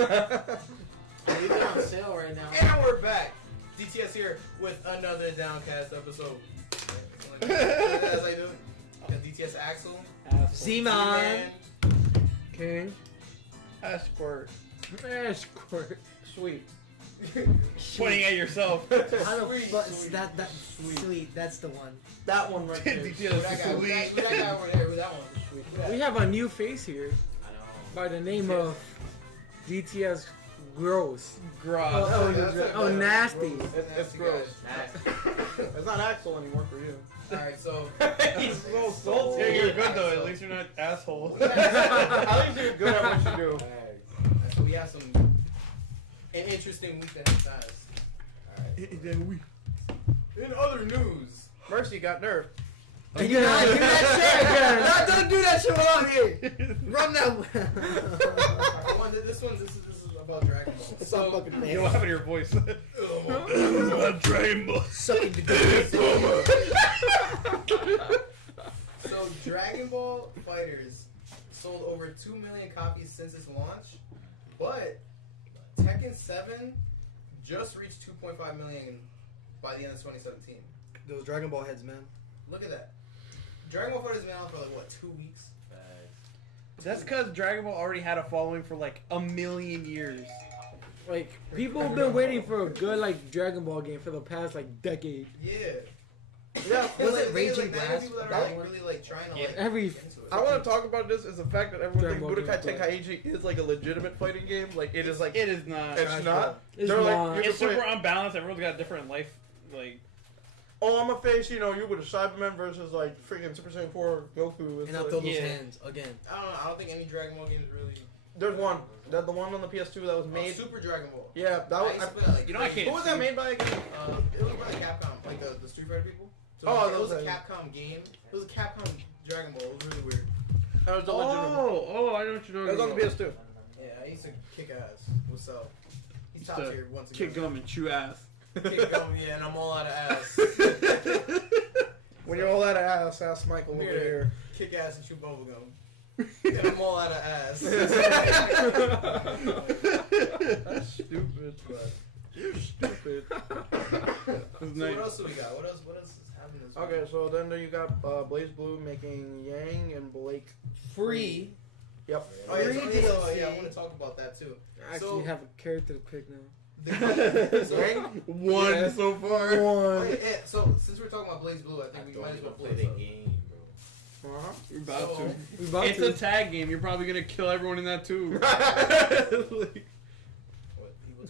These are on sale right now. And we're back. DTS here with another Downcast episode. As I do. DTS Axel. Z-Man. King. Escort. Escort. Sweet. Pointing at yourself. How the fuck is that sweet? That's the one. That one right there. Who that guy? Who that guy over there? Who that one? Sweet. Who that? We have a new face here I know. by the name of DTS Gross. Gross. Oh, nasty. It's gross. Nasty. It's not Axel anymore for you. Alright, so. He's so salty. Yeah, you're good though. At least you're not asshole. At least you're good at what you do. Alright, so we have an interesting week that has passed. Alright. In other news. Mercy got nerfed. Do not do that shit! No, don't do that shit while I'm here! Run that This is about Dragon Ball. It's all fucking You know what happened to your voice? Dragon Ball. sucking the So Dragon Ball Fighters sold over 2 million copies since its launch, but Tekken 7 just reached 2.5 million by the end of 2017. Those Dragon Ball heads, man. Look at that. Dragon Ball Fighters been out for like what, 2 weeks? That's because Dragon Ball already had a following for like a million years. Like, people have been waiting for a good, like, Dragon Ball game for the past, like, decade. Yeah. Yeah, was it Like, Raging like, Blast? people that are That like one? really like trying to like Every- get into it. I want to talk about this is the fact that everyone Dragon thinks Ball Budokai gameplay. Tenkaichi is like a legitimate fighting game. Like it is like It is not. it's not. It's They're like, not. you It's can play- super unbalanced. Everyone's got a different life. Like, Oh, I'm gonna face you with a Cyberman versus like freaking Super Saiyan 4 Goku. It's And I'll like- fill those Yeah. hands again. I don't know. I don't think any Dragon Ball game is really. There's one. That the one on the PS2 that was made. Super Dragon Ball. Yeah, that was. I used to play, like, You know, I can't Who was that made by again? It was by Capcom, like the Street Fighter people. So Oh, it was a those are- Capcom game. It was a Capcom Dragon Ball. It was really weird. That was the legitimate. I know what you're That was on the PS2. Yeah, I used to kick ass. What's up? He's Used top to tier once Kick again. gum and chew ass. Kick gum, yeah, and I'm all out of ass. When you're all out of ass, ask Michael Come over here. here. Kick ass and chew bubble gum. And I'm all out of ass. That's stupid, but you're stupid. It's So nice. what else do we got? What else is happening this Okay, week? so then there you got BlazBlue making Yang and Blake. Free. Yep. Oh, yeah, Free so, DLC. yeah, I want to talk about that too. I actually have a character to pick now. So, One Yeah. so far. oh, yeah, so since we're talking about BlazBlue, I think we might as well play the this up. game, bro. Uh-huh. You're about So- to. We about It's to. a tag game. You're probably gonna kill everyone in that too. What,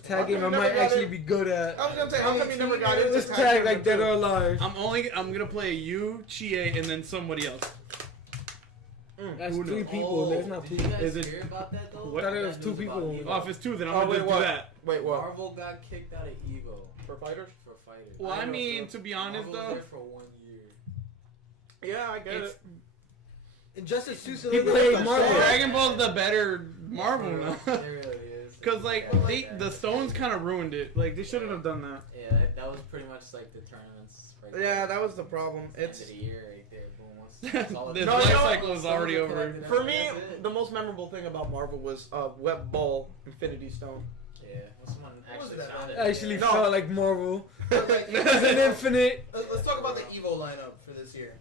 Tag game I you never might got actually it? be good at. I was gonna say, how come you never got into Just tag like Dead or Alive. I'm gonna play you, Chie, and then somebody else. That's Who 3 knows? people. There's not Did 2. you guys Is it- hear about that though? What? I thought it was That 2 news people. about Evo. Oh, if it's 2, then I'm Oh, gonna wait, just what? do that. Wait, what? Marvel got kicked out of Evo For fighters? for fighters. Well, I mean, to be honest Marvel was though, there for 1 year. Yeah, I get it's, it. Injustice Suicide He played Marvel. Dragon Ball's the better Marvel now. It really is. Cause like the Stones kind of ruined it. Like they shouldn't have done that. Yeah, that was pretty much like the tournaments. Right Yeah, there. that was the problem. It's It's the end of the year right there. Boom. Once all of This No, life you know- cycle is already over. for me. The most memorable thing about Marvel was Web Ball Infinity Stone. Yeah, when someone What was actually that? found it. Actually No. felt like Marvel. But, like, It's an infinite. Let's talk about the Evo lineup for this year.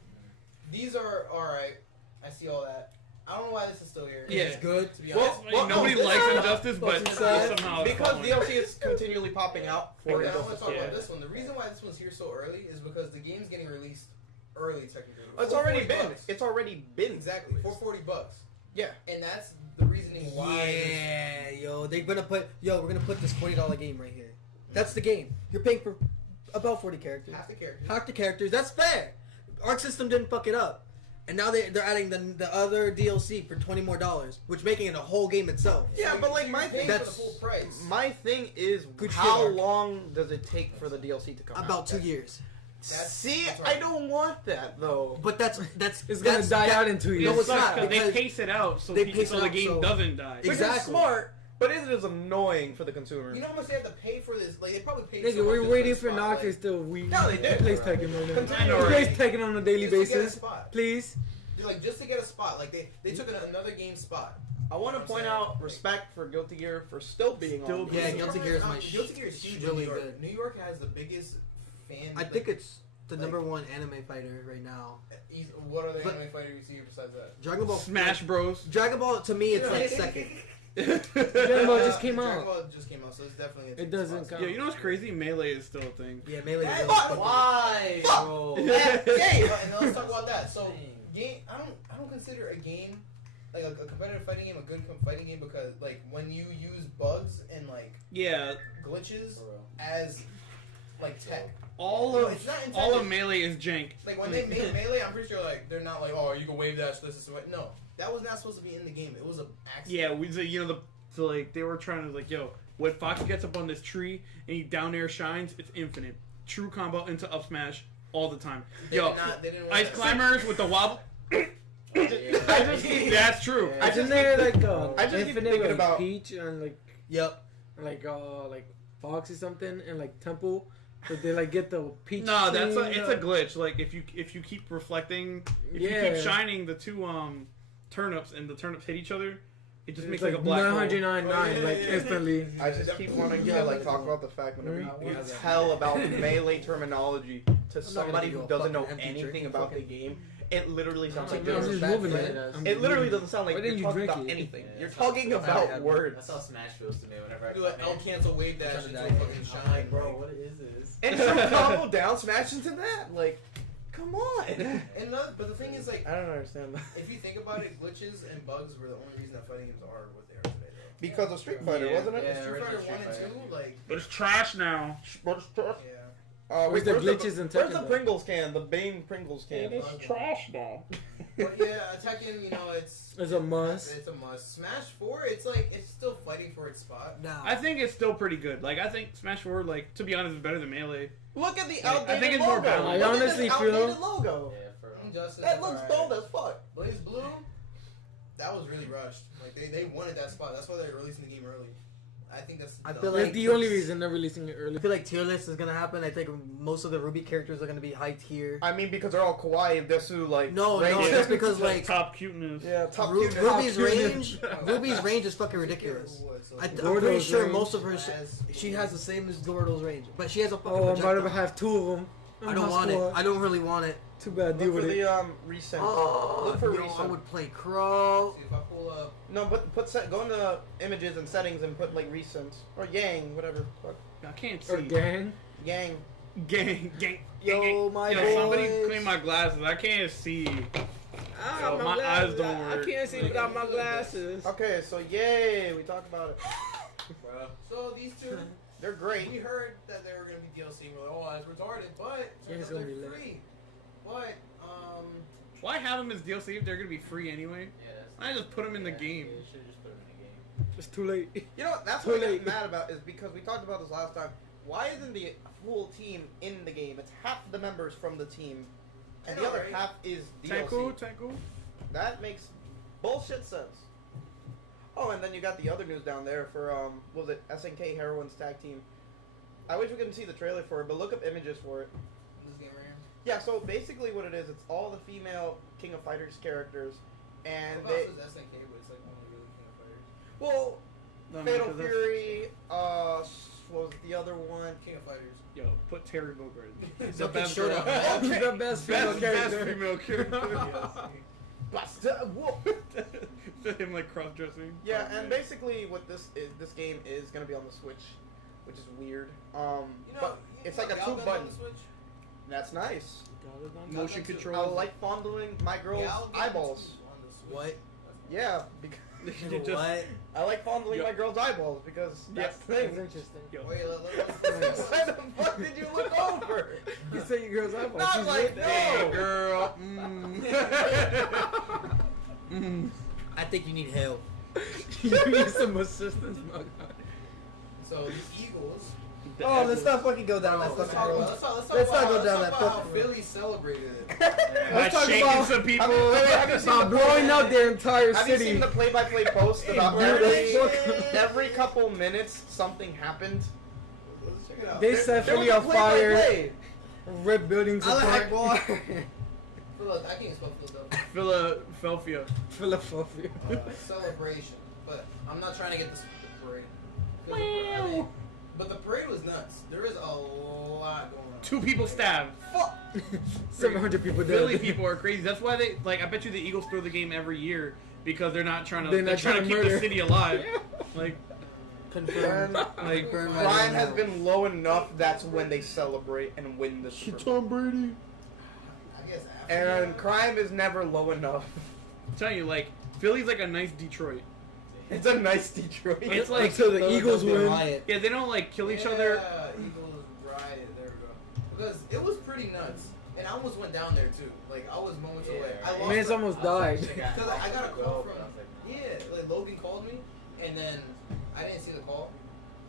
These are alright. I see all that. I don't know why this is still here. Yeah. It's good. To be Well, honest. well, Nobody no, likes it's not- Injustice, but Fucking sad. somehow it's Because following. DLC is continually popping out for Okay, I it. want to talk Yeah. about this one. The reason why this one's here so early is because the game's getting released early, technically. It's already been. $440. It's already been. Exactly, for $40. Yeah. And that's the reasoning why. Yeah, yo, we're gonna put this $40 game right here. That's the game. You're paying for about 40 characters. Half the characters. Half the characters. That's fair. Arc System didn't fuck it up, and now they're adding the other DLC for $20 more, which making it a whole game itself. Yeah, but like my You're thing. paying for the that's- full price. My thing is, Good how shit. long does it take for the DLC to come out? About 2 years. See, that's right. I don't want that though. But that's It's gonna die out in 2 years. No, it's not, Because they because pace it out so, they people, pace so it the out game so- doesn't die. Which is Exactly. smart, but it is annoying for the consumer. You know how much they have to pay for this? Like, they probably paid Nigga, so much we're just waiting this for spot, Noctis still. We No, they did. plays Tekken right now. Continue. He plays Tekken on a daily Just to get a basis. spot. Please. Like, just to get a spot. Like, they took another game spot. I want to point out respect for Guilty Gear for still being on. Yeah, this. Guilty Gear is my Guilty Gear is huge. really in New York. good. New York has the biggest fan. I think it's the like- number one anime fighter right now. What are the But- anime fighters you see besides that? Dragon Ball Smash Bros. Dragon Ball to me, it's like second. Dragon Ball just came Dragon out. Ball just came out, so it's definitely. It doesn't count. Yeah, you know what's crazy? Melee is still a thing. Yeah, Melee is Hey, really fuck! fucking- Why, Fuck! bro? Game. And let's talk about that. So, game. I don't consider a game like a competitive fighting game a good fighting game because like when you use bugs and like Yeah, glitches For real. as like tech. all No, of it's not all of intended- Melee is jank. Like when they made Melee, I'm pretty sure like they're not like, oh, you can wave dash this and what. No, that was not supposed to be in the game. It was an accident. Yeah, so like they were trying to like, yo, when Fox gets up on this tree and he down air shines, it's infinite. True combo into up smash all the time. They Yo, did not, they didn't want ice that. climbers with the wobble. That's true. I Isn't just there keep- like I just keep Infinite thinking like about- Peach and Yep. like Fox or something and like Temple, but they like get the Peach. No, thing, it's a glitch. Like if you keep reflecting, if you Yeah. keep shining the two turnips and the turnips hit each other, it just It's makes like a black hole. 999 like instantly. I just keep wanting to like talk about the fact whenever you Yeah. tell about Melee terminology to not gonna somebody do who a doesn't know fucking empty anything drink, about the fucking- game, it literally sounds like I'm You're just bad moving friend. it. I'm it literally moving doesn't sound like Why you're didn't you talking drink about it? anything. Yeah, You're that's how- talking that's how about I- words. That's how Smash feels to me whenever I Do an come L in. cancel wave dash Trying to into a die. fucking shine. I'm like, bro, what is this? And some combo down smash into that. Like, come on. And another, but the thing is like, I don't understand that. if you think about it, glitches and bugs were the only reason that fighting games are what they are today. Though. Because of Street Fighter, Yeah. wasn't it? Yeah. Street Fighter original 1 and Street 2, Fighter. like, But it's trash now. yeah. Where's the glitches in Where's the Tekken, though? Pringles can? The Bane Pringles can. It is trash now. But yeah, Tekken, you know, it's a must. It's a must. Smash 4, it's like it's still fighting for its spot. Now, I think it's still pretty good. Like I think Smash 4, like to be honest, is better than Melee. Look at the I outdated think it's more logo. balanced. I Look at honestly this feel- outdated logo. Yeah, for real. Injustice. That is looks alright. gold as fuck. BlazBlue, that was really rushed. Like they wanted that spot. That's why they're releasing the game early. I think that's. I dumb. feel That's like the only reason they're releasing it early. I feel like tier list is gonna happen. I think most of the Ruby characters are gonna be high tier. I mean, because they're all kawaii, Desu, like. No, range. no, just because like top cuteness. Yeah, top Ru- cute. Ruby's top cute. range, Ruby's range is fucking ridiculous. I'm pretty Gordo's sure range. most of her, As- she has the same as Gordo's range, but she has a fucking Oh, I'm about to projectile. have two of them. I don't want it. I don't really want it. Too bad. Deal Look with for it. the recent. Oh, Look for yo, I recent. would play Crow. See if I pull up. No, but go into images and settings and put like recent or Yang, whatever. Fuck. I can't Or see. gang. Yang. Gang. Yo, my Yo, somebody boys. clean my glasses. I can't see. Ah, Yo, my eyes don't work. I can't see without my glasses. Okay, so yay, we talked about it. Bro. So these two, They're great. we heard that they were gonna be DLC. We're like, oh, that's retarded, but Yeah, turns it's out gonna they're be lit. free. But Why have them as DLC if they're gonna be free anyway? Yeah, that's I just put them in the game. Yeah, you should just put them in the game. It's too late. You know, that's Too what I late. get mad about is because we talked about this last time. Why isn't the full team in the game? It's half the members from the team, and I the know, other right? half is DLC. Tanku. That makes bullshit sense. Oh, and then you got the other news down there for what was it SNK Heroines tag team? I wish we could see the trailer for it, but look up images for it. this game right here. Yeah, so basically what it is, it's all the female King of Fighters characters, and What they else is SNK, but it's like one of the really King of Fighters. well, No, Fatal because that's- Fury, what was the other one? King of Fighters. Yo, put Terry Bogard. The best shirt on. Okay. The best female Best character. female character. Basta- whoa. Him like cross dressing. Yeah, and basically what this game is gonna be on the Switch, which is weird. You know, But it's like a Galgun's on 2-button. the Switch? That's nice. Motion Galgun too. I control. like fondling my girl's Galgun eyeballs. 2 on the Switch. What? Yeah, because You just- What? I like fondling Yo. my girl's eyeballs because that's the That's thing. interesting. Yo. Wait, let's Why the fuck did you look over? You say your girl's eyeball. Not She's like lit. that. girl. I think you need help. You need some assistance, my God. So the Eagles. Oh, let's not fucking go down that Let's fucking talk road. about, Let's not go down that about how fucking road. Philly celebrated it. By Let's talk shaking about- some people. Have you seen By the blowing up their entire Have you city. seen the play-by-play post about Dude, every couple minutes something happened? Let's check it out. They set There was Philly a on fire. play-by-play. Rip buildings Allah apart. Akbar. I can't spell Philadelphia. Philadelphia. Celebration. But I'm not trying to get this parade. 'Cause the parade- But the parade was nuts. There is a lot going on. 2 people stabbed. 700 people dead. Philly people are crazy. That's why they like. I bet you the Eagles throw the game every year because they're not trying to. They're They're, not trying to trying to keep the murder. city alive. Like, Confirmed. like Confirmed right Crime now. has been low enough. That's when they celebrate and win the Super Bowl. Tom Brady. I guess after And that- crime is never low enough. I'm telling you, like Philly's like a nice Detroit. It's a nice Detroit. It's like Until the Eagles There'll be a win. riot. yeah, they don't like kill each other. Eagles riot. There we go. Because it was pretty nuts, and I almost went down there too. Like I was moments away. I lost. Man's almost died. Because I got a call from. I was like, Yeah, like Logan called me, and then I didn't see the call,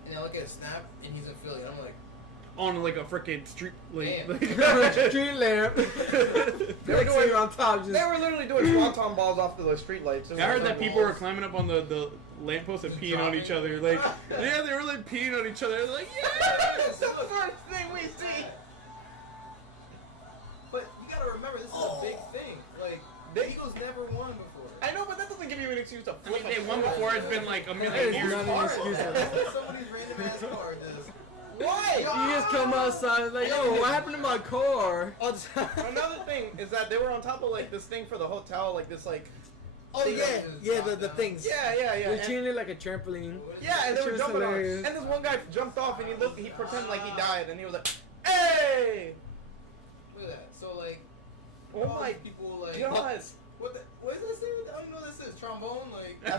and I look at a snap, and he's in Philly. And I'm like, On like a freaking street, like, Damn. Street lamp. They were Fixing doing on top. Just They were literally doing swanton balls off the street lights. I heard that people were climbing up on the lamppost and peeing on each other. Like, yeah, they were like peeing on each other. They're like, yeah. It's the first thing we see. but you gotta remember, this is a big thing. Like the Eagles never won before. I know, but that doesn't give you an excuse to I flip. mean, they won before. It's been like a million It's years. not an excuse. Somebody's random ass car does. Why? you just come outside like, yo, what happened to my car? Another thing is that they were on top of like this thing for the hotel, like this like. Oh yeah, yeah, the things. Yeah. They're And, treating it like a trampoline. yeah, and they Which were was jumping on it. hilarious. And this one guy jumped off and he pretended like he died and he was like, "Hey!" Look at that. So like, Oh all my these people like. God! What is this? I don't even know what this is. Trombone, like. nah,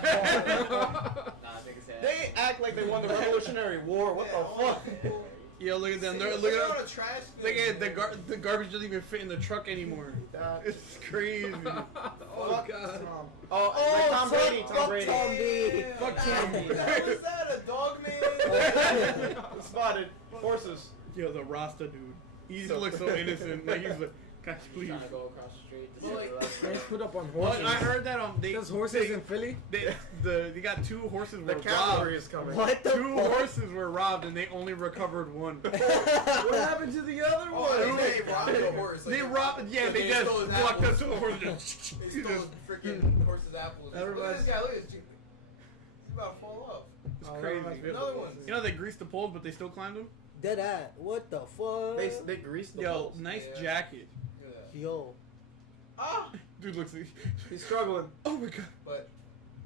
I think it's that. They act like they won the Revolutionary War. What the fuck? Yo, look at them. They're, look They're at on them. a trash. Look at the garbage doesn't even fit in the truck anymore. It's crazy. Oh god. Oh, like Tom Brady. Tom Brady. Tom Brady. Fuck Tom Brady. What was that? A dog man? Spotted horses. Yo, the Rasta dude. He looks so innocent. Like he's like, guys, please. Trying to go across the street. To Well, see like- the rest They of just it. put up on Well, horses. I heard that There's horses in Philly? they got 2 horses were The cavalry robbed. is coming. What the 2 fuck? horses were robbed and they only recovered 1. What happened to the other Oh, one? they robbed the horse. They Like, robbed. Yeah, they just stole his walked up apples. to the horse. And just, They stole his freaking horse's apples. Look at Everybody's- this guy. Look at this. He's about to fall off. It's Oh, crazy. Another one. You know they greased the poles, but they still climbed them. Dead at. What the fuck? They greased the Yo, poles. nice Yeah. jacket. Look at that. Yo. Ah! Dude looks. He's struggling. Oh my god. But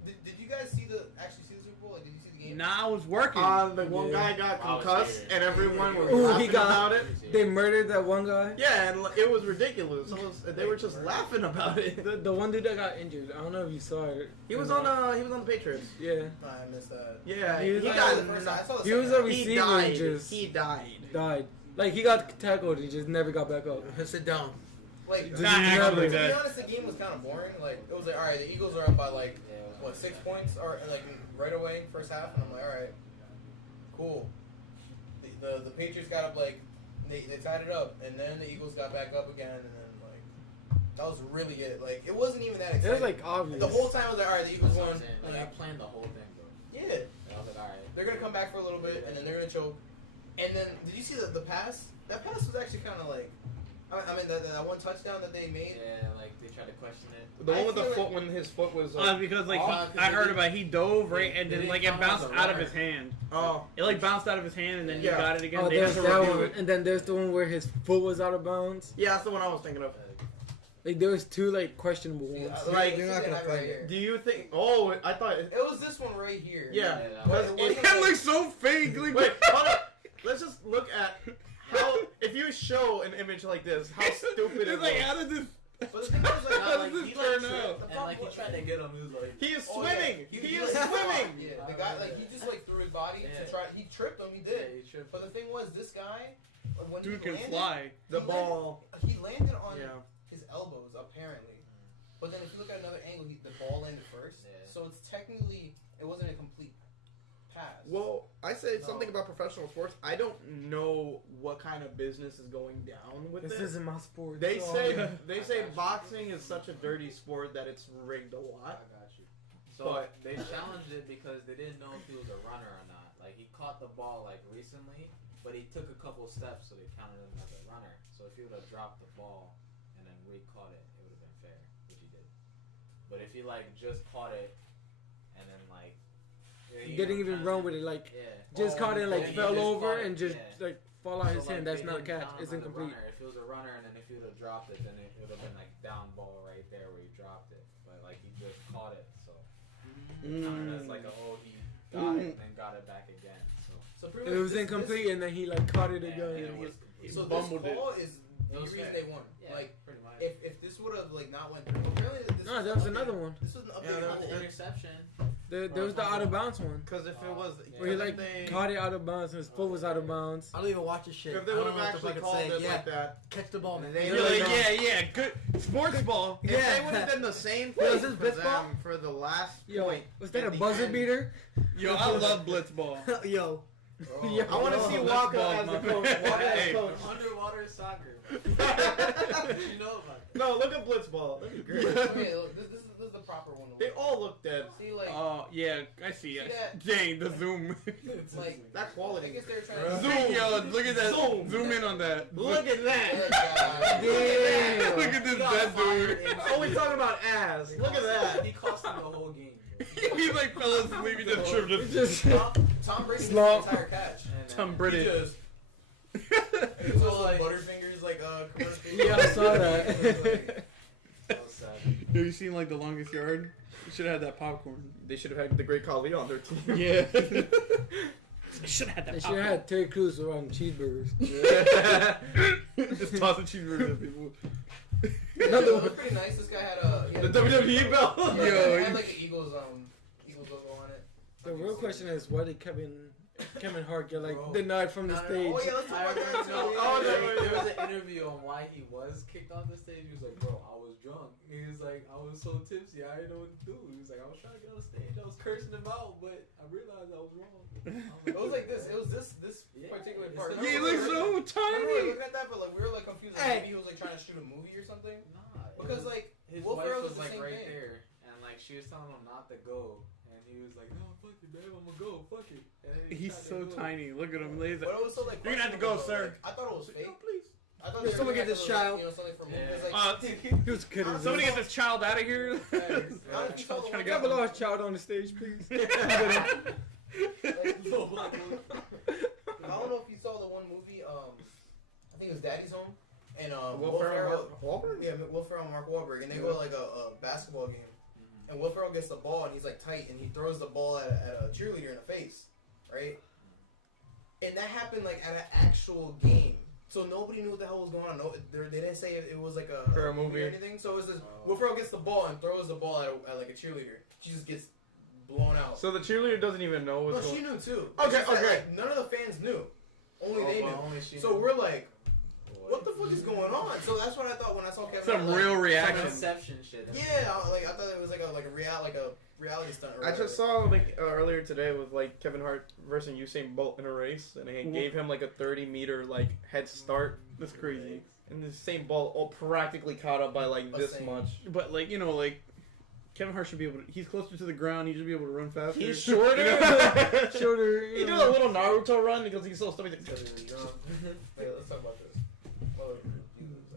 did you guys see the Super Bowl? Like, did you see the game? Nah, I was working. The one Yeah. guy got I was concussed here. and everyone was Ooh, he laughing got- about it. They murdered that one guy. Yeah, and it was ridiculous. They were just laughing about it. The one dude that got injured. I don't know if you saw it. He was on the Patriots. Yeah. I missed that. Yeah, He was he like- got I saw the He was second a half. he receiver died. and just He died. died. Like he got tackled, he just never got back up. Sit down. Like, Did Nah, you actually, never- to be that. honest, the game was kind of boring. Like, it was like, all right, the Eagles are up by like Yeah. what 6 points or like right away first half, and I'm like, all right, cool. The Patriots got up like they tied it up, and then the Eagles got back up again, and then like that was really it. Like it wasn't even that It exciting. was like obvious. the whole time I was like, all right, the Eagles That's what won. I'm saying. Like, I Like, planned the whole thing, bro. yeah, I was like, alright. they're gonna come back for a little bit, and then they're gonna choke. And then did you see the pass? That pass was actually kind of like, I mean that one touchdown that they made. Yeah, like they tried to question it. The one I with the feel foot when his foot was. Because like Oh, I heard about he dove right They and then didn't like it count on bounced the out of runner. his hand. Oh, It like bounced out of his hand and then he Yeah. got it again. Oh, They had there's to that review one, it. and then there's the one where his foot was out of bounds. yeah, that's the one I was thinking of. Like there was 2 like questionable See, ones. Like, you're not gonna right find here. Do you think? Oh, I thought. It was this one right here. Yeah, Yeah, because It it, wasn't It looks so fake. Like, wait, hold up. Let's just look at how. If you show an image like this, how stupid it it's was. like how did this? But the thing was like, How like, does he this like turn tripped, out? The and like he problem tried to get him. He was like, He is Oh, yeah. swimming. He He was is like- swimming. Yeah, the guy like he just like threw his body to Yeah. try. He tripped him. He yeah, did. he tripped. But the thing was, this guy, when Dude he can landed, fly. The he ball. landed, he landed on Yeah. his elbows apparently. But then if you look at another angle, the ball landed first. Yeah. So it's technically it wasn't a complete pass. Well, I said No. something about professional sports. I don't know what kind of business is going down with This this. isn't my sport. They so- say boxing is such a dirty sport that it's rigged a I lot. got you. So But- they challenged it because they didn't know if he was a runner or not. Like he caught the ball like recently, but he took a couple steps, so they counted him as a runner. So if he would have dropped the ball and then re-caught it, it would have been fair, which he did. But if he like just caught it and then like He didn't even run with it. Like yeah. just caught it, and, like he fell just over caught it, and just yeah. like fall out his So, hand. like, That's they not a didn't catch. count It's on the incomplete. runner. If it was a runner and then if he would have dropped it, then it would have been like down ball right there where he dropped it. But like he just caught it, so counted as like he got it and then got it back again. So pretty It much was this- incomplete, and then he like caught it yeah, again. and it was So this bumbled it. call is the It was reason fair. they won. Yeah, Like pretty much. if this would have like not went through, apparently this No, was there an was updated- another one. This was an updated there Oh, rule. the interception. There was the out of bounds one Because if it was, where he if like they, caught it out of bounds, and his foot was out of bounds. I don't even watch this shit. if they I would don't have know what the actually fuck called it's it saying. like that, Catch the ball, man. They You're really like, don't. yeah, good sports ball. if Yeah. they would have done the same Yo, is thing this for blitz ball? them for the last Yo, point, was that at a the buzzer end, beater? Yo, I love blitzball. Yo, Bro. Yeah. I want to see Let's Walker ball, as the my coach. friend. Walker as Hey. coach. Underwater soccer. What you know about it? No, look at blitzball. That'd be great. Okay, look, this is the proper one. They all look dead. See, like, Oh yeah, I see. See that? Dang, the zoom. it's like That I quality. guess they're trying to. Zoom, yo, look at that. Zoom. Zoom in on that. Look at that. Damn. Look at this He got dead fired dude. in- Oh, we talking about ass. He Look at cost- that. He cost him the whole game. He like fell asleep. He just tripped It his just Tom Brady missed the Slump. entire catch. And, Tom He Brady. just it was like Butterfingers like commercial. yeah, I saw that. so sad. Yo, you seen like the longest yard? You should have had that popcorn. They should have had the great Khali on their team. Yeah. Should have had They that should have popcorn. had Terry Crews around cheeseburgers. Just toss the cheeseburger at people. It was pretty nice. This guy had a he The had, WWE belt. yeah, Yo, it had you- like the Eagles logo on it. The real question is, why did Kevin Hart get like Bro. denied from the No, no, stage? no. Oh yeah, let's talk I about that remember too. Oh, no, there was an interview on why he was kicked off the stage. He was like, bro, I was drunk. He was like, I was so tipsy, I didn't know what to do. He was like, I was trying to get on the stage. I was cursing him out, but I realized I was wrong. It was like this. It was this Yeah, particular it's part. the- Yeah, he Remember looks we were- so remember we were tiny. looking at that, but like we were like confused. Like, Hey. maybe he was like trying to shoot a movie or something. Nah, it Because was- like his Will wife Ferrell was was the like same right thing. there, and like she was telling him not to go, and he was like, "No, fuck it, babe, I'm gonna go, fuck it." And then he He's tried to so do it. tiny. Look at him. He's But like, it was so like. You're gonna have to go, questionable, sir. though. Like, I thought it was "Yo, fake. please. I thought Yeah, they were someone doing get this that 'cause it was, child. You know, something for movies. Yeah. Like, He was kidding. Somebody get this child out of here. I don't know, Trying to Have get a large child on the stage, please. No, black woman. I don't know if you saw the one movie. I think it was Daddy's Home, and Will Ferrell, Mark Wahlberg? Yeah, Will Ferrell and Mark Wahlberg, and they go to like a basketball game, and Will Ferrell gets the ball and he's like tight, and he throws the ball at a cheerleader in the face, right? And that happened like at an actual game, so nobody knew what the hell was going on. No, they didn't say it was like For a movie. or anything. So it was this. Will Ferrell gets the ball and throws the ball at like a cheerleader. She just gets blown out. So the cheerleader doesn't even know No, what's she going knew too. Okay, It's just that, okay. like, none of the fans knew. Only Oh, they but knew. only she So knew. we're like, what the fuck is going on? So that's what I thought when I saw Kevin. Some Hart, real like, reaction. Some Inception shit. Yeah, I thought it was like a reality stunt. Or I whatever. just saw like earlier today with like Kevin Hart versus Usain Bolt in a race, and they gave him like a 30-meter like head start, That's crazy. and the same ball all practically caught up by like A this same. much. But like like KevinArt should be able to. He's closer to the ground. He should be able to run faster. He's shorter. Shorter. He did a little Naruto run because he's so stupid. Wait, let's talk about this. Oh,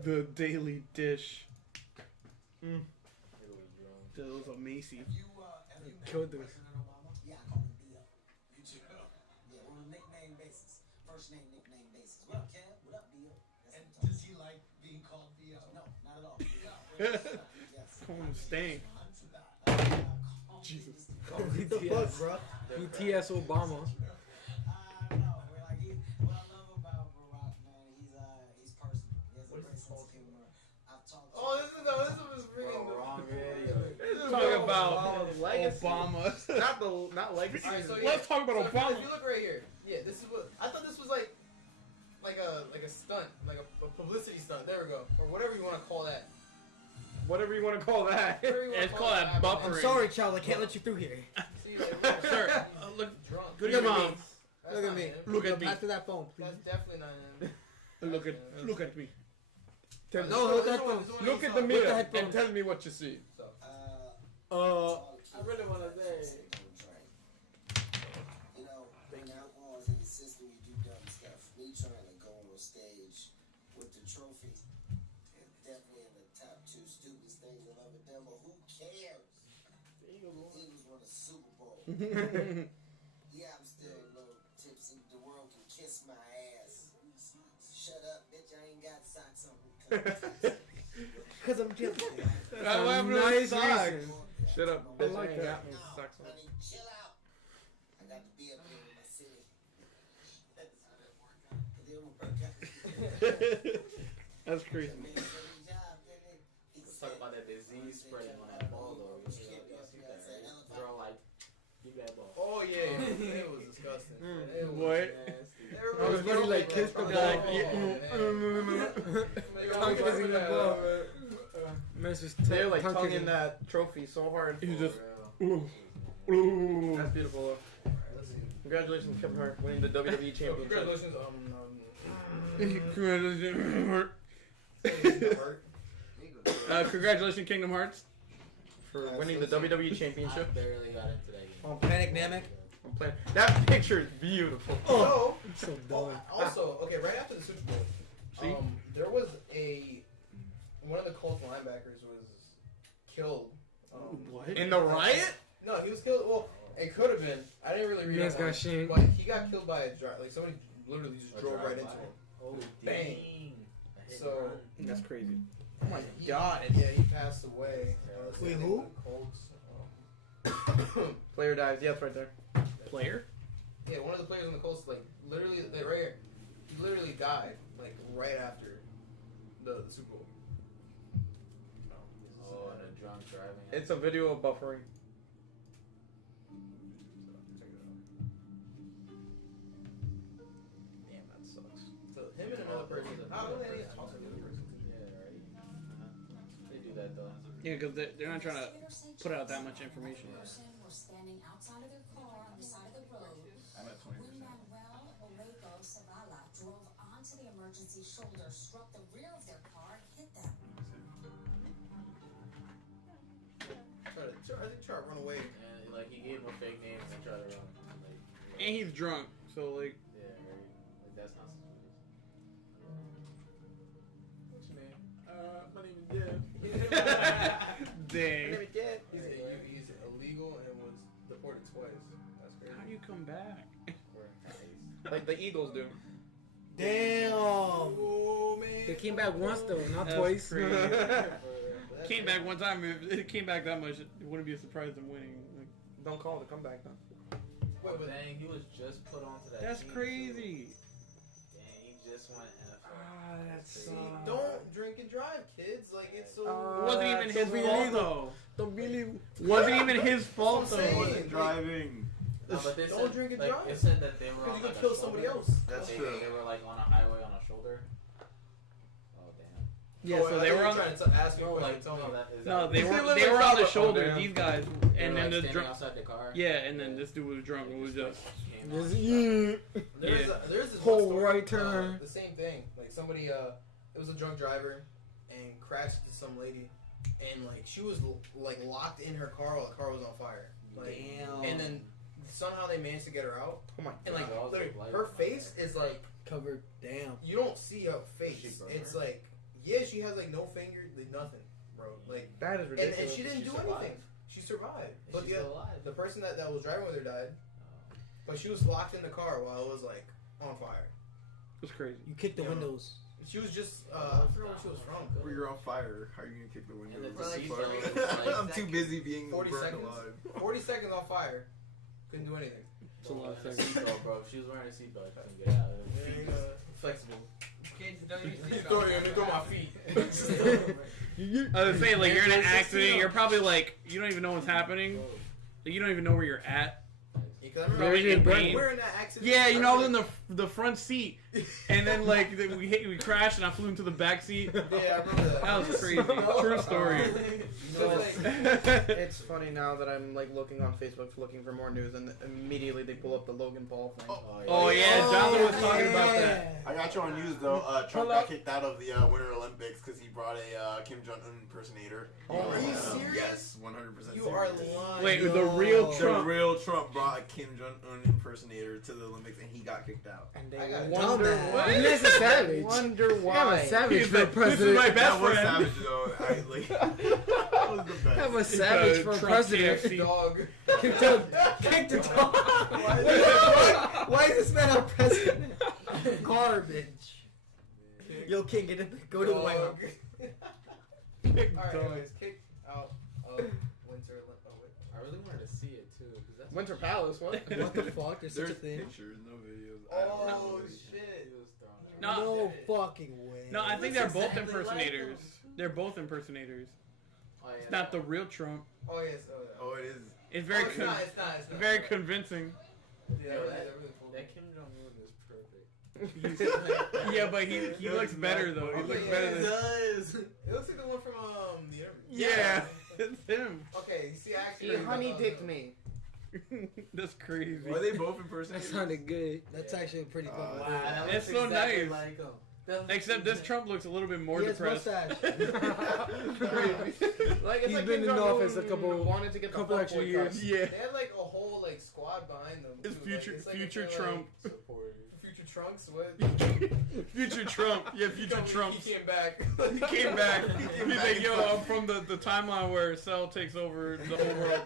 The Daily Dish. Mm. That was a Macy. Killed this. Yeah, I call him B.O. You too. Yeah, on a nickname basis. First name, nickname basis. What up, Kev? What up, B.O.? And does he like being called B.O.? No, not at all. Yes. Call him Stank. Jesus. BTS. bro. BTS Obama. I don't know. What I love about Barack, man, he's personal. He has a great sense of humor. I've talked to Oh, this is freaking Wrong video. Talk about Obama's legacy. Obama. not legacy. Alright, so Let's talk about if Obama. you look right here, yeah, this is what I thought. This was like a stunt, like a publicity stunt. There we go, or whatever you want to call that. Whatever you want to call that. Whatever you wanna It's called that but- I'm buffering. sorry, child. I can't let you through here. See, like, Sir, look. drunk. Good Look at at mom. me. That's Look at not me. him. Look at me. Pass to that phone, please. That's definitely not him. Look at me. No, No, hold that phone. Look at the With the mirror headphones. and tell me what you see. I really want to say. You know, when alcohol is in the system, you do dumb stuff. Me trying to go on stage with the trophy, definitely in the top page and love it them, but who cares? The Eagles won the Super Bowl. Yeah, I'm still a little tipsy. The world can kiss my ass. Shut up, bitch. I ain't got socks on. Because I'm guilty. I have no nice socks. reason. Shut up, I bitch. like ain't that. got no socks on. Honey, chill out. I got to be up here in my city. That's crazy. Let's talk about that disease spreading on that ball, though. You see that, right? Throw like, give that ball. Oh yeah, it was disgusting. It was What? nasty. I was going to like kiss the ball. Like, Tongue kissing the ball. Man's just They're like tongue tonguing kissing. that trophy so hard. He was just. Real. Ooh. Ooh. That's beautiful. Let's see. Congratulations, Kevin Hart, winning the WWE Championship. Congratulations, Congratulations. Congratulations, Kingdom Hearts. For winning the WWE I Championship. barely got into that game. Panic Namek. I'm playing. That picture is beautiful. Oh, So dumb. also, okay, right after the Super Bowl, See? there was one of the Colts linebackers was killed. What? In the riot? No, he was killed. Well, it could have been. I didn't really read Man's up on got it, shanked. but he got killed by a drive. Like somebody literally just A drove right drive-by. into him. Oh, Bang. dang. A hit So- and run. That's crazy. Oh my He- god. Yeah, he passed away. Wait, same who? thing with the Colts. Player dives. Yeah, it's right there. Player? Yeah, one of the players on the Colts, like literally, right here, he literally died like right after the Super Bowl. Oh, and a drunk driving. It's a video of buffering. Damn, that sucks. So him and another person. How do they talk to the other person? Yeah, right. They do that though. Yeah, because they're not trying to put out that much information. Were standing outside of their car on the side of the road I'm at when Manuel Orego Zavala drove onto the emergency shoulder, struck the rear of their car, and hit them. I think try to run away. And like he gave him a fake name and tried to run. Like, And he's drunk, so like. yeah, right. Like that's not suspicious. What's your name? My name is Jeff. Dang. He's illegal and was deported twice. That's crazy. How do you come back? Like the Eagles do. Damn. Oh man. They came back once though, not That's twice. crazy. That's Came back one time. If it came back that much, it wouldn't be a surprise them winning. Like, Don't call it a comeback, though. Wait, but Dang, he was just put onto that. that's team, crazy. Too. Dang, he just went NFL. Ah, that's That's see, crazy. don't drink and drive, kids. Like it's so. It wasn't even That's his so fault illegal. though. Don't believe. Wasn't even his fault That's what I'm though. saying. Wasn't driving. No, but they Don't said, drink and like, drive. It said that they were Because on you like can a kill somebody shoulder. else. That's they, true. They were like on a highway on a shoulder. Oh damn. Yeah, so they were on. trying to ask me No, what like you told me. that is No, that, they They were literally on the found- shoulder. oh, damn. These guys, they and were, then like, the standing drunk. outside the car. Yeah, and then this dude was drunk and was just. Came This, out. yeah. There's this Whole one story, right turn. the same thing. Like somebody, it was a drunk driver and crashed into some lady, and like she was like locked in her car while the car was on fire. Like, Damn. and then somehow they managed to get her out. Oh my And like Yeah, also literally, like- her face is like Covered. Damn. you don't see her She face. burned It's her? like yeah, she has like no fingers, like nothing, bro. Like That is and ridiculous. she didn't She do survived. anything. She survived. And But she's the still alive. the person that was driving with her died. But she was locked in the car while it was like on fire. It was crazy. You kicked the Yeah. windows. She was just I forgot where she was from. Where you're on fire, how are you gonna kick the window? And For like I'm too busy being 40 burnt seconds. alive. 40 seconds on fire. Couldn't do anything. It's a lot of Wearing seconds. seatbelt, bro. If she was wearing a seatbelt, she couldn't get out. Very flexible. Kids don't use Let me throw my feet. I was saying, like, you're in an accident, you're probably like, you don't even know what's happening. Like, you don't even know where you're at. Because I Probably in remember pain. we're in that accident. Yeah, you know, I was in the front seat, and then like we crashed, and I flew into the back seat. Yeah, I remember that. That was crazy. True story. It's funny now that I'm like looking on Facebook looking for more news, and immediately they pull up the Logan Paul thing. Oh yeah, Jonathan was talking about that. I got you on news though. Trump got kicked out of the Winter Olympics because he brought a Kim Jong Un impersonator. Are you serious? Yes, 100%. You are lying. Wait, the real The Trump. real Trump brought a Kim Jong Un impersonator to the Olympics and he got kicked out. And I they got wonder dumbass. why. That's a savage. Wonder Have why. a savage He's for like, this is president. my best That was friend. savage though. I, like, that was the best. Have a savage for Trump president. KFC. Dog. Kick the dog. Why is this man our president? Garbage. Yo, King, go to the White House. Alright, anyways, kick out of Winter Olympics. Oh, wait. I really wanted to see it too, because that's Winter Palace, what? What the fuck? There's such a There's thing? pictures, no videos. I don't know Oh, what it is. shit. He was thrown out. No. No fucking way. No, I think Looks they're both exactly like impersonators. him. They're both impersonators. Oh, yeah, It's not the real Trump. Oh, yes. Oh, yeah. Oh, it is. It's very, it's not, it's not. very convincing. Yeah, Yo, they're that- really cool. That Kim Jong Un is perfect. Yeah, but he looks better though. He looks Yeah, better it than. does. It looks like the one from the interview. Yeah, it's him. Okay, see, He actually, honey dicked me. That's crazy. Were they both That impersonators? sounded good. That's actually pretty cool. Wow, that It's looks so exactly nice. Like him. That looks Except this exactly- Trump looks a little bit more He has depressed. mustache. Like, it's He's like been Kim in Jong-un office a couple wanted to get the extra fuckboy years. cuts. Yeah, They had like a whole like squad behind them. it's too. future Like, it's like future if they're, Trump. supporters. Like, future Trunks. What? Future Trump. Yeah, future Trump. He came back. He came back. came He's back like, and yo, fucked. I'm from the timeline where Cell takes over the whole world.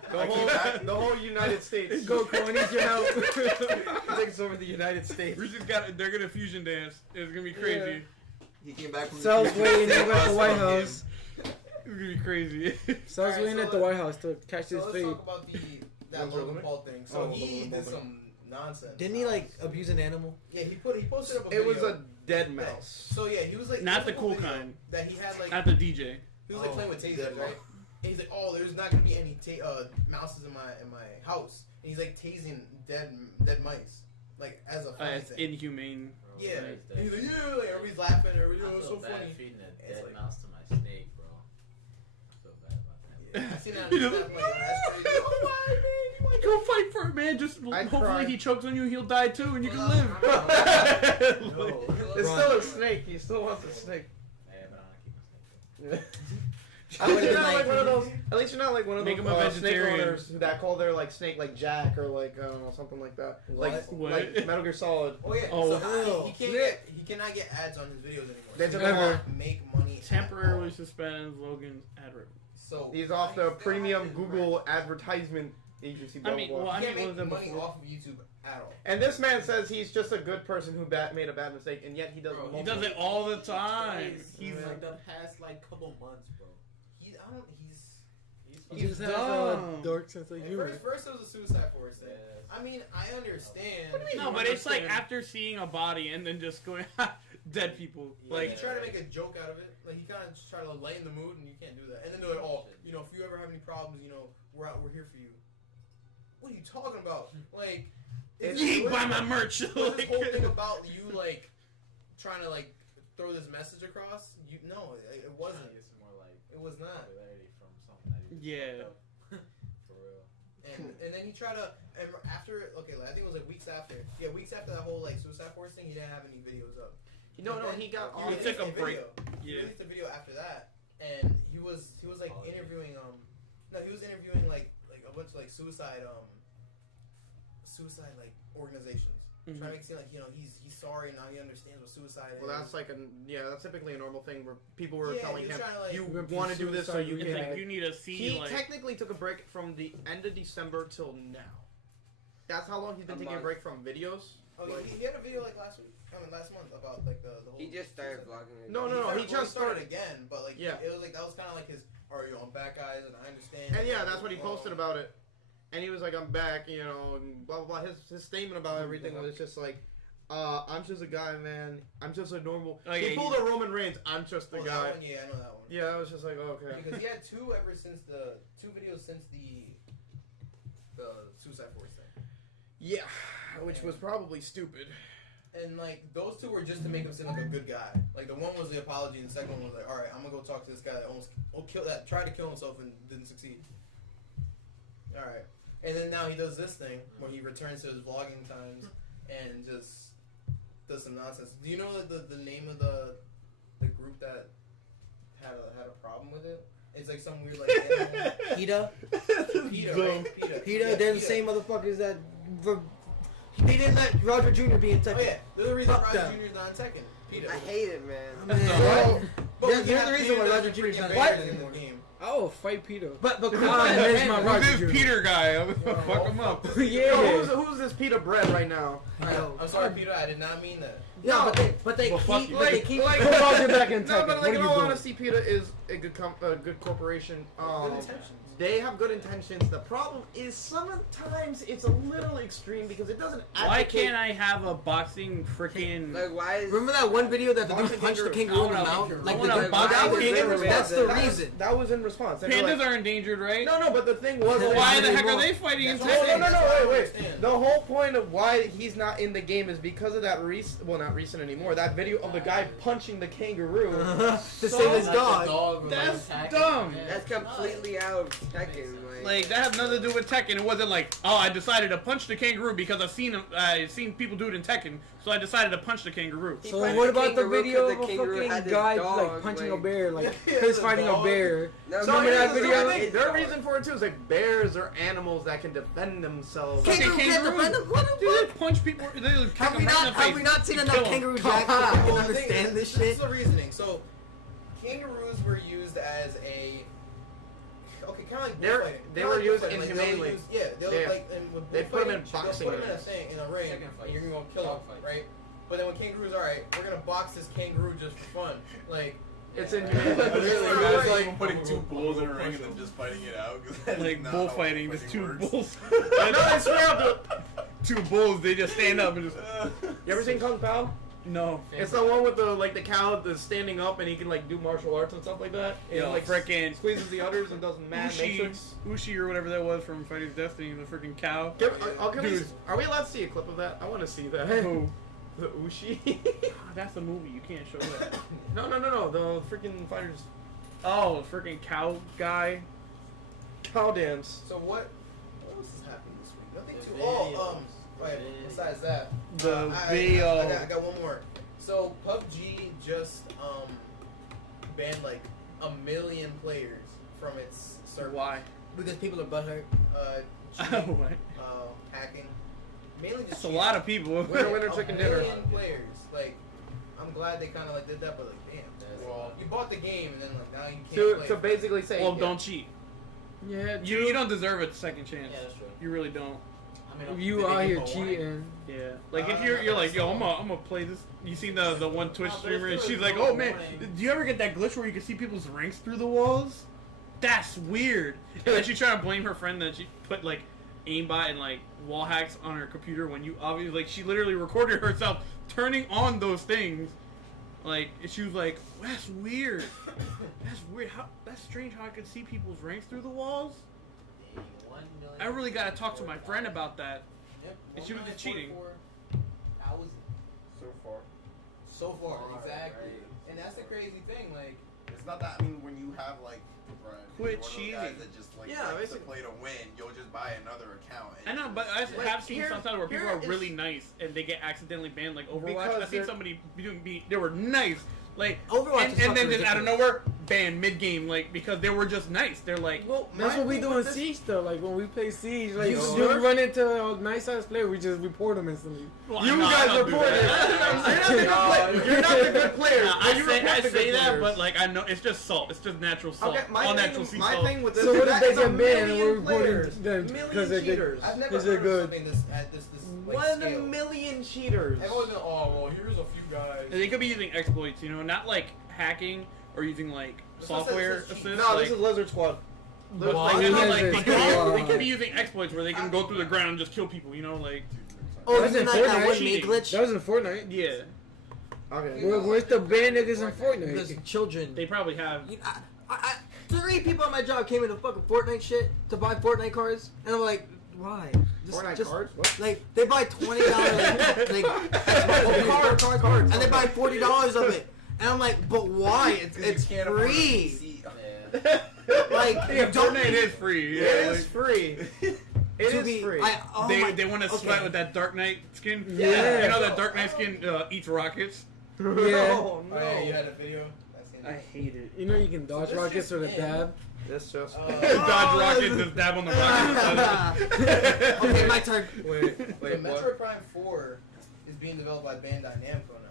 The whole United States. Goku, I need your help. He takes over the United States. We just got. They're gonna fusion dance. It's gonna be crazy. He came back from the Cell's future waiting to at the us White on him. House. It's gonna be crazy. Cell's Alright, waiting so at the White House to catch So his let's fate. talk about that Winter Logan Olympics? Paul thing. So Oh, he Logan did Paul some nonsense. Didn't he like abuse an animal? Yeah, he posted up a It video. was a dead mouse. So yeah, he was like Not the he posted a cool video kind. that he had like Not the DJ. he was like Oh, playing with tasers, dead right? mouse. And he's like, oh, there's not gonna be any mouses in my house. And he's like tasing dead mice, like as a funny It's thing. inhumane. Yeah, That is and he's like, definitely- yeah, like everybody's laughing, everybody's I oh, it's feel so bad funny. feeding a It's dead like- mouse to my snake, bro. I feel bad about that. Yeah, I seen that on You his know- snap, like, that's crazy. Oh, why, man? Go fight for it, man. Just I hopefully cried. he chokes on you, he'll die too, and you can Well, live. No. It's Run. still a snake. He still wants a snake. Yeah, but I want to keep my snake. I At least would've you're been not like- like one of those. At least you're not like one of Make those him a snake vegetarian. owners that call their like snake like Jack or like I don't know something like that. Like What? like Metal Gear Solid. Oh yeah, Oh, so ew. he cannot get ads on his videos anymore. They So took he him cannot off. make money. at Temporarily all. suspends Logan's ad revenue. So He's off they the don't premium have to Google direct- advertisement agency. Blah, I mean, blah, blah. well, I He can't mean, make what was money that before? off of YouTube at all. And this man says he's just a good person who made a bad mistake, and yet he does. Bro, He multiple- does it all the time. Twice, He's like the past like couple months, bro. He's He He's just has a dumb. dark sense of humor. first it was a Suicide Force thing. Yes. I mean, I understand. no, but it's like after seeing a body and then just going dead people. Like, Like he tried to make a joke out of it. Like, he kind of just tried to lighten the mood, and you can't do that. And then they're like, oh, you know, if you ever have any problems, you know, we're here for you. What are you talking about? Like, you buy my merch. was this whole thing about you, like, trying to, like, throw this message across? No, it wasn't. It's more like It was not. popularity from something that he Yeah. fucked up. For real. And then he tried to, and after, okay, like, I think it was like weeks after that whole like Suicide Force thing, he didn't have any videos up. No, And no, then he got he on. He took a released break. video. He Yeah. released a video after that, and he was like Oh, yeah. interviewing he was interviewing like a bunch of like suicide like organizations. Mhm. Trying to make it seem like, you know, he's sorry now, he understands what suicide Well, is. that's like that's typically a normal thing where people were Yeah, telling he was him, trying to, like- you He went want to from do this so suicide you It's can. like you need to see He like technically took a break from the end of December till now. That's how long he's been A taking a month. break from videos. oh, like- he had a video like last month about like the whole. He just started suicide- vlogging. No, again. no, no. He Well, just started. again, but like Yeah. it was like that was kind of like his. Are you on back, guys? And I understand. And yeah, that's what he posted about it. And he was like, I'm back, you know, and blah, blah, blah. His statement about everything was just like, I'm just a guy, man. I'm just a normal. Oh, he yeah, pulled a Roman Reigns. I'm just a Oh, guy. that one, yeah, I know that one. Yeah, I was just like, oh, okay. Because he had two videos since the Suicide Force thing, Yeah, which was probably stupid. and like those two were just to make him seem like a good guy. Like the one was the apology, and the second one was like, all right, I'm gonna go talk to this guy that tried to kill himself and didn't succeed. All right, and then now he does this thing where he returns to his vlogging times and just does some nonsense. Do you know the name of the group that had a problem with it? It's like some weird like animal. PETA? PETA, right? PETA. PETA, they're the same motherfuckers that They didn't let Roger Jr. be in Tekken. Oh yeah, there's a reason Fuck Roger them. Jr. is not in Tekken. Peter. I hate it, man. Man. But There's we can have the reason why Peter Roger that's Jr. is not freaking What? better in the game. Oh, fight Peter. But come Ah, on, there's man. my Who's Roger this Jr. Peter guy? I'm gonna fuck him up. Yeah. Who's this Peter Bread right now? I'm sorry, Peter. I did not mean that. Yeah, but they Well, fuck keep, you. but they keep. Like, Put Roger back in no, Tekken. but What like are in you all doing? honesty, Peter is a good corporation. Good intentions. They have good intentions. The problem is sometimes it's a little extreme because it doesn't. Why advocate- can't I have a boxing freaking? Like why is? Remember that one video that the dude Boxing punched the kangaroo. kangaroo in the I mouth? wanna- Like I the wanna dude, box that the was kangaroo. that's the That was- reason. That was in response. And they're Pandas like- are endangered, right? No, but the thing was. Well, like- why the heck anymore. are they fighting in That's No, Tekken? no, That's what I wait. understand. The whole point of why he's not in the game is because of that not recent anymore. That video of the guy punching the kangaroo. To save his dog. That's dumb. That's completely out of Tekken. Like that has nothing to do with Tekken. It wasn't like, oh, I decided to punch the kangaroo because I've seen people do it in Tekken, so I decided to punch the kangaroo. So what about the video of a fucking guy like punching a bear, like Chris fighting a bear? Remember that video? Their reason for it too is like bears are animals that can defend themselves. Fucking Kangaroo can't kangaroo. defend him? What? Dude, they punch people. They kick Have we them right in the face. have we not seen and enough kill 'em. Kangaroo Jack to Well, fucking the thing understand is, this This shit? is the reasoning. So, kangaroos were used as a. Okay, kind of like bullfighting. They Kinda were like used bullfighting. Like, inhumanely. they would Yeah. like and with They put 'em in bullfighting, they'll boxing put 'em in a rings. thing in a ring, Chicken fights. and you're gonna kill Dog them, fights. right? But then when kangaroos, all right, we're gonna box this kangaroo just for fun. Like, It's I inhumanely. really, Right. guys like putting two bulls in a ring and then just fighting it out. 'Cause that is Like not bullfighting, how just two fighting bulls. No, I swear up. Two bulls, they just stand up and just. You ever seen Kung Pao? No. It's the one with the cow that's standing up and he can like do martial arts and stuff like that. And Yo, he, like frickin' squeezes the udders and does mad matrix. Ushi or whatever that was from Fighting Destiny, the freaking cow. Dude, are we allowed to see a clip of that? I want to see that. Who? The Ushi. That's a movie. You can't show that. No. The freaking fighters Oh, the freaking cow guy. cow dance. so what else has happened this week? Nothing too. Wait. Besides that, The I video. got one more. So PUBG just banned like 1 million players from its server. Why? Because people are butthurt. Cheating, What? hacking, mainly just That's a cheating. lot of people. Winner, chicken dinner. 1 million players. Like, I'm glad they kind of like did that, but like, damn. Well, you bought the game and then like now you can't play. To it. basically say. Well, don't cheat. Yeah, You don't deserve a second chance. Yeah, that's true. You really don't. I mean, you did they out give here a warning? cheating. Yeah. Like if you're like, yo, I'm gonna play this. You seen the one Twitch streamer and she's like, oh man, do you ever get that glitch where you can see people's ranks through the walls? That's weird. And then she tried to blame her friend that she put like aimbot and like wall hacks on her computer when you obviously like she literally recorded herself turning on those things. Like she was like, that's weird. That's weird. That's strange how I could see people's ranks through the walls. 1 million. I really gotta talk to my friend about that. Yep. And she was just cheating. 1,000,000. So far. So far, Right, exactly. right. And that's the crazy thing. Like, It's not that. I mean, when you have like, Brian, Quit one of those cheating. guys that just like Yeah, likes to basically. play to win, you'll just buy another account. I know, but I Like, have seen here- sometimes where people here are is- really nice and they get accidentally banned, like Overwatch. Because I've seen they're- somebody they were nice, like Overwatch and is then fucking just out of ridiculous. nowhere banned mid game, like because they were just nice. They're like, Well, That's what we do in this. Siege though. Like when we play Siege, like You you sure? run into a nice ass player, we just report them instantly. well, You no, I guys don't do report it. that. You're not the good player. Nah, I say good that, players. but like I know it's just salt. It's just natural salt. Okay, All natural sea my salt. thing with this So is what if that they it's a get banned and we're million reporting players, them million because they're good? cheaters. I've never Is it heard good? of something this at this like, 1 scale. million cheaters. I've always been, oh well, here's a few guys. They could be using exploits, you know, not like hacking or using like This one software says cheat. assist. No, like, this is Lizard Squad. Well, Why? I know, Lizard like, Squad. they could be using exploits where they can go through the ground and just kill people, you know, like Oh, That was isn't in that that Fortnite. one me glitch? That was in Fortnite. yeah, Okay. Where's the ban niggas in Because Fortnite? children. they probably have. You know, I, 3 people at my job came into fucking Fortnite shit to buy Fortnite cards, and I'm like, why? Fortnite cards? What? Like they buy $20 like cards, and they buy $40 of it, and I'm like, but why? It's can't afford a free. Yeah. Like Yeah, you don't Fortnite need- is free. Yeah, It like, is free. It to is be- free. oh they my- they want to okay. sweat with that Dark Knight skin. Yeah. You know that Dark Knight skin eats rockets. Yeah. Oh, no. Oh, yeah, you had a video. That's I hate it. You know you can dodge This rockets just with a in. dab. This just. Dodge rocket, just dab on the rocket. Okay, my turn. Wait, So Metroid Prime 4 is being developed by Bandai Namco now.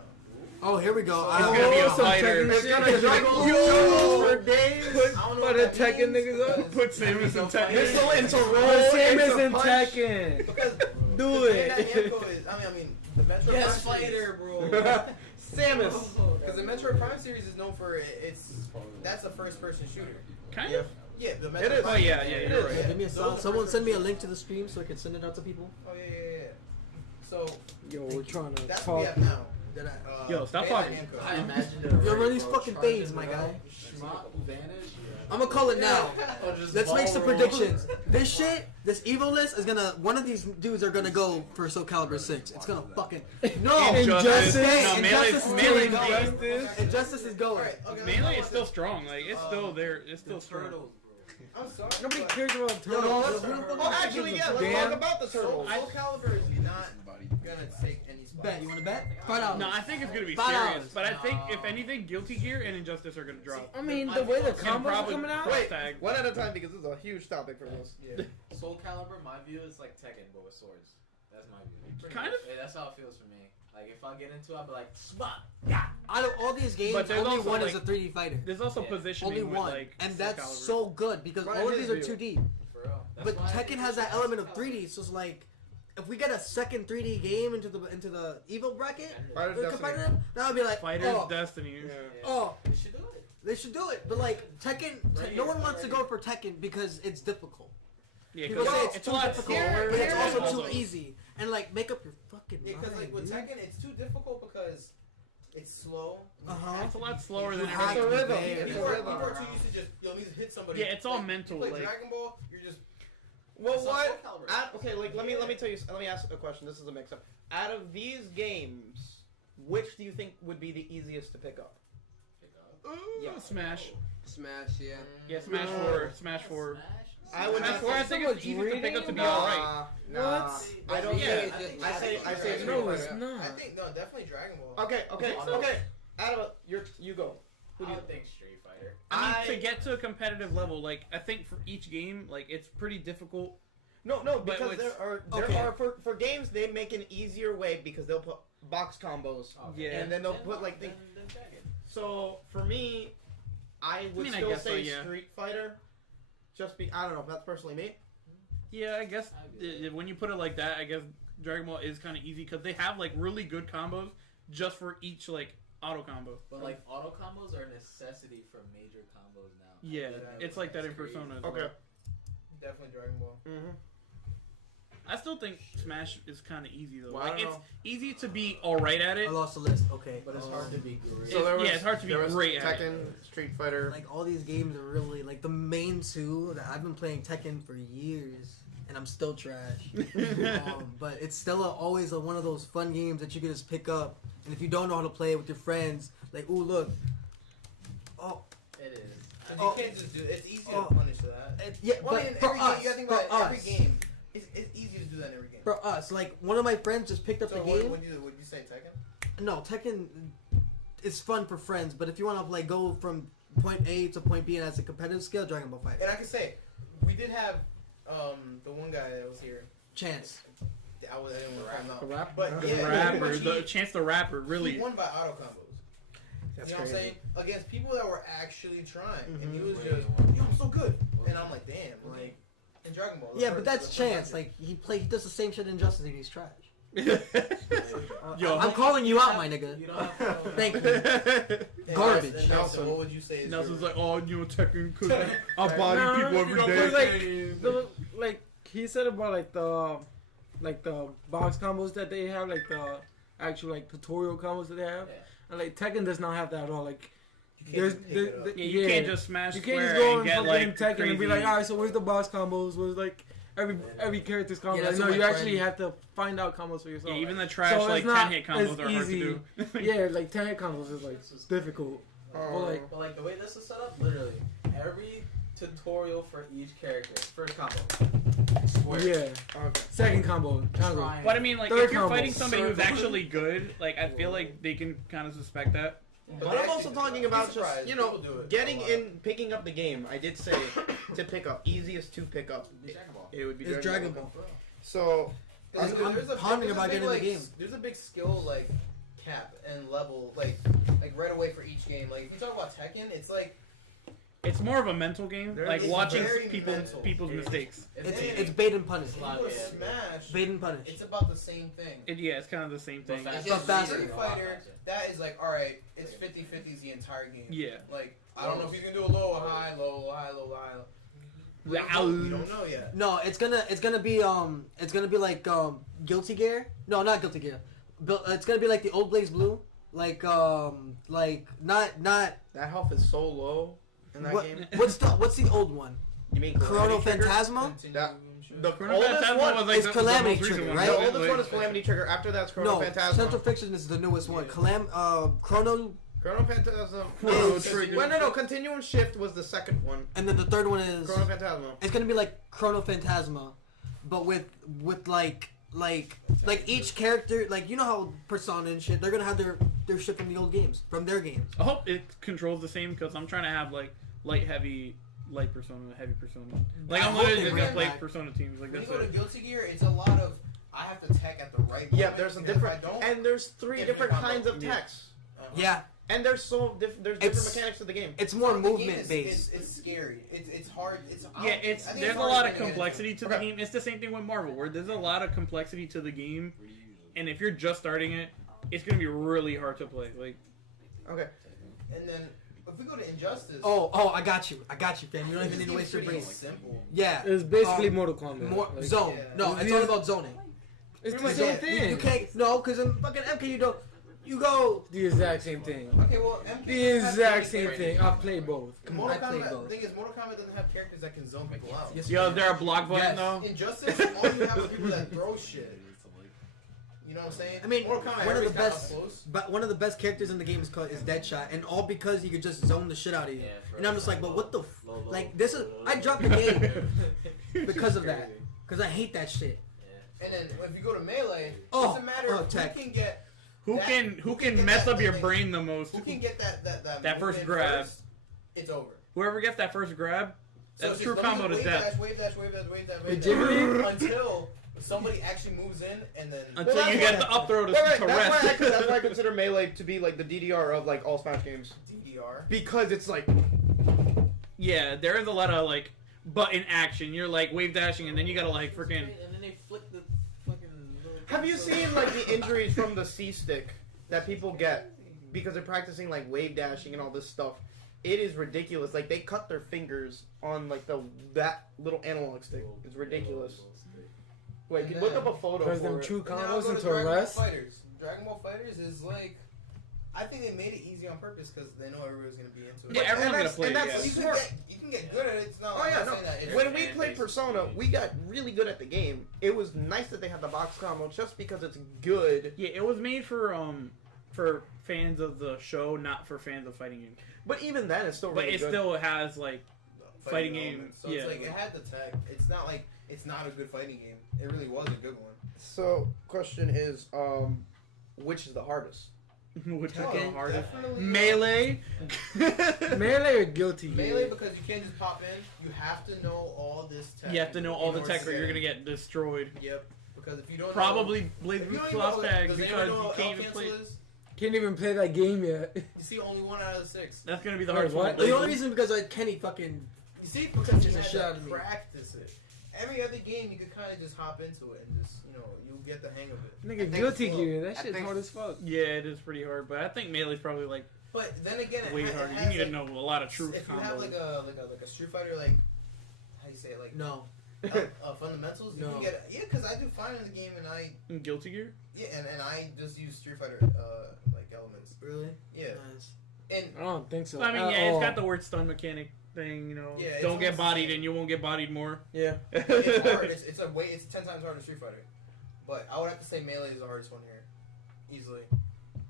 Oh, here we go. It's gonna be a fighter. It's gonna juggle for days. Put a Tekken niggas up. Put Samus in Tekken. Missile into roll. Samus into and punch. Tekken. Because Do Bandai it. Namco is, I mean, the Metroid Yes, Prime fighter, bro. Samus. Because the Metroid Prime series is known for that's a first-person shooter. Kind of. Yeah, the Metroid It is. Prime Oh, yeah, series. you're right. Yeah, give me a Those sound. are Someone send me a first-person link to the stream so I can send it out to people. Oh yeah. So Yo, we're trying to that's what we talk. have now. Did I? Yo, stop Bandai talking. Namco. I imagine Yo, run these fucking fades, my guy. Vanish. I'm gonna call it now. Or just Let's make some ball roll. predictions. This shit, this Evo list is gonna. One of these dudes are gonna go for Soul Calibur 6. It's gonna fucking. No! Injustice. No, Injustice is Melee. going. Melee. Injustice is going. Alright, okay, Melee is still strong. Like it's still there. It's still strong. I'm sorry. Nobody but cares about Yo, turtles. Well, actually, yeah. Let's Damn. talk about the turtles. Soul Calibur is not gonna take any spot. Bet. You wanna bet? $5. No, I think it's gonna be $5. serious. But I think if anything, Guilty Gear and Injustice are gonna drop. I mean, the way the And combos are probably coming out. Wait, tag. one at a time because this is a huge topic for us. Yeah. Soul Calibur, my view is like Tekken, but with swords. That's my view. Kind of. Yeah, that's how it feels for me. Like if I get into it, I'll be like, spot. Out of all these games, But there's only also, one is like- a 3D fighter. There's also Yeah. positioning Only with one, like and Soul that's Calibur. so good because Right, all of his these are view. 2D. For real. That's But why I Tekken think has that it's element of Soul 3D, so it's like if we get a second 3D game into the Evo bracket, Fighters the Destiny. competitive, that would be like Fighters oh, Destiny. oh, They should do it. they should do it. But like Tekken, no one wants to go for Tekken because it's difficult. Yeah, People because say it's it's a too lot difficult, slower. but it's and also all too those. easy. And like make up your fucking Yeah, because like mind, with dude. Tekken, it's too difficult because it's slow. It's a lot slower You than have everything. to rhythm. be there. People are too used to just let me just hit somebody. Yeah, it's all Like, mental, You play like- Dragon Ball, you're just Well, That's not what? Soul Calibur. Okay, like let me tell you. Let me ask a question. This is a mix-up. Out of these games, which do you think would be the easiest to pick up? Yeah, Smash. Smash, yeah. Yeah, Smash 4. Smash 4. I would Smash not 4, I say. think it's easy to pick up to be alright. Nah, What? I don't. Yeah. think I say Street No, Fighter. it's not. I think no, definitely Dragon Ball. Okay. Out of you go. Who do I you would think Street Fighter. I mean, to get to a competitive level, like, I think for each game, like, it's pretty difficult. No, But because it's- there are for games they make an easier way because they'll put box combos Okay. Yeah. and then they'll put like things. Then Dragon. So for me, I would mean, I still guess so, say yeah. Street Fighter. Just be I don't know if that's personally me. Yeah, I guess I get it. when you put it like that, I guess Dragon Ball is kind of easy because they have, like, really good combos just for each, like, auto combo. But like auto combos are a necessity for major combos now. Yeah, it's like that in That's Persona as Okay. well. Definitely Dragon Ball. Mm-hmm. I still think Smash is kind of easy, though. Well, I like, don't it's know. easy to be alright at it. I lost the list. Okay, But it's hard to be great. It's hard to be great at it. Tekken, Street Fighter. Like all these games are really like the main two that I've been playing Tekken for years, and I'm still trash. But it's still always one of those fun games that you can just pick up, and if you don't know how to play it with your friends, like, ooh, look, oh, It is. And Oh. you can't just do it. It's easy Oh. to punish that. yeah, Well, but in for every game, us, you gotta think for about it, us, every game. It's easy to do that in every game. for us, like one of my friends just picked up So the what game. would you say Tekken? No, Tekken is fun for friends, but if you want to like go from point A to point B and as a competitive scale, Dragon Ball Fighter. And I can say, we did have the one guy that was here. Chance. I didn't want to call him out. The rap- But The yeah, rapper, he- the Chance the Rapper, really. He won by auto combos. That's You know what I'm crazy. saying? Against people that were actually trying, and he was Wait, just, what? yo, I'm so good, and I'm like, damn, like in Dragon Ball. Yeah, but that's Chance. Like he does the same shit in Justice League. He's trash. Yo. I'm calling you out, my nigga. You don't have to. Thank you. And Garbage. Nelson, Nelson. what would you say? Is Nelson's your- like, oh, you know, Tekken, cause I body No, people every no, day. cause, like he said about like the box combos that they have, like the actual like tutorial combos that they have, Yeah. and like Tekken does not have that at all. Like you there's can't pick it up. Yeah, you can't just smash you can't square just go and and get fucking like Tekken crazy. and be like, all right, so where's the box combos? Where's like every character's combo? Yeah, Like, that's no, what you my actually friend- have to find out combos for yourself. Yeah, even the trash So it's like not 10-hit combos as are hard to easy. do. Yeah, like 10 hit combos is like difficult. Well, like But like the way this is set up, literally every tutorial for each character. First combo. Square. yeah, Okay. second combo, triangle. Triangle. But I mean, like, Third if you're combo, fighting somebody who's circle. actually good, like, I feel like they can kind of suspect that. But they I'm also actually- talking I'd be about just, surprised. you know, People do it getting a lot. in, picking up the game. I did say to pick up, easiest to pick up. It would be It's Dragon Ball. So, There's I'm pondering about getting the game. There's a big skill like cap and level like right away for each game. Like if you talk about Tekken, it's like It's more of a mental game, like It's watching very people's mental. mistakes. It's bait and punish. If you go to Smash, Bait and punish. it's about the same thing. Yeah, it's kind of the same thing. But It's not just faster. Street Fighter, that is like, alright, it's 50-50s the entire game. Yeah. Like, I don't know if you can do a low or high, low, high, low, high. We don't know yet. No, it's gonna be like Guilty Gear. No, not Guilty Gear. It's gonna be like the old Blazblue. Like not that health is so low in that what, game. what's the old one? You mean Chrono Calamity Trigger? Phantasma? Continue, That- sure. the Chrono oldest Phantasma one was like is the Calamity most recent Trigger, one. right? The Yeah, oldest like- one is Calamity Trigger. After that's Chrono No, Phantasma. Central Fiction is the newest one. Chrono, Chrono Phantasma. Chrono is- Trigger. Well, no. Continuum Shift was the second one. and then the third one is Chrono Phantasma. it's gonna be like Chrono Phantasma, but with like each character, like you know how Persona and shit, they're gonna have their shit from the old games, from their games. I hope it controls the same because I'm trying to have like light Persona, heavy Persona. Like I I'm hope literally they just bring gonna play back- Persona teams. Like When you that's go to it. Guilty Gear, it's a lot of I have to tech at the right moment. Yeah, there's a and different, if I don't, and there's three if different I don't- kinds of Yeah. techs, Yeah, and there's there's different It's- mechanics to the game. it's more the game movement is- based. It's scary. It's hard. It's I Yeah, don't- it's I think there's a harder lot than of it is. complexity to the Okay. game. It's the same thing with Marvel, where there's a lot of complexity to the game, and if you're just starting it, it's gonna be really hard to play. Like, Okay, And then if we go to Injustice, Oh, I got you, fam. You don't even this need to game's waste your pretty brain. simple. Yeah, It's basically Um, Mortal Kombat. more Like, zone. Yeah. No, it's all about zoning. It's the much same it. thing. You can't because in fucking MK you go. The exact same thing. Okay, well, MK The doesn't have exact any same characters. thing. I play both. Mortal I play Kombat. both. The thing is, Mortal Kombat doesn't have characters that can zone people out. Yes, yo, is there a block button Yes. though? Injustice, all you have are people that throw shit. You know what I'm saying? I mean, Mortal Kombat, one of the everybody's kinda best, up close. but one of the best characters in the game is Deadshot, and all because he could just zone the shit out of you. And I'm just like, but what the like? This is I dropped the game because of that, because I hate that shit. And then if you go to Melee, Oh, it's a matter of tech. who can get Who that- can get mess that up your thing- brain the most? Who can get that That first movement grab. first, it's over. Whoever gets that first grab, So that's it's true just, let me combo do to wave death. dash, wave dash, wave dash, wave dash, With wave Jiggly? dash, until somebody actually moves in and then. Until that's you why- get the up throw to, Right, to that's rest. why I consider Melee to be like the DDR of like all Smash games DDR. because it's like Yeah, there is a lot of like button action. You're like wave dashing, and then you gotta like freaking. And then they flick the fucking. Have you seen like the injuries from the C stick that people get because they're practicing like wave dashing and all this stuff? It is ridiculous. Like they cut their fingers on like that little analog stick. It's ridiculous. Wait, can you look up a photo Because for them it. true But now combos go to into Dragon Ball arrest. Fighters. Dragon Ball Fighters is like. I think they made it easy on purpose because they know everybody's gonna be into it. Yeah, everyone's gonna that's- play and it. that's- Yeah. You can get good at it. It's not. Oh I'm yeah, not no. saying that it's When we fan played base Persona, is we got really good at the game. It was nice that they had the box combo just because it's good. Yeah, it was made for fans of the show, not for fans of fighting games. But even then, it's still But really it good. still has like fighting game, element. So yeah. it's like it had the tech. It's not like it's not a good fighting game. It really was a good one. So, question is, which is the hardest? which is the Tekken, hardest. Definitely Melee. Melee or Guilty Gear? Melee because you can't just pop in. You have to know all this tech. You have to know all in the order tech, to or you're get gonna it. get destroyed. Because if you don't Probably know, Blade if you don't even Plus know, tag does because anyone know you what can't L even cancel play. is? Can't even play that game yet. You see only 1 out of 6. That's gonna be the Wait, hardest what? one. The only reason is because Kenny fucking. You see, because you Just a had shit out to of me. practice it. Every other game, you could kind of just hop into it and just, you'll get the hang of it. Nigga, think Guilty it's- Gear. That I shit's think- hard as fuck. Yeah, it is pretty hard, but I think Melee's probably like But then again, it way ha- it harder. You has, need to like, know a lot of true If you have combos. like a Street Fighter, like how do you say it, like No. fundamentals, you No. can get because I do fine in the game and I Guilty Gear. and I just use Street Fighter like elements. Really? Yeah, Nice. and I don't think so. I mean, at yeah, it's all. got the word stun mechanic thing. You know, Yeah, it's don't get almost the bodied same. and you won't get bodied more. Yeah. it's hard. It's 10 times harder than Street Fighter. But I would have to say Melee is the hardest one here, easily.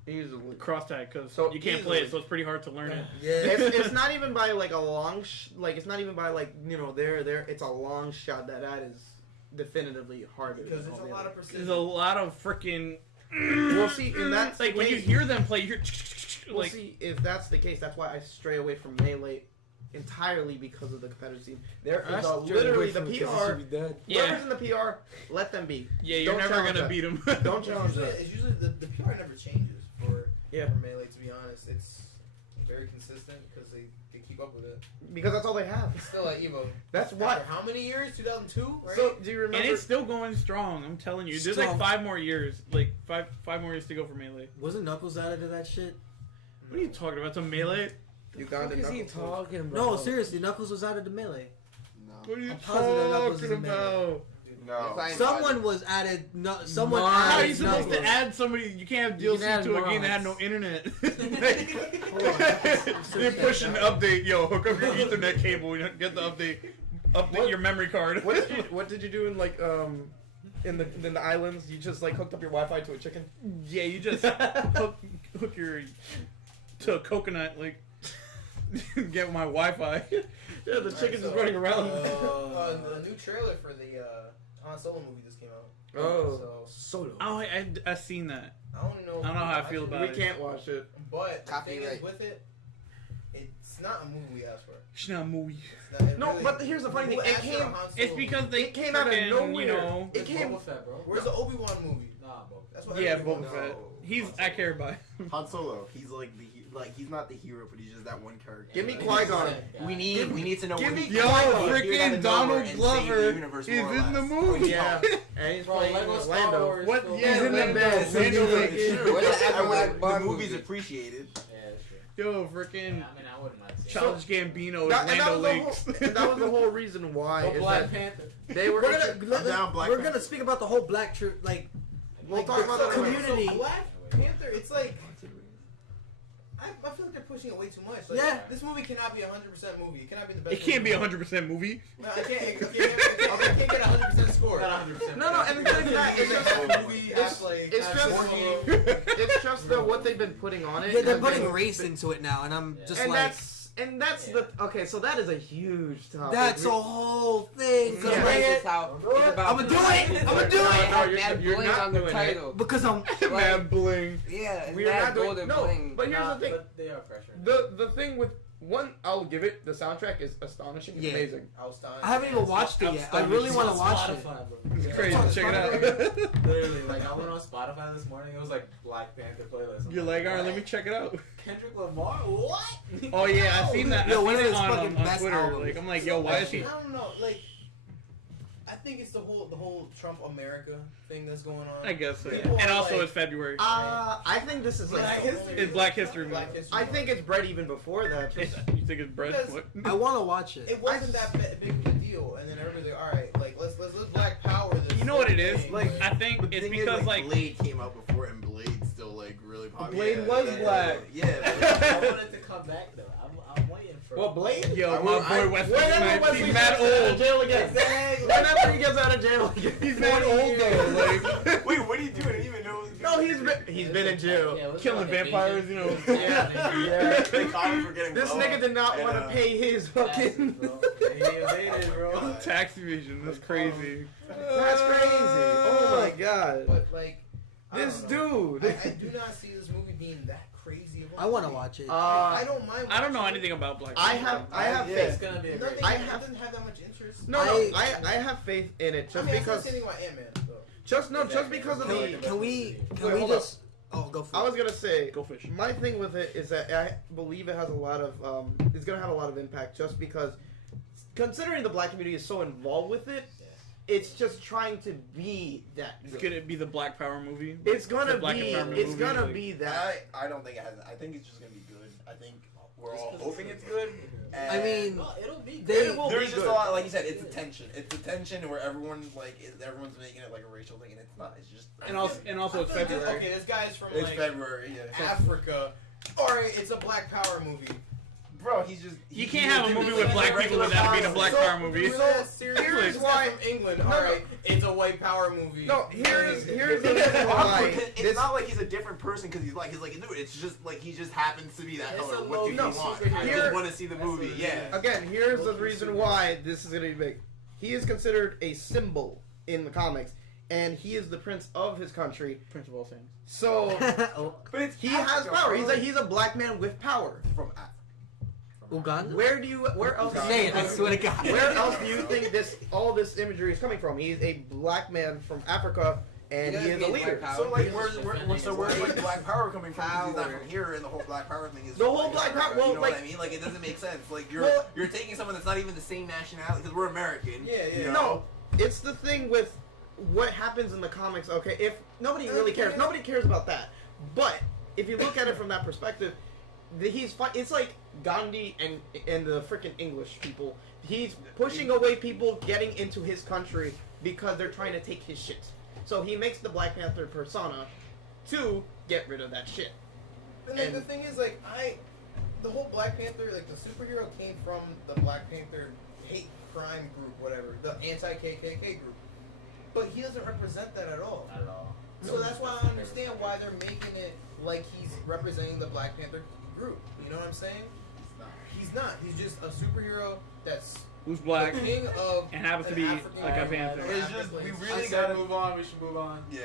Easily. Cross tag because So you can't play easily. it, so it's pretty hard to learn it. Yeah. It's not even by like a long, it's not even by like, there. It's a long shot that is definitively harder. Because than there's all a the lot other. of precision. There's a lot of freaking. Well, see, in that like when you case- hear them play, you're Well, like, see, if that's the case, that's why I stray away from Melee entirely because of the competitive scene. There is literally the PR. Whoever's in the PR, let them be. yeah, you're Don't never challenge gonna that. beat him. Don't challenge that. It's usually the PR never changes for Melee. To be honest, it's very consistent because they keep up with it. Because that's all they have. It's still at Evo. That's what. After how many years? 2002, right? So do you remember? And it's still going strong. I'm telling you, there's like Strong. 5 more years, like five more years to go for Melee. Wasn't Knuckles added to that shit? What are you talking about? Some Melee? Uganda What is he Knuckles. talking about? No, seriously, Knuckles was added to Melee. No. What are you I'm positive Knuckles is talking in Melee. about? No. Someone was added. No, someone Mine. How are added you supposed Knuckles. to add somebody? You can't have You DLC can add to a game that had no mods. internet. Hold on. They're pushing the update. Yo, hook up your Ethernet cable. Get the update. Update your memory card. What did you do in like in the islands? You just like hooked up your Wi-Fi to a chicken? Yeah, you just hook your to a coconut, like get my Wi-Fi. Yeah, the chicken's just running around. The new trailer for the Han Solo movie just came out. Oh. So Solo. Oh, I seen that. I don't know. I don't know how I feel about We it. can't watch it. But the thing is, Copyright. with it, it's not a movie we asked for. It's not a movie. It's not- it No, really- but here's the funny thing. who It asked for a came. Han Solo It's because they It came out of frickin', nowhere. You know, It came. Boba Fett, bro. Where's the Obi-Wan movie? Nah, Boba. That's what yeah, everybody Boba wants. Fett. He's I care about. Han Solo. He's like he's not the hero, but he's just that one character. Give me Yeah, Qui-Gon. yeah. We need to know. give where me he- Yo, Qui-Gon. freaking Donald Glover is in the movie. Yeah, and he's Bro, playing Lego Star Lando. Wars What? still- Yeah, He's in the Lando- bed. Lando He's like- in Where's the I would- Black Bond the movie's movie? appreciated. Yeah, that's true. Yo, Yeah, freaking I mean, I wouldn't mind seeing Childish Gambino is That, and, that Lando was the Lakes. whole, and that was the whole reason why. it. Is Black that Panther. they were. We're down Black we're Panther. gonna speak about the whole black We'll like, talk about that the later. community. So Black Panther, it's like I feel like they're pushing it way too much. Like, Yeah. this movie cannot be a 100% movie. It cannot be the best. It can't be a movie. 100% movie. No, I can't. I can't get a 100% score. Not 100%. No, and the thing is that it's just, movie it's- has like it's has just- Solo. it's just the what they've been putting on it. Yeah, they're has putting been- race into it now, and I'm just and like, that's Yeah. the okay. So that is a huge topic. that's a whole thing. 'cause Yeah. man, It's how it's about I'ma do it! I'ma do it! Have you're- mad you're bling not on the doing it. title. because I'm Mad bling. Yeah, it's We are mad not doing golden no. bling. But here's Nah, the thing. But they are pressuring. The thing with one, I'll give it. The soundtrack is astonishing. It's Yeah. amazing. I haven't even watched it yet. I really want to watch it. It's crazy. Check it out. Literally, like I went on Spotify this morning. It was like Black Panther playlist. I'm You're like, alright, let what? me check it out. Kendrick Lamar? What? Oh yeah, I seen that. Yo, I one seen of it his on fucking best Twitter. albums. Like, I'm like, yo, why is he? I don't know. Like, I think it's the whole Trump America thing that's going on. I guess so. People And are also, like- it's February. I think this is Black like. History. It's Black History Month. Black History I Month. think it's bred even before that. You think it's bread? Because- What? I want to watch it. It wasn't that big of a deal, and then everybody's like, all right, like let's Black Power this. You know what it is? thing, Like, I think But the it's thing is, because like Blade came out before, and Blade's still like really popular. Blade was black. Yeah. I wanted to come back though. I'm waiting for. Well, Blade. yo, I my will- boy Wesley Whenever Snipes, Wesley he's mad gets out of old. jail again. Exactly. Whenever he gets out of jail again. He's mad old though. Like Wait, what are you doing? I didn't even know. No, he's been in jail. Yeah, was it killing like an vampires, Asian? you know. Yeah. They caught him for getting This blown nigga up. did not And, want to pay his fucking. Bro. He evaded, bro. Tax evasion. That's crazy. That's crazy. Oh my god. But like, I This don't know. dude. I do not see this movie being that crazy. Of a I want to movie. watch it. I don't mind. I don't know watching anything it. about Black. I Panther. have Yeah. It's faith. gonna be a Nothing. great. I I have- doesn't have that much interest. No, I have faith in it I just mean, because. I said about Ant-Man. So. Just because of Can the. we can we Wait, hold just? Oh, go for I it. was gonna say, Go fish. my thing with it is that I believe it has a lot of, it's gonna have a lot of impact just because, considering the black community is so involved with it, it's just trying to be that. It's good. gonna be the Black Power movie. It's gonna the Black be. Empowerment It's movie, gonna like- be that. I don't think it has. I think it's just gonna be good. I think we're all hoping it's good. And I mean, No, it'll be. they- good. there's be just good. a lot, like you said, it's attention. It's attention where everyone's making it like a racial thing, and it's not. It's just. And also it's I feel like February. Okay, this guy's from It's like February. Yeah. Africa. All right, it's a Black Power movie. Bro, he's just. You can't have a movie with black people without it being a Black So- Power movie. so here's here's why why- from England. No, All no. right, it's a white power movie. No, here's the reason It's why. it's not like he's a different person because he's like dude. It's just like he just happens to be that It's color. a What do you low-key want? superhero. I Here- just want to see the That's movie. what it Yeah. is. Again, here's the reason why this is gonna be big. He is considered a symbol in the comics. and he is the prince of his country. Prince of all things. So But it's he has Africa, power. bro. He's a black man with power. from Africa. Uganda? Where else? Say it, I swear to God. Where else do you think all this imagery is coming from? He's a black man from Africa, and he is a leader. So like, where's like Black Power coming from? 'Cause he's not from here, and the whole Black Power thing is The whole like, Black Power- you well, know like- what I mean? Like, it doesn't make sense. Like, you're Well- you're taking someone that's not even the same nationality because we're American. Yeah, yeah. You know? No, it's the thing with what happens in the comics. Okay, if nobody really cares, nobody cares about that. But if you look at it from that perspective, it's like Gandhi and the freaking English people. He's pushing away people getting into his country because they're trying to take his shit. So he makes the Black Panther persona to get rid of that shit. And like, the thing is, like, the whole Black Panther, like, the superhero came from the Black Panther hate crime group, whatever, the anti-KKK group. But he doesn't represent that at all. Not at all. So that's why I understand why they're making it like he's representing the Black Panther group. You know what I'm saying? He's not. He's just a superhero that's Who's black the king of and happens to an be African- like a panther. It's just we really gotta gotta move on. We should move on. Yeah,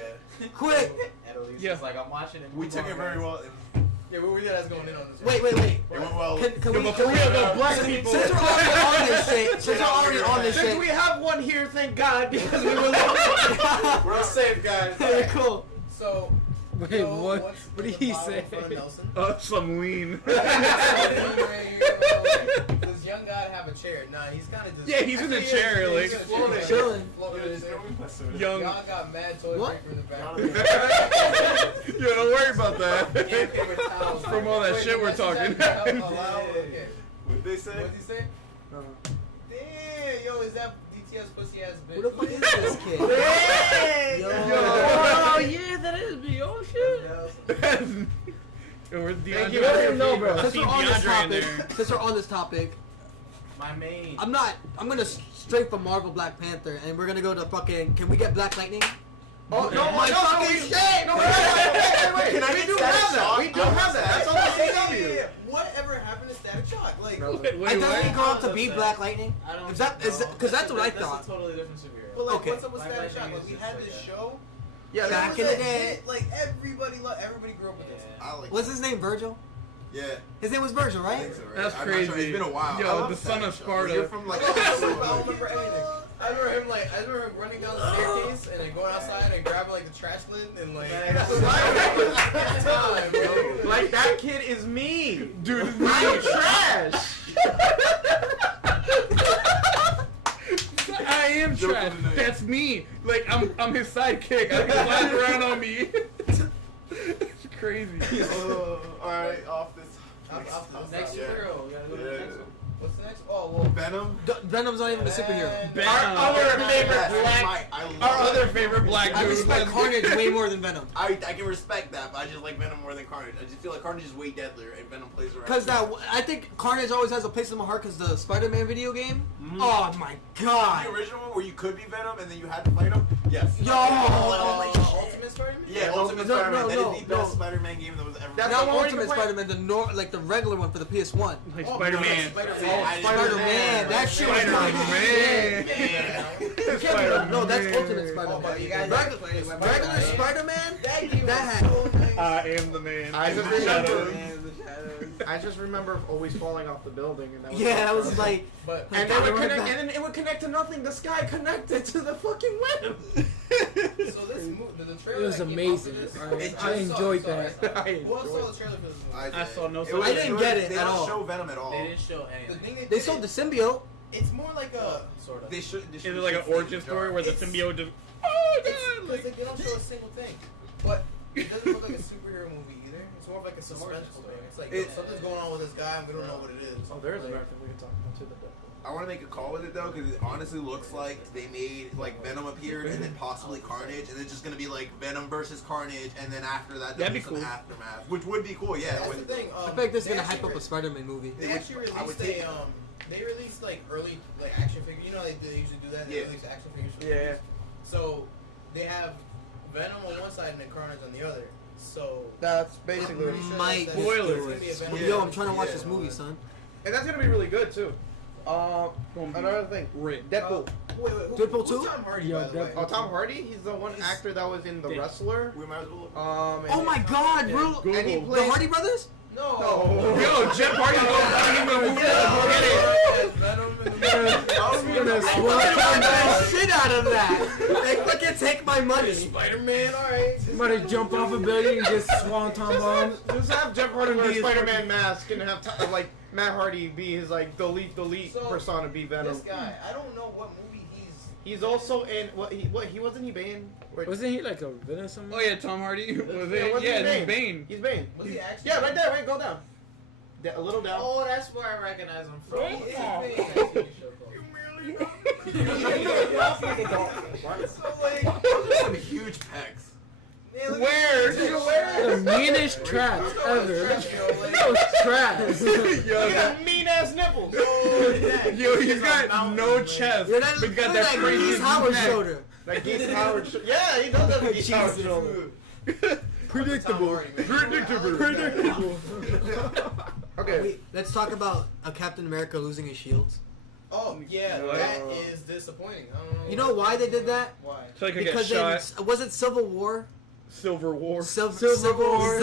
Quick! At least Yeah. it's like I'm watching it. we move took on, it very guys. well. Yeah, what were you guys going in on this? Wait. It went well. Can we, for real, though, black since people. we're already on this shit, since we're already on this Since shit, we have one here, thank God, because we were We're safe, guys. Hey, cool. So, Wait, you know, what? what's What in did the he bottle say? in front of Nelson? Some lean. Does young guy have a chair? Nah, he's kind of just. Yeah, he's in the Actually, chair, like, he's floating. Chilling. Floating in his chair. Young. Y'all got mad toilet What? paper in the back. Yeah, don't worry about that. Yeah, paper towels. From all that Wait, shit we're that's talking. actually allowed? Okay. What'd they say? What'd he say? Damn, yo, is that DTS pussy ass bitch? Who the fuck is this kid? Hey! Yo. Oh yeah, that is me. Oh shit. Where's Thank you. DeAndre? No, bro. I Since see we're on this DeAndre in topic, there. since we're on this topic, My main. I'm gonna straight from Marvel Black Panther, and we're gonna go to fucking. Can we get Black Lightning? Oh, no, My fucking shit! No, wait. Can I We get do Static have that. Shock? We do I want have that. That's all Static I can tell you. Whatever happened to Static Shock? Like, No. Wait, I what? thought he grew up to be That's Black Lightning. I don't Is that is know. because that's what I That's thought. a totally different superhero. but like, Okay. what's up with Black Static Shock? Lightning Like, is we just had like this that. show. Yeah, Back It in was the a day. hit. Like, everybody grew up with this. I like. What's his name? Virgil. Yeah. His name was Virgil, I right? think so, right? That's I'm not sure. crazy. It's been a while. Yo, I love the son of Static Shock. Sparta. You're from like. I don't remember anything. I remember him running down the staircase and then going outside and grabbing like the trash lid and like. Time, bro. Like, that kid is me. Dude, I'm trash. I am Joke trash. of the night. That's me. Like I'm his sidekick. I can flash around on me. It's crazy. Alright, off this. Next Yeah. superhero. We gotta go to the Yeah. next one. What's the next? Oh well. Venom. Venom's not even a superhero. Ben- Our other favorite That's black. I love Our other it. favorite black I dude. respect Carnage way more than Venom. I can respect that, but I just like Venom more than Carnage. I just feel like Carnage is way deadlier, and Venom plays around. Cause I think Carnage always has a place in my heart. Cause the Spider-Man video game. Mhm. Oh my god. The original one where you could be Venom and then you had to fight him. Yes. Yo. Ultimate Spider-Man? Yeah, Ultimate No, Spider-Man. no, That is the no. best Spider-Man game that was ever. That's Not the only Ultimate complaint. Spider-Man, like the regular one for the PS1. Like Oh, Spider-Man. Spider-Man. Spider-Man, that shit was my Spider-Man. You can't be, no, that's Ultimate Oh, Spider-Man. but you guys Regular Spider-Man? That game That was had- so nice. I am the man. I just Shadows. I just remember always falling off the building, and that was Yeah, that was like. But And Like, then, I remember and then it would connect to nothing. The sky connected to the fucking web. so this movie, the trailer. It was that came amazing. out for I- this- I enjoyed saw that. it. I Who else enjoyed saw the trailer for this movie? I saw no. It was- I didn't get it They at don't all. show Venom at all. They didn't show The anything. thing They sold the symbiote. It's more like a. Sort of. They should. Is it like an origin story where the symbiote just? Oh god! Like, they don't show a single thing, but it doesn't look like a superhero movie either. It's more of like a suspenseful thing. It's like something's going on with this guy and we don't know what it is. Oh, there's like, American we can talk about too. I want to make a call with it though, because it honestly looks like they made like Venom appeared and then possibly Carnage, and it's just gonna be like Venom versus Carnage, and then after that there'll That'd be be some cool. aftermath, which would be cool. Yeah. That's the with- thing. I feel like this is they gonna hype actually up a Spider-Man movie. They actually I would released take a they released like early like action figures. You know, like they usually do that. They Yeah. release action figures. For Yeah. movies. So they have Venom on one side and then Carnage on the other. So That's basically. I'm pretty sure Might that just Spoilers. it's gonna be a Venom Yo, I'm movie. trying to watch Yeah. this movie, son. And that's gonna be really good too. Another thing. Rick. Deadpool. Wait, Deadpool who's 2? Tom Hardy, Yeah, by the way? Oh, Tom Hardy. He's the one actor that was in The Damn. Wrestler. We might as well. And Oh my God, bro! Google. And he The played. Hardy Brothers? No. Yo, Jeff Hardy goes down in the movie. I'm gonna swat the shit out of that. They fucking take my money. Spider-Man, alright. I'm about to jump off a building and just swanton bomb. Just have Jeff Hardy wear a Be a Spider-Man mask and have like Matt Hardy be his like delete So, persona, be Venom. This guy, I don't know what movie He's also in what he wasn't he Bane? Wasn't he like a villain or something? Oh yeah, Tom Hardy. Was Yeah, it? wasn't Yeah, he he's Bane. He's Bane. Was he actually? Yeah, right there. Right, go down. A little down. Oh, that's where I recognize him from. He is big. So like, Those are some huge pecs. man, look Where? at this. The meanest traps ever. Those traps. Look at mean ass nipples. Yo, he's got no chest. Yeah, But he's got that like crazy Geese Howard neck. shoulder. Like Geese Howard. Yeah, he does have a Geese Howard shoulder. Predictable. Predictable. Okay. Wait, let's talk about a Captain America losing his shields. Oh yeah, that is disappointing. I don't know. You know why they did that? Why? So I could get Because shot. was it Civil War? Silver War. Silver Wars.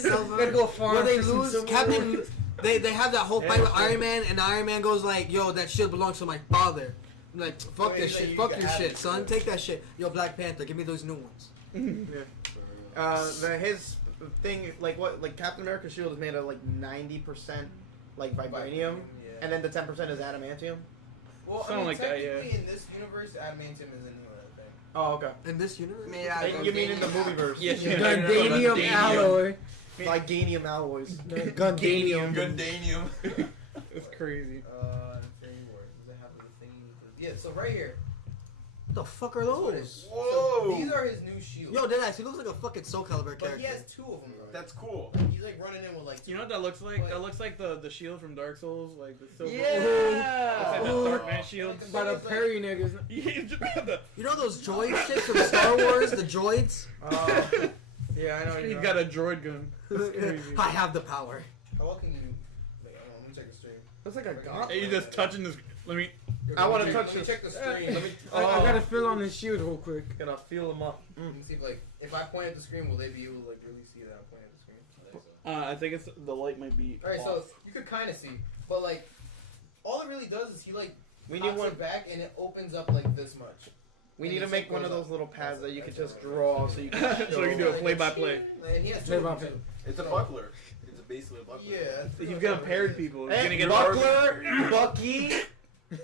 Silver. Gotta go far Where they for some lose Civil Captain. Wars. They have that whole fight with Iron Man, and Iron Man goes like, "Yo, that shit belongs to my father." I'm like, "Fuck Wait, this so shit. you Fuck can your have shit, it. son. Take that shit. Yo, Black Panther, give me those new ones." His thing, like Captain America's shield is made of like 90% like vibranium, Yeah. and then the 10% is adamantium. Well, Something like that, yeah. technically in this universe, adamantium isn't a thing. Oh, okay. In this universe? You mean in the movieverse? Yes, Gundanium alloy. Like Ganium alloys. Gundanium. Gundanium. It's crazy. Infinity War. Does it have the thingy? Yeah. So right here. What the fuck are those? Whoa. These are his new shields. Yo, deadass, he looks like a fucking Soul Calibur but character. he has two of them. Though. That's cool. He's like running in with like. Two. You know what that looks like? What? That looks like the shield from Dark Souls, like the silver. Yeah. Looks like Ooh. the Dark Man shield. Like By the parry niggas. Yeah, just the- You know those droid shit from Star Wars? The droids? Yeah, I know. He's got a droid gun. That's crazy. I have the power. How well can you? Like, let me check the stream. That's like a gauntlet. Hey, you just touching this. Let me. I wanna Let me touch check- this. Let me check the screen. Let me. I gotta fill on his shield real quick. Gonna feel him up. Let me see if like if I point at the screen, will they be able to like really see that I'm pointing at the screen? I think it's the light might be. All right, so off. you could kind of see, but like all it really does is he like We cocks need one. it back and it opens up like this much. We And need to it make just one of goes those up. little pads that you could That's just it. draw, so you can. So you can do a play-by-play. And he has two Play of by them, too. It's a buckler. It's basically a buckler. Yeah. He's gonna parry people. He's Hey, gonna get Buckler, Bucky. You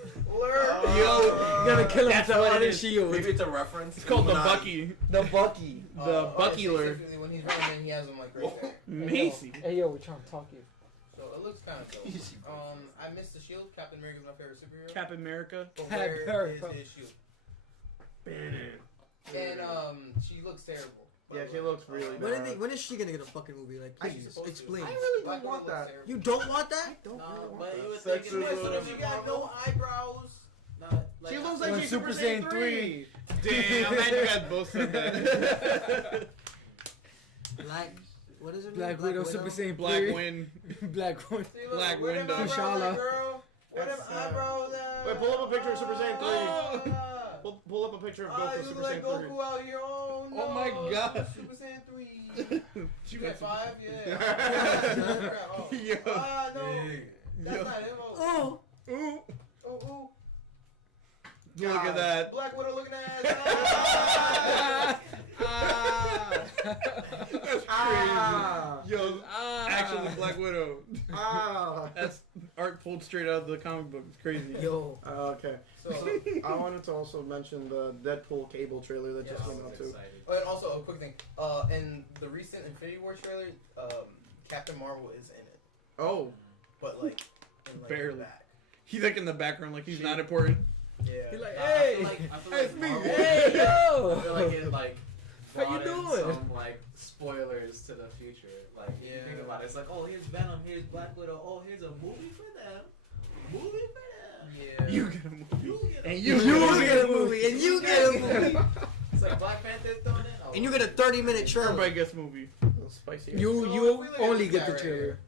gotta kill him That's with the what it other is. shield. Maybe it's a reference. It's called the Illuminati. Bucky. The Bucky. The Buckyler. Specifically, when he's running in, he has them like right there. Macy. Hey yo, we're trying to talk here. So it looks kind of dope. I missed the shield. Captain America's my favorite superhero. Cap America. But Cap where America. is his shield? And she looks terrible. Yeah, she looks really bad. When is she gonna get a fucking movie? Like, I think please she's supposed to. explain. I really Black don't want Widow looks that. terrible. You don't want that? Don't No, really want but that. you would Sexism. think it's What if she got no eyebrows? Not, She looks When like she's Super Saiyan 3. Damn, I'm glad you guys both said that. Black. What is it? Black Widow, Super Saiyan Black 3. Wind. Black Wind. See, look, Black where them Widow. eyebrows T'Challa. at, girl? Where them eyebrows at? Wait, pull up a picture of Super Saiyan 3. Ah. Pull up a picture of Ah, Goku you Super look like Saiyan 3. Goku out here. Oh no. Oh my God. Super Saiyan 3. She You got got 5? Yeah. Oh. Yo. Ah, no. That's Yo. not him. Oh, Ooh. Oh, Look at that. Black Widow looking at That's Ah. crazy. Yo, actually Black Widow. Ah. That's art pulled straight out of the comic book. It's crazy. yo. Okay. So, I wanted to also mention the Deadpool cable trailer that just came out too. oh, and also a quick thing. In the recent Infinity War trailer, Captain Marvel is in it, Oh. but like, in, like Barely. the back. He's like in the background, like he's not important. Yeah. He's like, I hey, feel like it's me. Marvel- Hey, I yo. feel like it like How you brought in doing? some like spoilers to the future. Like if you think Yeah. about it, it's like, oh, here's Venom, here's Black Widow, oh, here's a movie for them, movie for them. Yeah. You get a movie. You get a And You you get a movie, and you get a movie. It's like Black Panther's throwing in. Oh, and you get a 30-minute trailer. Everybody gets movie. Spicy. You only get the trailer.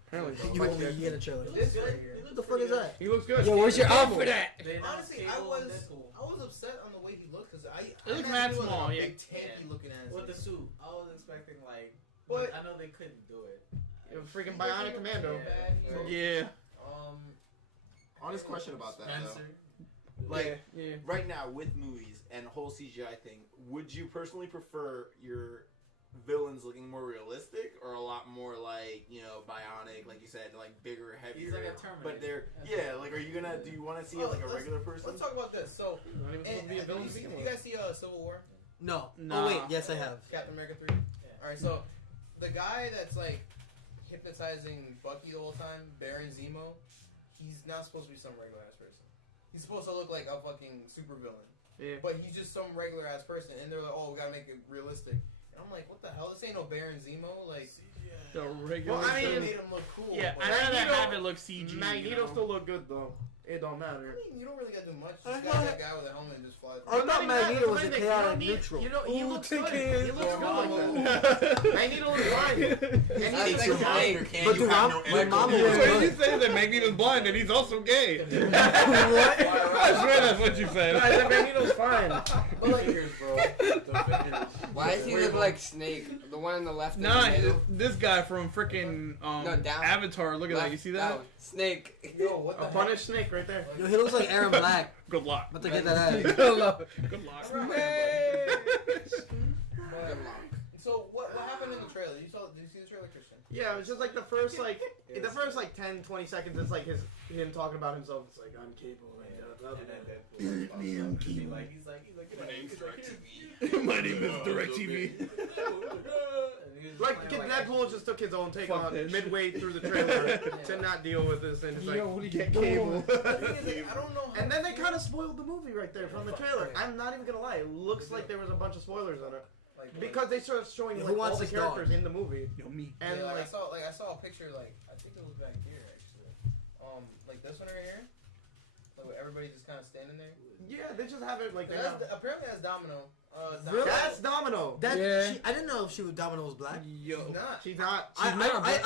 You only get a trailer. This right here. What the fuck is that? He looks good. Yo, where's your outfit at? Honestly, I was upset on the way he looked because I looks imagined mad he was small, like a yeah. big tanky looking ass. With the suit, I was expecting like. But I know they couldn't do it. Freaking Bionic Commando. Yeah. Honest question about that though. Spencer. Like Yeah. right now with movies and the whole CGI thing, would you personally prefer your villains looking more realistic or a lot more like, you know, bionic, like you said, like bigger, heavier? He's like a Terminator. But they're like, are you gonna? Do you want to see Oh, it like a regular person? Let's talk about this. So, Not even supposed to be a villain to begin you with. guys see Civil War? No. Nah. Oh wait, yes I have. Captain America 3? Alright, so the guy that's like hypnotizing Bucky the whole time, Baron Zemo, he's not supposed to be some regular ass person. He's supposed to look like a fucking supervillain. Yeah. But he's just some regular ass person, and they're like, oh, we gotta make it realistic. And I'm like, what the hell? This ain't no Baron Zemo. Like, The regular. Well, I they mean, made him look cool. yeah, but- I'd rather Magneto- have it look CG. Magneto you know? still look good though. It don't I matter. mean, you don't really gotta do much. I Just got that guy with a helmet and just fly. I thought Not even that, Magneto was that's a the thing, chaotic you don't neutral. need- You know, he Ooh, looks good. take He it. looks good like that. Magneto looks fine. And That's he's like like, Snake. But You have no my energy. mom So was you say that Magneto's blind and he's also gay. What? I swear that's what you I said. said Magneto's fine. The fingers, bro. The fingers. Why does he look like Snake? The one on the left. Nah, in the middle? this guy from freaking No, down. Avatar. Look at that. Left, You see that? down. Snake. Yo, what A the heck? punished snake right there. Yo, he looks like Aaron Black. Good luck. About to get that ass. Good luck. Good luck. Good luck. So what happened in the trailer? Did you see the trailer, Christian? Yeah, it was just like the first like 10, 20 seconds. It's like him talking about himself. It's like I'm capable. And then Deadpool pops up and he's like, My name's My DirecTV. name is DirecTV. Like Deadpool just took his own take Fuck on that midway through the trailer to not deal with this and just like Yo, what are you get doing? cable. I don't know. How And then they kind of spoiled the movie right there from the trailer. I'm not even gonna lie. It looks like there was a bunch of spoilers on it like because they started showing Who like all wants the this dog? characters in the movie. Yo, me. And yeah, like, I saw a picture like I think it was back here actually. Like this one right here. Like with everybody just kind of standing there. yeah, they just have it like they're That's, not. apparently that's Domino. Really? That's Domino. That Yeah. I didn't know if Domino was black. Yo. She's not. She's not. I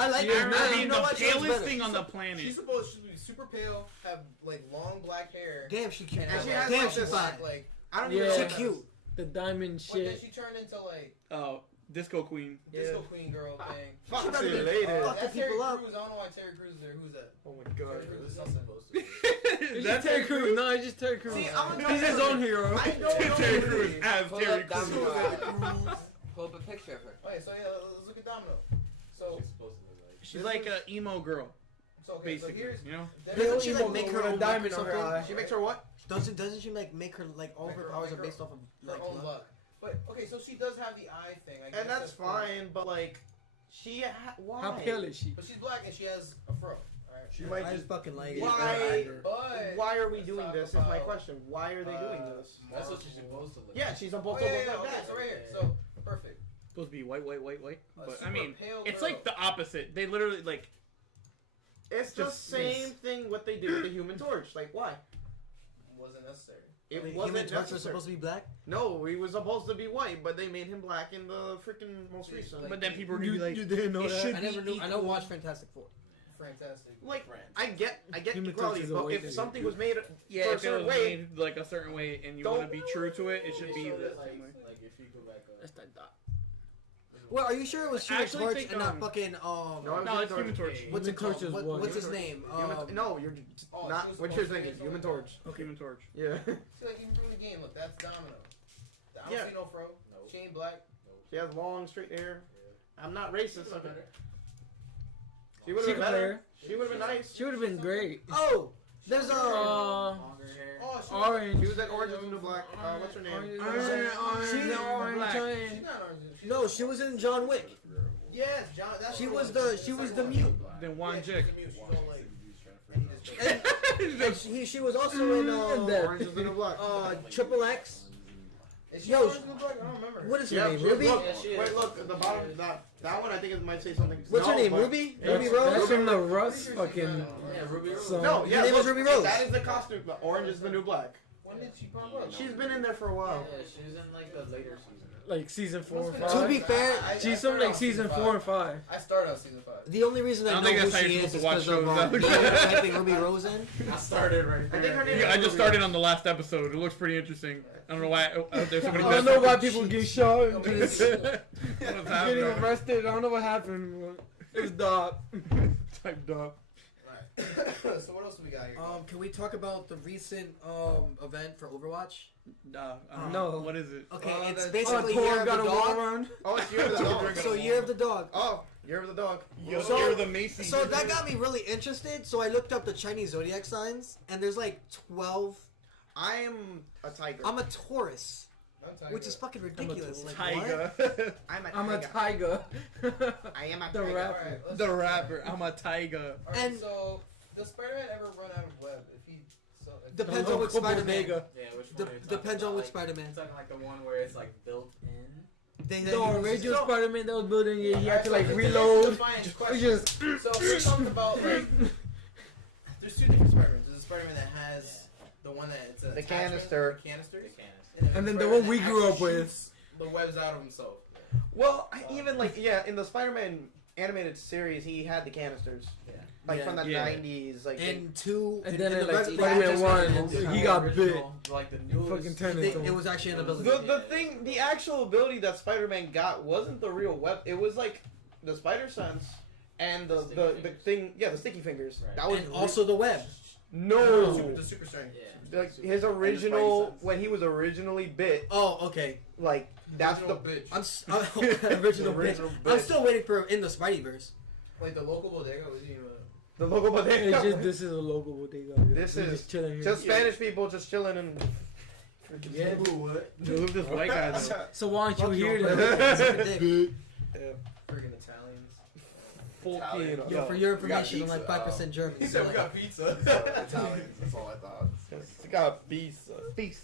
like You're her. not You being know the what? She looks palest better. thing on the planet. She's supposed to be super pale, have like long black hair. Damn, she cute. And she have, has Damn, like she's this- fine. Like I don't Yeah. even know. She what that cute. is. The diamond what did shit. she turn into like Oh, Disco Queen. disco queen girl thing? Fuck She better you be later. fucking That's Terry people up. Crews. I don't know why Terry Crews is there. Who's that? Oh my god. Terry Crews is something. It's just Terry Crews. No, it's just Terry Crews. See, I'm He's his own hero. I don't know. Terry Crews as Pull Terry up Crews. Domino. Pull up a picture of her. Okay, so yeah, let's look at Domino. So, She's supposed to look like. She's like an emo girl, okay, so basically. here's You know? Doesn't she Emo like make girl her with own a diamond luck or on her something? eye. She makes her what? Doesn't she like make her like all of her powers are based off of her like own luck? luck. But okay, so she does have the eye thing. I guess And that's cool. fine, but like, why? How pale is she? But she's black and she has a fro. Alright. She might I just. fucking like it. Why? But Why are we let's doing talk this? Is my about, question. Why are they doing this? That's what she's supposed to look Yeah, like. she's Oh, supposed yeah, to yeah, look yeah, like okay, that. so right here. So perfect. Supposed to be white. A But I super mean, pale it's girl. like the opposite. They literally like. It's the Just- same thing what they did with the Human Torch. Like, why? wasn't necessary. It Like, wasn't Human Torch was necessary. supposed to be black. No, he was supposed to be white, but they made him black in the freaking most recent. But then people are gonna be like, didn't know it that? should I never be knew. I know. equal. Watch Fantastic Four. Fantastic. Like, I get Human equality, Torch is a but white if nigga. something was made Yeah, for a if it certain was way, made like a certain way and you Don't- want to be true to it, it should be Show the that, same way. like if you go back up. That's that dot. Well, are you sure it was Human Actually Torch think, and not um, fucking No, No, it's Human Torch. What's it Human Torch called? is What, what? what's his name? No, you're Oh, not. she was What you're supposed to thinking? be Human something Torch. Human Torch. Yeah. See, like even from the game, look, that's Domino. I don't Yeah. see no fro. Nope. She ain't black. She has long, straight hair. I'm not racist. She Okay. better. She would She have could been play better. her. She would have been nice. She would have been great. Oh, there's a. Longer hair. Oh, she Orange. She was at Orange is the New Black. What's her name? Orange, She- orange, black. orange. She's not orange. She's No, she was in John Wick. Yes, John. That's She the was one. the mute. Then Yeah, Juan she Jick. was the mute. She's all like. and he just- And she was also in Orange is the New Black. Triple X. Is she Yo, orange in the black? I don't remember. What is her Yeah, name? she- Ruby. Look, Yeah, she is. wait, look, the bottom, that one I think it might say something. What's her No, name? but- Ruby. That's, Ruby Rose. that's from the Russ fucking Yeah, Ruby Rose. song. No, Her yeah, name was look, Ruby Rose. That is the costume. But Orange is the New Black. When did she pop up? She's been in there for a while. Yeah, she was in like the later season. like season 4 and Must 5. To be fair, She's started from like on season 4 5. and 5. I started on season 5. the only reason I I don't know think who that's how she you're is supposed is to watch because of shows, though. typing Ruby Rose in. I started right I think her there. name Yeah, I just started on the last episode. It looks pretty interesting. I don't know why there's so many. I don't know why people get shot. Nobody Just sees What's getting happening? arrested. I don't know what happened. It was Doc. Type Doc. Alright. So what else do we got here? Can we talk about the recent event for Overwatch? No. What is it? Okay, Oh, it's that's- basically Thor Year of the got a wall Dog. around. Oh, it's Year of the Dog. So Year of the Dog. Oh, Year of the Dog. You're So- the Macy. So that got me really interested. So I looked up the Chinese zodiac signs, and there's like 12. I am a tiger. I'm a Taurus, I'm tired which of is it. fucking ridiculous. Like, Tiger. I'm I'm a tiger. I am a The tiger. rapper. Alright, let's- The rapper. I'm a tiger. Alright, And- so does Spider-Man ever run out of web? If he if Depends on which Spider-Man. Yeah, which one are you talking Depends on about? which Like, Spider-Man. you're talking like the one where it's like built in. The original So- Spider-Man that was building it, he had to Alright, like so reload. define It question. just So we're talking about like there's two different Spider-Mans. There's a Spider-Man that has the one that it's a The attachment, canister. the canisters, The canister. And then the Spider-Man one we that grew up actually with. shoots the webs out of himself. Well, even like in the Spider-Man animated series, he had the canisters. Yeah. Like Yeah. from the Yeah. 90s, like And two, And in then the it, like, red- Spider-Man just- one, it- he got Original, like the newest. fucking turned They- into it was actually an It was- ability. the thing, the actual ability that Spider-Man got wasn't the real web. It was like the Spider Sense and the Sticky the fingers. thing, yeah, the sticky fingers. Right. That was And also the web. no. The super strength. Yeah. Like his original when he was originally bit, Oh, okay. like that's the Original bitch. Original, Original bitch. I'm bitch. still waiting for in the Spideyverse. Like the local bodega was the logo. But It's just this is a local bodega. This We're is just chilling here. just Spanish people just chilling and. Yeah. Who this white guy though? So why Fuck aren't you your here brother. then? Suck a dick. freaking Italians. Italian. Yo, for your we got information, I'm like pizza, 5% German. He So said we like, got pizza. Italians. That's all I thought. It's got pizza. Pizza.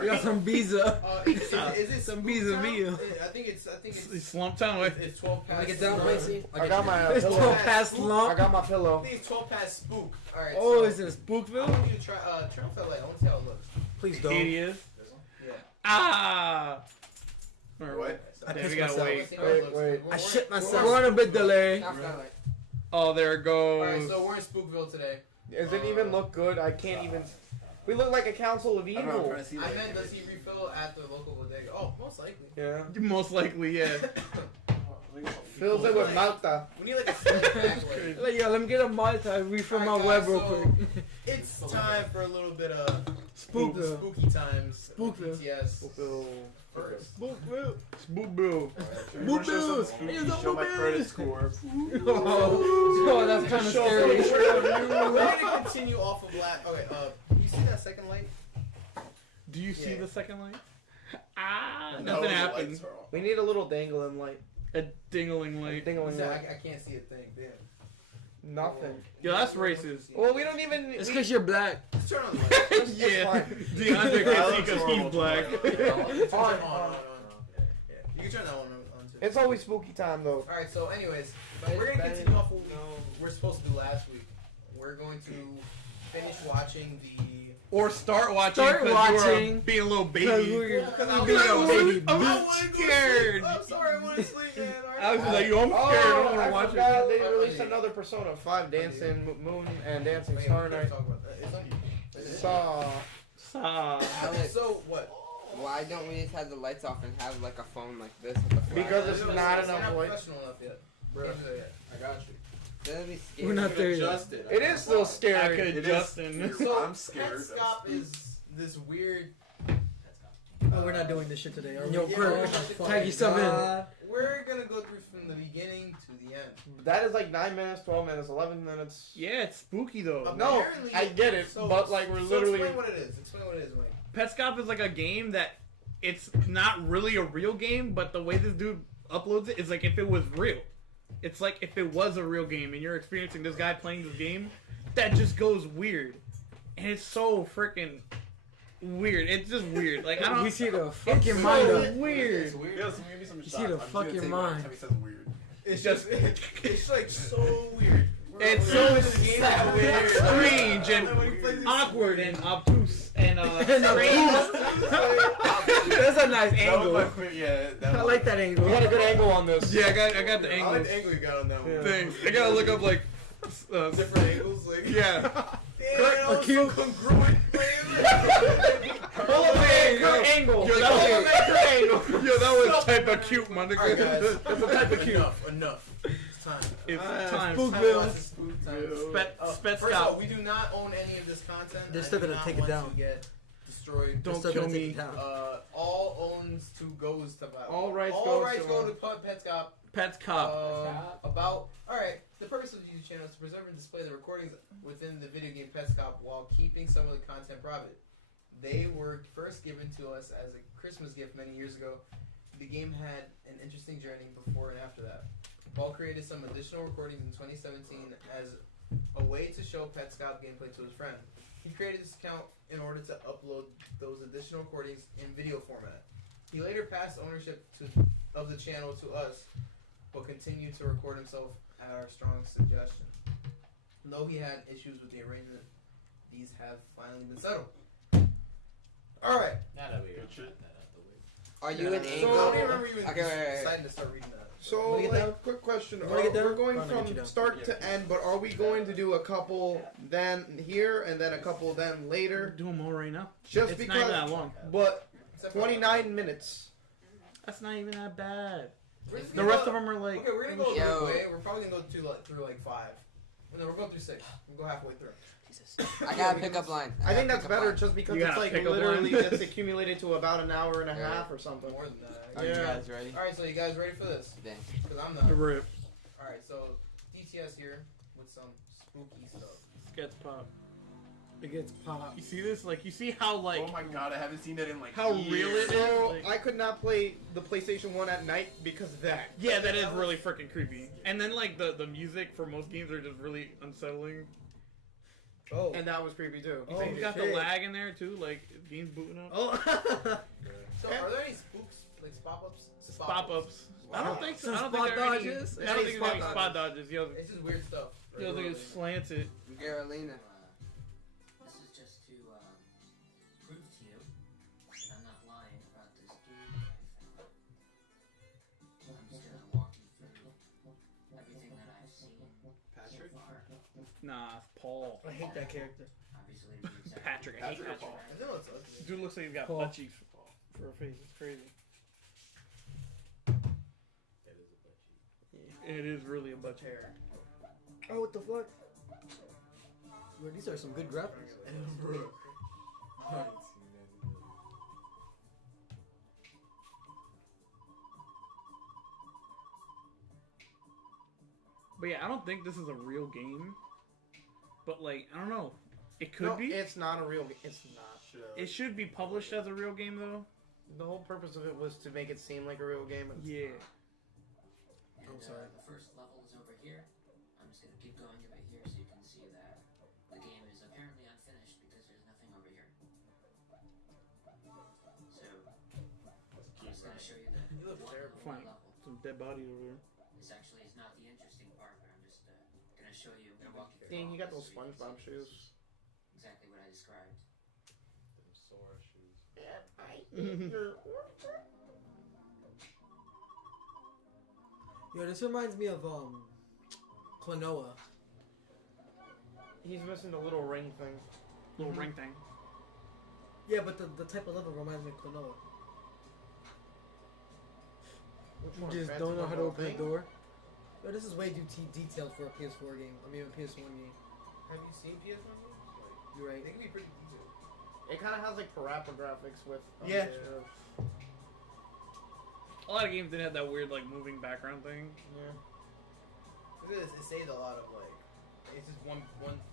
We got some Biza. Is it Some Spook pizza Town? meal. I think it's He's slumped down with. it's 12 wanna past. get down, Lacey? I got my It's pillow. 12 past I lump. got my I pillow. think it's 12 past spook. Alright. Oh, so is it I Spookville? want you to try Trail Light. I want to see how it looks. please Here don't. he is. This one? Yeah. Ah. Or What? I Yeah, pissed we gotta myself. wait. See how it Wait, looks. wait. I shit myself. We're on a bit delay. Half that light. Oh, there it Alright, goes. so we're in Spookville today. Does it even look good? I can't even. We look like a council of I don't know. I'm evil. trying to see. I like, meant, does he refill at the local bodega? Oh, most likely. Yeah. Most likely, yeah. Fills it with Malta. We need like a snack pack. Like, yo, let me get a Malta. Refill my Alright, web guys, real so quick. It's time for a little bit of the Spookville. spooky times. Spookville. BTS first. Spookville. Boop boo. Boo boo. Show my credit score. Oh, that's kind of scary. We're gonna continue off of last. Okay, you see that second light? Do you see Yeah. the second light? Ah, No, nothing the happened. lights are off. We need a little dangling light. A dingling light. Dingling I light. can't see a thing. Damn. Nothing. Yo, that's racist. Well, we don't even. It's we- because you're black. Just turn on the light. It's Yeah, fine. DeAndre That can't see looks because horrible he's black. On. on. Yeah. You can turn that one on too. It's always spooky time though. Alright, so anyways, we're gonna continue off what we were supposed to do last week. We're going to finish watching the. Or start watching Start because you were watching. being a little Because baby. we're Because I'm I being a was- baby. I'm wanted to scared. sleep. I'm sorry, I want to sleep, man. I was like, yo, I'm scared. I don't want I to watch forgot it. they released another Persona 5 Dancing Moon and Dancing Wait, Star we can't Night. talk about that. It's on you. Saw. Ah. Alex, So what? why don't we just have the lights off and have like a phone like this with the flash? Because it's We're not we're enough light. professional enough yet. Bro, Can't do that yet. I got you. That'd be scary. We're not there yet. Adjust it. It is still I scary. could, It is. Justin. So I'm scared. Petscop is this weird. Oh, we're not doing this shit today, are we? Yo, Yeah, Kurt, we're not- tag yourself in. We're gonna go through from the beginning to the end. That is like 9 minutes, 12 minutes, 11 minutes. Yeah, it's spooky though. No, Apparently- I get it, So- but like we're so literally. Explain what it is. Explain what it is, Mike. Petscop is like a game that it's not really a real game, but the way this dude uploads it is like if it was real. It's like if it was a real game and you're experiencing this guy playing this game, that just goes weird. And it's so freaking weird. It's just weird. Like I don't We see the it's fucking so mind up. weird. It's weird. Give me some You shots. see the I'm just fucking gonna take mind. Every time he says weird. It's just it's like so weird. It's We're so in this game that weird. strange and then when he plays this- awkward and obtuse and No, That's a nice That was my angle. I like that angle. We got a good angle on this. Yeah, I got the I like angles. the angle you got on that one. Thanks. I gotta look up like. Different angles, like Yeah. Damn, that was so congruent. Pull up the angle. Yo, that angle. Yo, that was type of cute, my nigga. Alright, guys. That's a type of cute. Enough. It's time. It's time. Spookville. Spook time. Spet First of all, Scout. we do not own any of this content. They're I still do gonna not take it want down. to get destroyed. Don't Still kill gonna take me. it down. All owns to goes to All rights all goes rights to go to Petscop. Pets Cop. About alright, the purpose of the YouTube channel is to preserve and display the recordings within the video game Petscop while keeping some of the content private. They were first given to us as a Christmas gift many years ago. The game had an interesting journey before and after that. Paul created some additional recordings in 2017 as a way to show Petscop gameplay to his friend. He created this account in order to upload those additional recordings in video format. He later passed ownership of the channel to us, but continued to record himself at our strong suggestion. Though he had issues with the arrangement, these have finally been settled. Alright. Now that we got that out the way. Are you an So, angle? I don't even remember even Okay, wait. deciding to start reading that. So, Wanna get down? like, quick question. Wanna get down? We're going I'm gonna get you from down. start to end, but are we going to do a couple then here and then a couple then later? Do them all right now. Just It's because. not even that long. But Except for- 29 minutes. That's not even that bad. We're just The gonna rest go- of them are like. Okay, we're gonna go Yo. through way. We're probably gonna go through like 5. No, we're going through 6. We'll go halfway through. I got a pickup line. I think that's better just because You it's got a like pickup literally line? just accumulated to about an hour and a Yeah. half or something. More than that. Are you guys ready? Alright, so you guys ready for this? Dang. Because I'm not. Rip. Alright, so DTS here with some spooky stuff. Sketch pop. It gets popped. You see this? Like, you see how like Oh my god, I haven't seen that in like how years. real it is? So Like- I could not play the PlayStation 1 at night because of that. Yeah, that is really freaking creepy. And then like the music for most games are just really unsettling. Oh. And that was creepy too. Oh, You got the shit. lag in there too, like games booting up. Oh. So are there any spooks, like pop-ups? Pop ups. I don't think so. I Some don't think spot there are any. dodges? I don't think there's any spot dodges. Yo, It's just weird stuff. yo, think it's slanted. Carolina. This is just to prove to you that I'm not lying about this dude that I found. I'm just gonna walk you through everything that I've seen Patrick? so far. Nah, it's Paul. I hate that character. Obviously, to be exact. Patrick. I hate Patrick or Patrick. Paul? I think it's ugly. Dude looks like he's got Paul. butt cheeks for a face. It's crazy. That is a butt cheek. It is really a butt cheek. Hair. Oh, what the fuck? Yo, these are some good graphics. Bro. I haven't seen that either. But yeah, I don't think this is a real game. But like, I don't know. It could No, be. it's not a real game. It's not. It should be published as a real game though. The whole purpose of it was to make it seem like a real game. And Yeah. And, I'm sorry. The first level is over here. I'm just gonna keep going over here so you can see that the game is apparently unfinished because there's nothing over here. So, I'm just gonna show you that You look one terrible. Fine. level. Some dead bodies over there. This actually is not the interesting part, but I'm just gonna show you. I'm gonna walk you through. Dang, all you got this those so you can SpongeBob see shoes. Exactly what I described. Them Sora shoes. Yo, this reminds me of Klonoa. He's missing the little ring thing. Little ring thing. Yeah, but the type of level reminds me of Klonoa. Which You one? just Phantom don't know of how the to open a Thing? door. Yo, this is way too detailed for a PS4 game. I mean, a PS1 game. Have you seen PS1 games? Like, You're right. they can be pretty detailed. It kind of has like parappa graphics with. Yeah. A lot of games didn't have that weird like moving background thing. Yeah. Look at this. It saved a lot of like. It's just one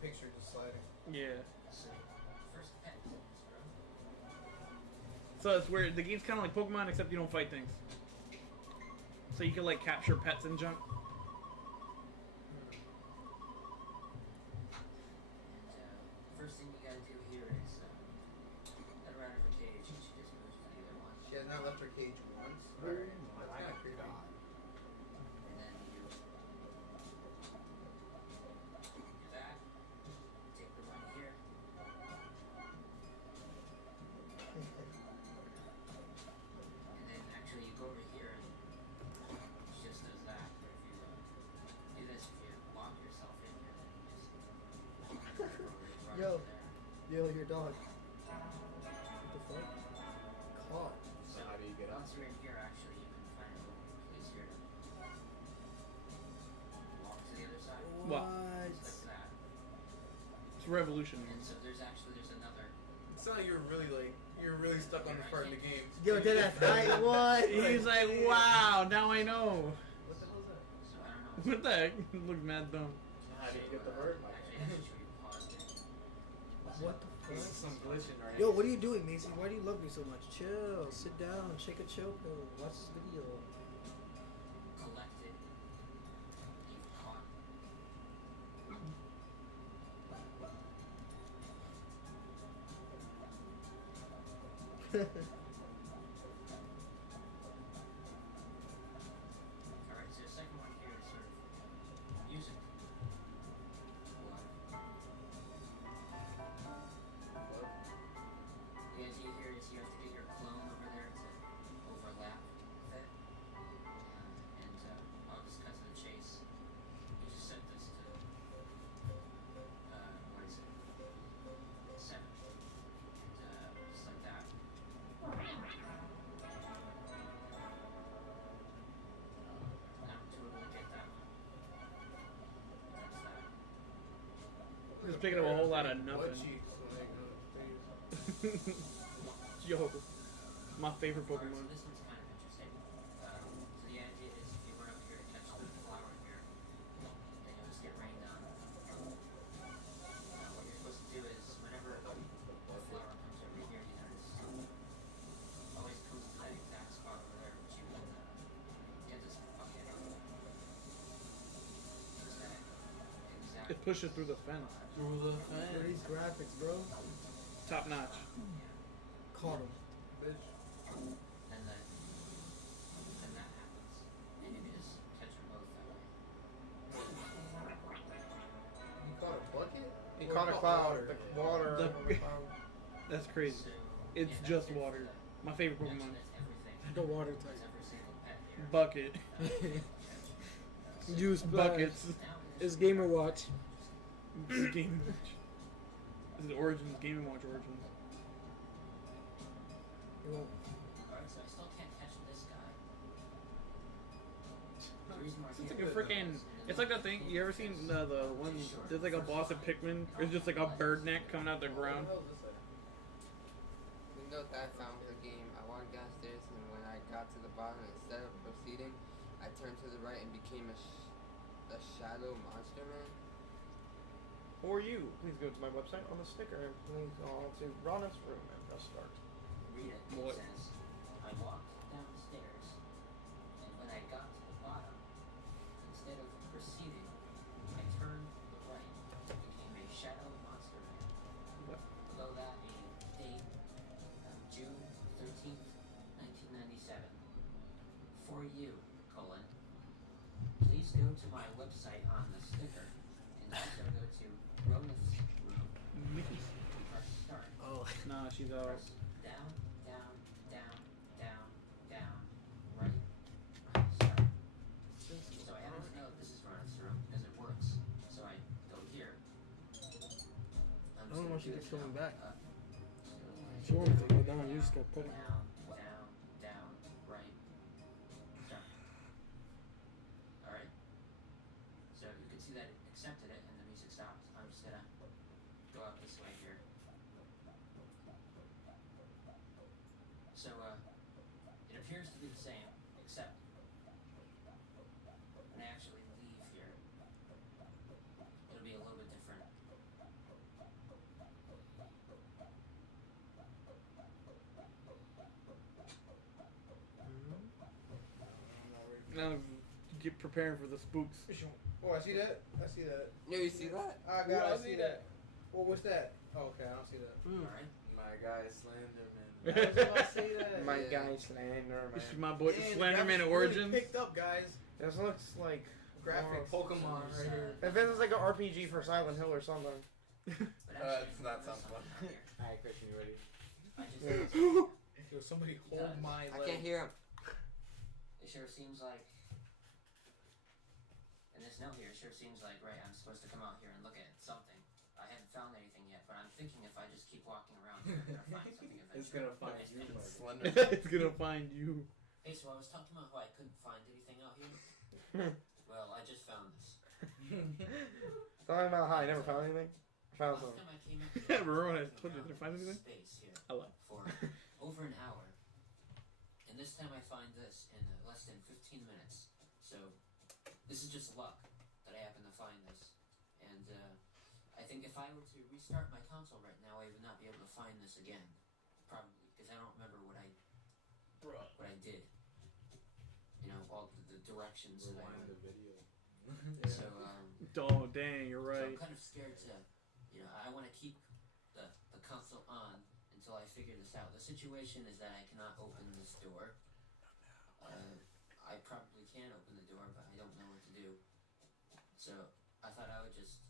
picture just sliding. Yeah. So, first pet in this room. So it's weird. The game's kind of like Pokemon, except you don't fight things. So you can like capture pets and junk. And first thing you gotta do here is head around her cage. She just moves to either one. She has not left her cage once. Alright. That's kind of creepy. And then you do that. Take the one here. Yo. there. Yo, your dog. What the fuck? Caught. So how do you get up? Once you're in here, actually, you can find a little place here to walk to the other side. What? Just like that. It's revolution. And so there's another. It's not like you're really stuck on this part of the game. Yo, deadass. I won. He's like, wow, now I know. What the hell is that? So I don't know. What the heck? Look mad dumb. How do you get the bird? Actually, I have to show you pause there. What the This is fuck? some glitching right Yo, what are you doing, Macy? Why do you love me so much? Chill. Sit down. Shake a chill pill. Watch this video. Collected. You've caught. Alright, so the second one here is sort of music. The idea here is you have to get your clone over there to overlap with it. And I'll just cut to the chase. You just set this to, what is it? 7. And just like that. Now totally get that one. That's that. Just picking up a whole lot of What nothing. cheeks? Yo, my favorite Alright, so Pokemon. this one's kind of interesting. So the idea is if you run up here to catch the flower here, then you'll just get rained on. Now what you're supposed to do is whenever the flower comes over here, you notice always comes to that exact spot over there, which you can get this bucket. Just that exact It pushes through the fence. Through the Look at fence. these graphics, bro. Top notch. Caught him. Bitch. and then that happens. And you can just catch them both that way. You caught a bucket? He Or caught a cloud. The water. The- That's crazy. So, It's yeah, just that's it for water. that. My favorite Actually, Pokemon. that's everything. The water That's type. every single pet here. Bucket. Juice Buckets. Now It's Gamer Watch. Game Watch. This is Origins, Game & Watch Origins. Alright, so I still can't catch this guy. The reason why I It's can't like a do freaking. this is It's like that thing. You ever seen the one? There's like a boss of Pikmin. It's just like a bird neck coming out the ground. What the hell is this? The note that I found with the game, I walked downstairs and when I got to the bottom, instead of proceeding, I turned to the right and became a shadow monster man. Or you, please go to my website on the sticker and link all to Rana's room and press start. Read it. What? It says, I walked downstairs, and when I got to the bottom, instead of proceeding, I turned to the right and became a shadow monster man. What? Below that, a date of June 13th, 1997. For you, colon. Please go to my website on the sticker, and also go to Rona's room and press start. Oh. Nah, she's out. Press down, down, down, down, down, right, start. So I happen to know this is Rona's room because it works. So I go here. I don't know why she keeps coming back. She wanted to go down. You just got put it. Down, down, down, right, start. Alright. So you can see that it accepted it and the music stopped. I'm just gonna go up this way here. So, it appears to be the same, except when I actually leave here, it'll be a little bit different. Now get preparing for the spooks. Oh, I see that. I see that. Yo, you see that? I Yeah, got. I I see see that. Well, what's that? Oh, okay, I don't see that. Alright. My guy Slenderman. I was about to say that. My Yeah. guy Slender, This is man. my boy Damn, Slenderman that's Origins. Really picked up, guys. This looks like Graphics. Pokemon So right here. if this is like an RPG for Silent Hill or something. But actually, It's not there's something. something here. Alright, Christian, you ready? I just Yo, somebody hold my leg. I can't hear him. It sure seems like, in this note here, it sure seems like, right, I'm supposed to come out here and look at something. I haven't found anything yet, but I'm thinking if I just keep walking around here, I'm gonna find something eventually. It's gonna find Nice you. things. Slender. It's gonna find you. Hey, so I was talking about how I couldn't find anything out here. Well, I just found this. Talking about how I never found anything. I found Last something. time I came up here, Everyone has walking told you to around find anything? space here I lied. for over an hour, and this time I find this in less than 15 minutes. So this is just luck that I happen to find this, and I think if I were to restart my console right now, I would not be able to find this again, probably because I don't remember what I did. You know, all the directions that I Rewind went. the video. So Oh, dang, you're So right. I'm kind of scared to, you know, I want to keep the console on until I figure this out. The situation is that I cannot open this door. I probably can open the door, but I don't know what to do. So I thought I would just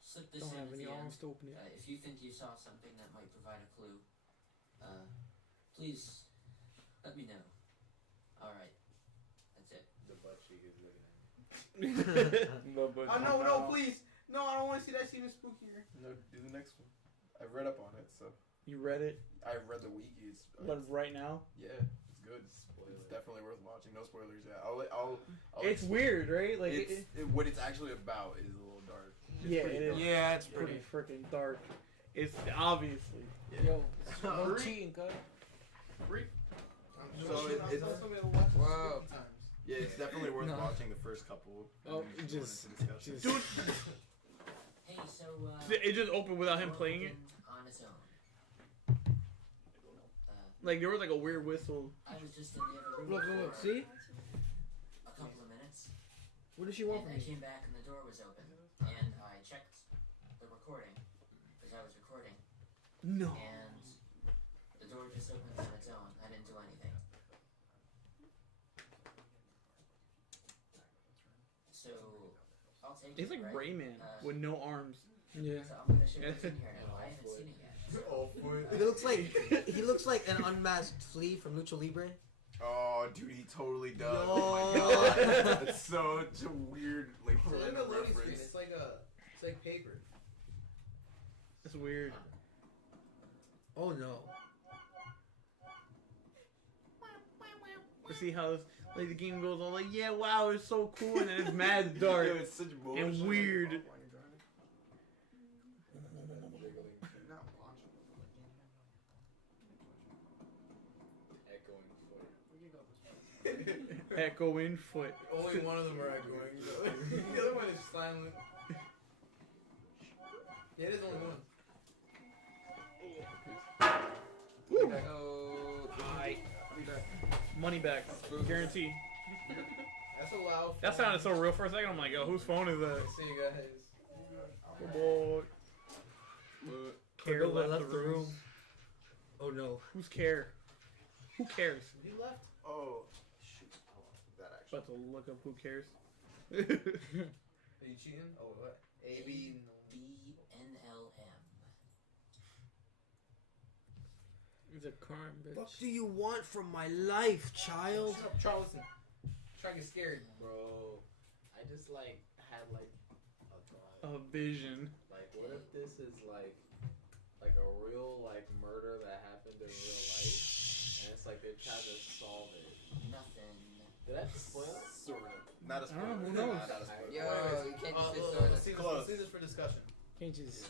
slip this Don't in have at any the end. arms to open it. If you think you saw something that might provide a clue, please let me know. All right, that's it. The butt cheek is looking at me. Oh no, please! No, I don't want to see that shit even spookier. No, do the next one. I read up on it, so You read it? I read the wiki. It's Right now? yeah, it's good. It's definitely worth watching. No spoilers. Yeah, I'll It's weird, right? Like, what it's actually about is a little dark. It's yeah, pretty it is. dark. Yeah, it's Pretty freaking dark. It's obviously. Yo, no Free? cheating, cuz. So it's Whoa. yeah, it's definitely worth No. watching the first couple. and Oh, then go just- into discussion. Dude, Hey, so it just opened without him playing it. on its own. Like, there was like a weird whistle. I was just in the other room Look, for see? a couple of minutes, What does she want and from I me? came back and the door was open, and I checked the recording because I was recording, No. and the door just opened on its own. I didn't do anything. So I'll take It's it. like right? Rayman with no arms. Yeah. So I'm gonna show what's in here now. I haven't seen it yet. He looks like an unmasked flea from Lucha Libre. Oh, dude, he totally does. Yo. Oh my god, that's such a weird like Look at random the loading screen. reference. It's like paper. It's weird. Oh no. To see how like the game goes on, like, yeah, wow, it's so cool, and then it's mad dark Yo, it's such bullshit. and weird. Echoing foot. Only one of them are echoing. The other one is silent. Yeah, it is only one. Oh, Money back, guarantee. That's a loud. That sounded so real for a second. I'm like, yo, whose phone is that? See you guys. Come on. Care Cordova left the room. Oh no. Who's care? Who cares? He left. Oh, shoot. Hold on. That actually. About to look up who cares. Are you cheating? Oh, what? A, B, BNLM. It's a crime, bitch. What do you want from my life, child? Shut up, Charleston. Trying to get scared. Bro, I just like had like a thought. A vision. Like, what if this is like a real like murder that happened in real life, and it's like they're trying to solve it. Nothing. Did I just spoil it? Sort of. Not a spoiler. Oh, who knows? Not a spoiler. Yo, you can't just say Let's see so. this, let's see this for discussion. Can't just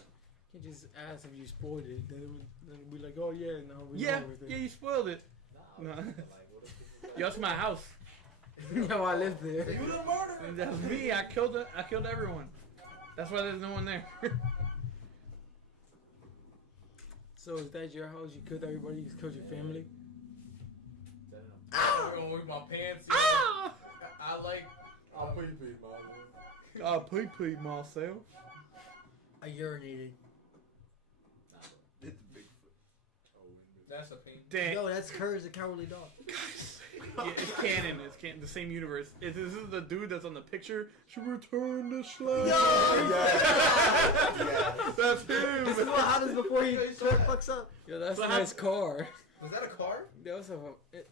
ask if you spoiled it. Then it'll be like, oh yeah, no, we Yeah, know everything. yeah, you spoiled it. Nah, I was No. just like, what if this is Yo, it's my house. Yo, I live there. You the murderer. That's me. I killed it. I killed everyone. That's why there's no one there. So is that your house? You killed everybody? You killed your family? I'm gonna wear my pants. Ah! I like. I'll pay man. God, please, myself. I urinated. It's Bigfoot. That's a pain. Dang. Yo, that's Courage the Cowardly Dog. Yeah, it's canon. It's the same universe. This is the dude that's on the picture. Should return the slave. That's him. This is what happens before he fucks up. Yo, that's So a nice car. Was that a car? That was a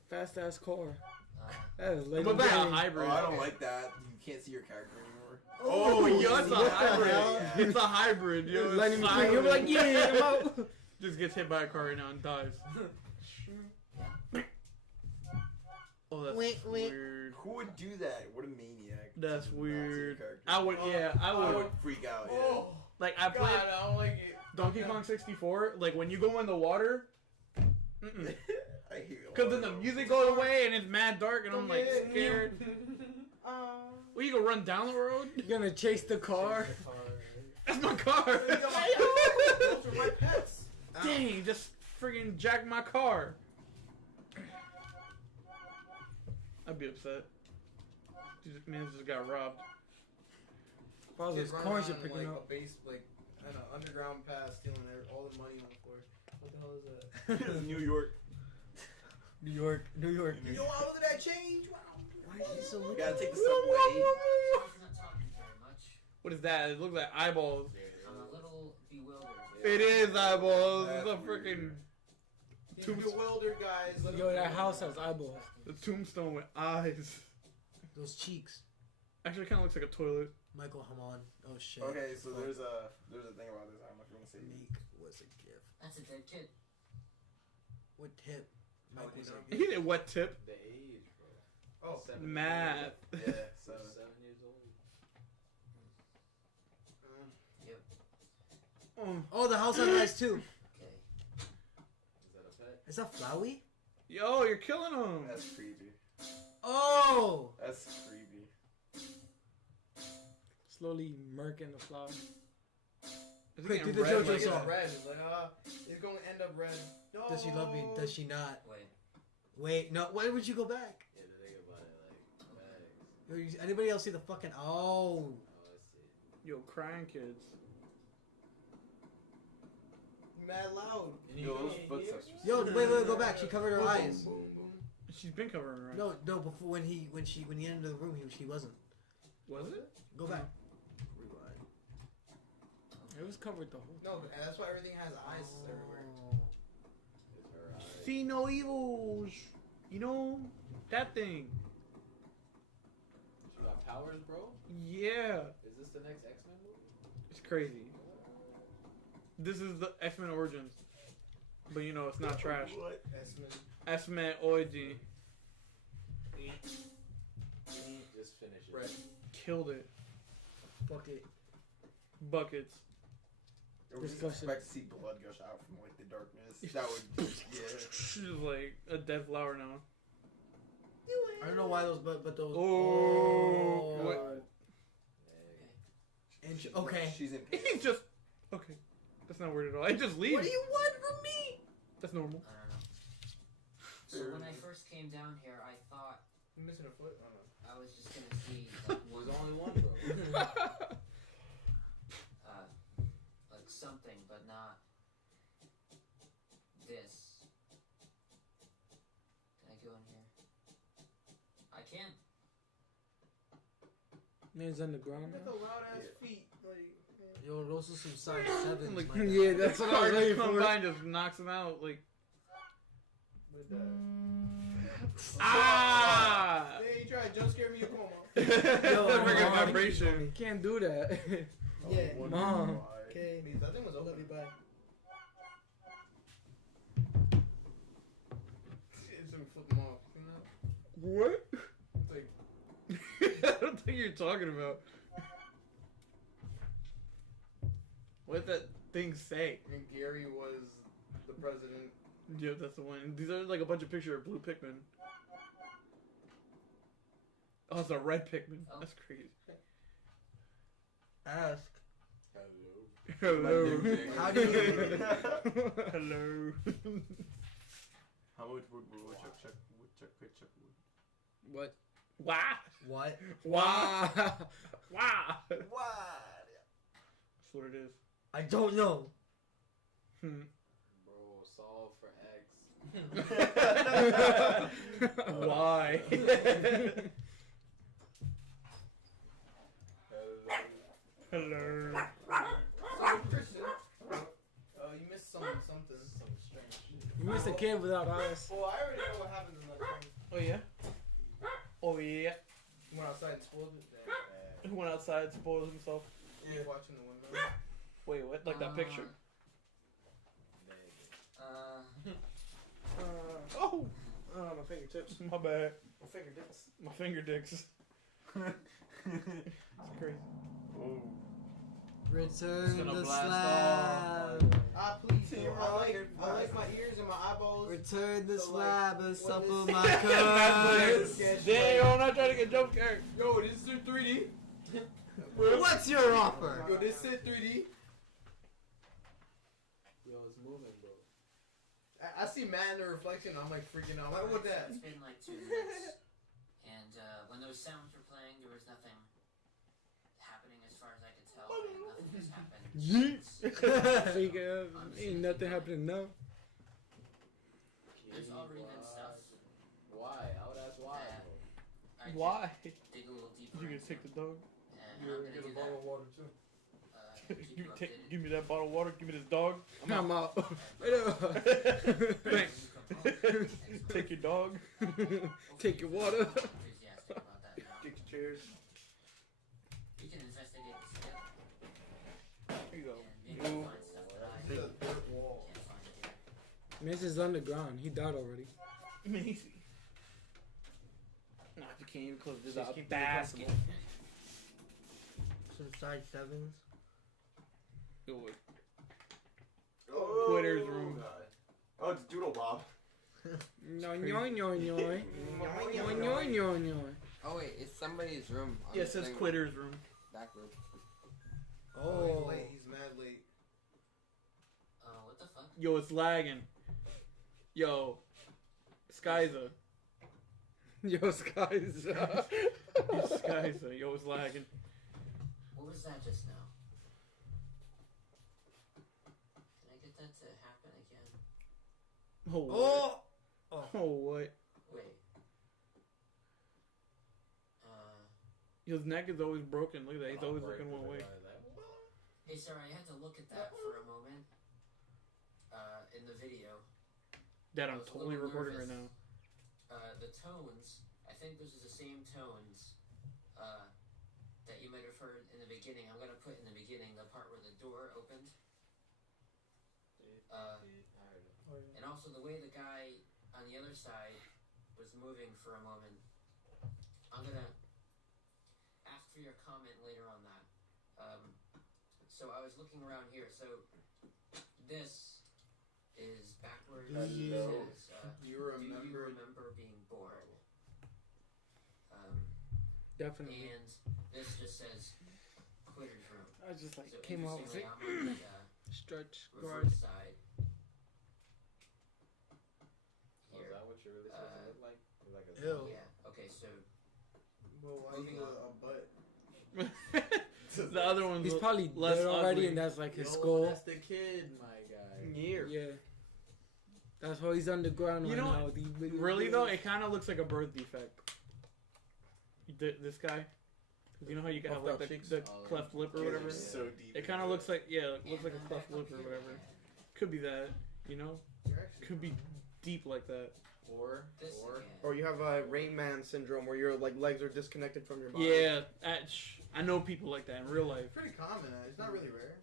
fast ass car. Uh, That is But legendary. back a Oh, hybrid. I don't like that. You can't see your character anymore. Oh, yo, it's a what the hybrid. hell? It's a hybrid, yo. It's Lightning McQueen, silent. you're like, yeah, I'm out. Just gets hit by a car right now and dies. Oh, that's weird. Who would do that? What a maniac. That's Nazi weird. character. I would, yeah, I I would. would freak out. Yeah. Oh, Like, I God, played I don't like it. Donkey Kong 64. Like, when you go in the water, mm-mm. I hear you. Because then the music goes away and it's mad dark and I'm like scared. Well, you can run down the road. You're gonna chase the car. That's my car. Those are my pets. Dang, just friggin' jacked my car. I'd be upset. Man just got robbed. All those Kids run coins you're around, picking like, up. a base, like an underground pass, stealing all the money on the floor. What the hell is that? New York. New York. Yo, wow, look at that change! Wow. Why is he so You gotta take the subway. He's not talking very much. What is that? It looks like eyeballs. I'm a little bewildered. It is eyeballs. It's That's a freaking He's bewildered, guys. Let Yo, him that go. house has eyeballs. the tombstone with eyes. Those cheeks. Actually, kind of looks like a toilet. Michael Haman. Oh shit. Okay, so there's a thing about this. I don't know if you want to say. Meek was a gift. That's a dead kid. What tip? Mike Oh, was you a know. He gift. did what tip? The age, bro. Oh, 7 Math. Yeah, so 7 years old. Oh, the house has eyes too. Okay. Is that a pet? Is that Flowey? Yo, you're killing him. that's creepy. Oh! That's creepy. Slowly murking the flower. Is he Quick, getting do the red? JoJo Like, it's song. red. It's like, it's going to end up red. No. Does she love me? Does she not? Wait. Wait, no. Why would you go back? Yeah, the thing about it, like, bags. Anybody else see the fucking? Oh. Oh, I see. Yo, crying kids. Mad loud. Yo, those footsteps. are Yo, so- wait, go back. She covered her Boom, eyes. boom, boom. She's been covering her eyes. No, before when he entered the room, she wasn't. Was it? Go back. It was covered the whole No, but that's why everything has eyes everywhere. It's her eye. See no evils. You know that thing. She got powers, bro? Yeah, Is this the next X-Men movie? it's crazy. This is the X-Men Origins, but you know it's not trash. What? X-Men Origin Just finish it. Red. killed it. Fuck it. Buckets. I would just Discussion. expect to see blood gush out from like the darkness. That would, yeah. She's like a dead flower now. I don't know why those, but those. Oh. God. What? And okay. She's in. He's just okay. That's not weird at all. It just leaves. What do you want from me? That's normal. I don't know. So when I first came down here, I thought You missing a foot? I don't know. I was just gonna see like, There's only one, bro. like something, but not this. Can I go in here? I can. Man's on the ground Look at now. the loud ass feet. Like, Yo, those are some size 7s. Like- my guy. Yeah, that's what I was Car waiting just comes for. by and just knocks him out. Like with that. ah. Hey, you try to jump scare me, come on, Yo, Freaking Mom. vibration. You can't do that. Yeah. Mom. Okay. Mom. That thing was Love open. you. Bye. It's gonna flip them off. You know? What? It's like, I don't think you're talking about. What did that thing say? and Gary was the president. Yeah, that's the one. These are like a bunch of pictures of blue Pikmin. Oh, it's a red Pikmin. Oh. That's crazy. Ask. Hello. How do you? Hello. How much would check? What? Wah. What? Wah. Wah. What? That's what it is. I don't know. Hmm. Bro, solve for X. Why? Hello. So, Christian, you missed something. Some strange shit. You missed a kid without eyes. Well, I already know what happens in that thing. Oh yeah. Oh yeah. Went outside and spoiled it. Who went outside spoils himself. Yeah. Watching the window. Wait, what? Like that picture? Oh! My fingertips. My bad. My fingertips. My finger dicks. It's crazy. Oh. Return gonna the blast slab. Please, I like my ears and my eyeballs. Return the So, slab like, and when supple this- my That's cards. Damn, I'm not trying to get jump scared. Yo, this is in 3D. What's your offer? Yo, this is 3D. Yo, it's moving, bro. I see Matt in the reflection. I'm like freaking out. I'm like, what that? It's been like 2 minutes, and when those sounds were playing, there was nothing happening as far as I could tell. And nothing has happened. Figure, ain't nothing happening now. There's all recent stuff. Why? I would ask why. I just Why? dig a little deeper. You gonna into, take the dog? and I'm gonna do that. of water too. Keep you updated. Give me that bottle of water. Give me this dog. I'm out. Right up. Thanks. Take your dog. Take your water. Enthusiastic about that now. Kick your chairs. We can investigate this together. Here you go. And maybe we'll find stuff that I It's a dirt wall. can't find here. Miss is underground. He died already. Easy. Nah, you can't even close this Just out. keep it Basket. Some side sevens. Go with. Oh, Quitter's room. God. Oh, it's Doodle Bob. No, no, no, no. No, no, no, no. Oh wait, it's somebody's room. On Yeah, it this says thing. Quitter's room. Back room. Oh, he's late. He's mad late. What the fuck? Yo, it's lagging. Yo, Skyza. Yo, skies. Skyza. Yo, it's lagging. What was that just now? Can I get that to happen again? Oh, what? Oh, what? Wait. His neck is always broken. Look at that. He's always looking one way. Hey, sorry, I had to look at that for a moment. In the video. Dad, I I'm was a totally little recording right nervous. now. The tones, I think this is the same tones that you might have heard in the beginning. I'm going to put in the beginning the part where the door opened. And also the way the guy on the other side was moving for a moment. I'm going to ask for your comment later on that. So I was looking around here. So this is backwards. Do you- It says, Do you do you remember? remember being bored? Definitely. And this just says Quitter's room. I just like So came out with interestingly, it. I'm on the Stretch reverse guard. side. Oh, is Here. that what you're really supposed to look like? You're like a Ew. Yeah. Okay. So Well, why Moving you on. a butt? The other one's He's probably less dead already, ugly. and that's like his Yo, skull. that's the kid, my guy. Yeah. Yeah. That's why he's underground You right know now. what? These big- Really though, it kind of looks like a birth defect. This guy, you know how you got Puffed like out cheeks? the Oh, cleft lip or Kids whatever. are so deep. It kind of looks like it looks like a cleft lip or whatever. Could be that, you know. You're actually Could be deep like that. Or this again. Or you have a Rain Man syndrome where your like legs are disconnected from your body. Yeah, I know people like that in real life. pretty common. It's not really rare.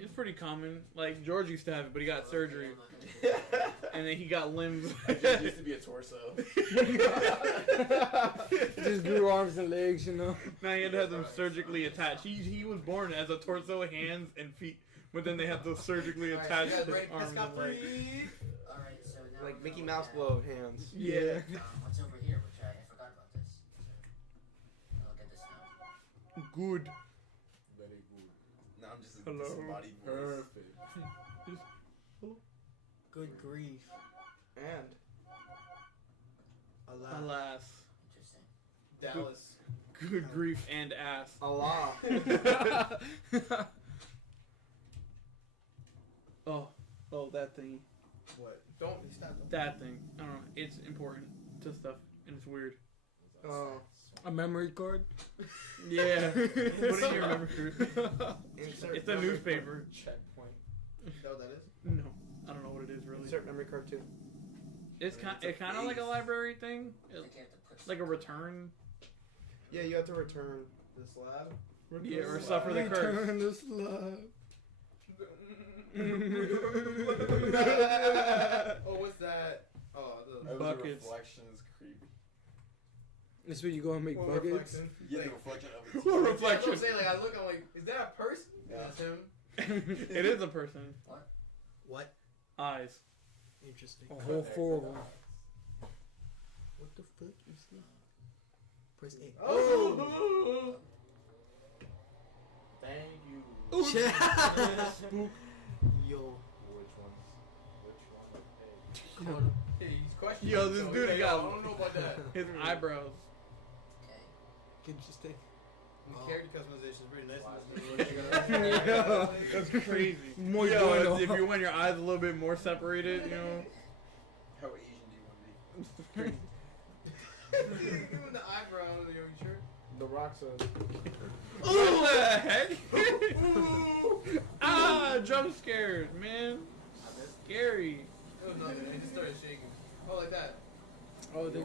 It's pretty common. Like George used to have it, but he got Okay, surgery, I'm not gonna do that. and then he got limbs. It just used to be a torso. Just grew arms and legs, you know. Now he had to have them surgically attached. He was born as a torso, hands, and feet, but then they had those surgically Alright, attached you guys his ready? arms and legs. All right. So now Like we're Mickey gonna Mouse look glove hands. Yeah. at, what's over here? Which I forgot about this. So I'll get this now. Good. very good. No, I'm just a Hello. disembodied voice. Perfect. Good grief. And Alas. Alas. Interesting. Dallas. Good grief and ass. Allah. Oh, that thing. What? Don't stop. That thing. I don't know. It's important to stuff, and it's weird. Oh. A memory card. Yeah. Put in your memory. Insert It's a memory newspaper. Checkpoint. You know what that is? No, I don't know what it is card. really. Insert memory card too. It's kind of like a library thing. I think I have to put Like a return. Yeah, you have to return. The slab. Yeah, or suffer the curse. Return the slab. Oh, what's that? Oh, the Buckets. Reflection is creepy. This where you go and make What buckets. reflection? Yeah, the Like, reflection of it. What yeah, that's what reflection? I'm saying. Like, I look, I'm like, is that a person? Yeah. That's him. It is a person. What? Eyes. Interesting. A whole 4 of them. What the fuck is that? Press A. Oh! Thank you. Spook. Yo. Which ones? Hey. Come on. Hey, he's questioning. Yo, this so dude he's like, got- yo, I don't know about that. His eyebrows. Can you just take? The character customization is pretty nice. Yeah, that's crazy. Muy Yo, bueno. if you want your eyes a little bit more separated, you know. How Asian do you want to be? Give him the eyebrows. Yo, you sure? The Rock says. What the heck? Ah, jump scared, man. Scary. It was nothing. It just started shaking. Oh, like that. Oh, they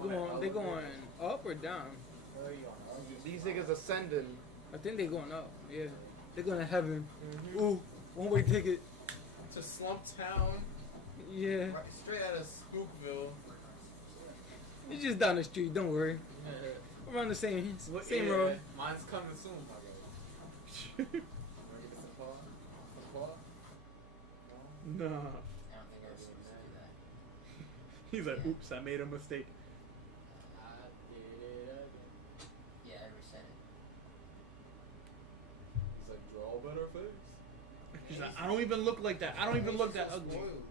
going up or down? These niggas ascending. I think they going up. Yeah, they're going to heaven. Ooh, one-way ticket. To Slump Town. Yeah, Right, straight out of Spookville. it's just down the street. Don't worry. We're on the same road. Mine's coming soon, my guy. Wanna give it some paw? Some paw? Nah. I don't think I was supposed to do that. He's like, oops, I made a mistake. I did it again. Yeah, I reset it. He's like, draw a better face. He's like, I don't even look like that. I don't even look that ugly. Spoiled.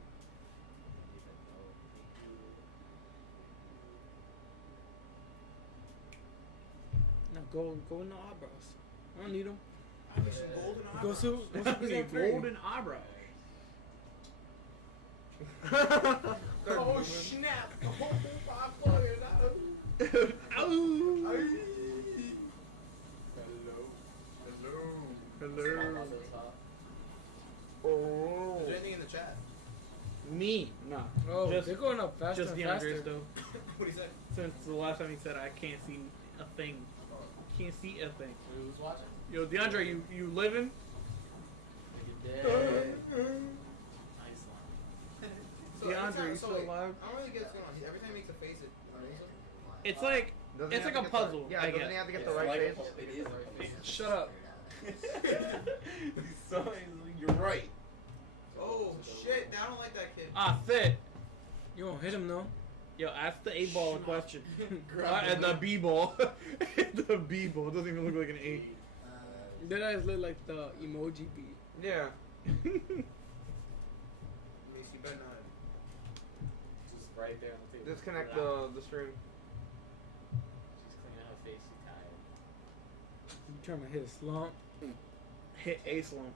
Now go in the eyebrows. I don't need them. I need some golden Go eyebrows. to I need golden eyebrows. Oh snap! The whole 5 players out. Ow! Hello. Hello. Oh. Is there anything in the chat? Me? Nah. Oh, Just- they're going up faster Just and DeAndre faster. still. What do you say? Since the last time he said I can't see a thing. Can't see a thing. Who's watching? Yo, DeAndre, you living? Nigga dead. Nice one. So DeAndre, every time- you so still wait, alive? I don't really get what's going on. Every time he makes a face, it moves him. It's like Doesn't it's he like have a to get the- puzzle. Yeah, I doesn't guess. he have to get It's the right like face? It is a face. Shut up. You're right. Oh shit! I don't like that kid. Ah, fit. You won't hit him though. Yo, ask the A ball a question. Grab And the B ball. The B ball doesn't even look like an A. Their eyes look like the emoji B. Yeah. Mace, you better not. Just right there on the table. Disconnect Put it out. the stream. She's cleaning her face. She's tired. You trying to hit a slump? Hit A slump.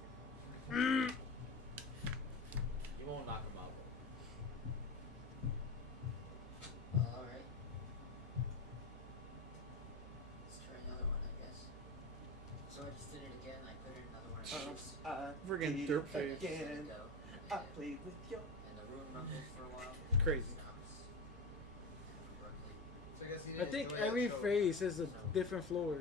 You won't knock him out. Alright. Let's try another one, I guess. So I just did it again. I put in another one of these. Friggin' dirt face. Let it go. I played with you. And the room rumbles for a while. It's crazy. Stops. And Berkeley. So I guess he I didn't think enjoy that every show. phase has a different floor.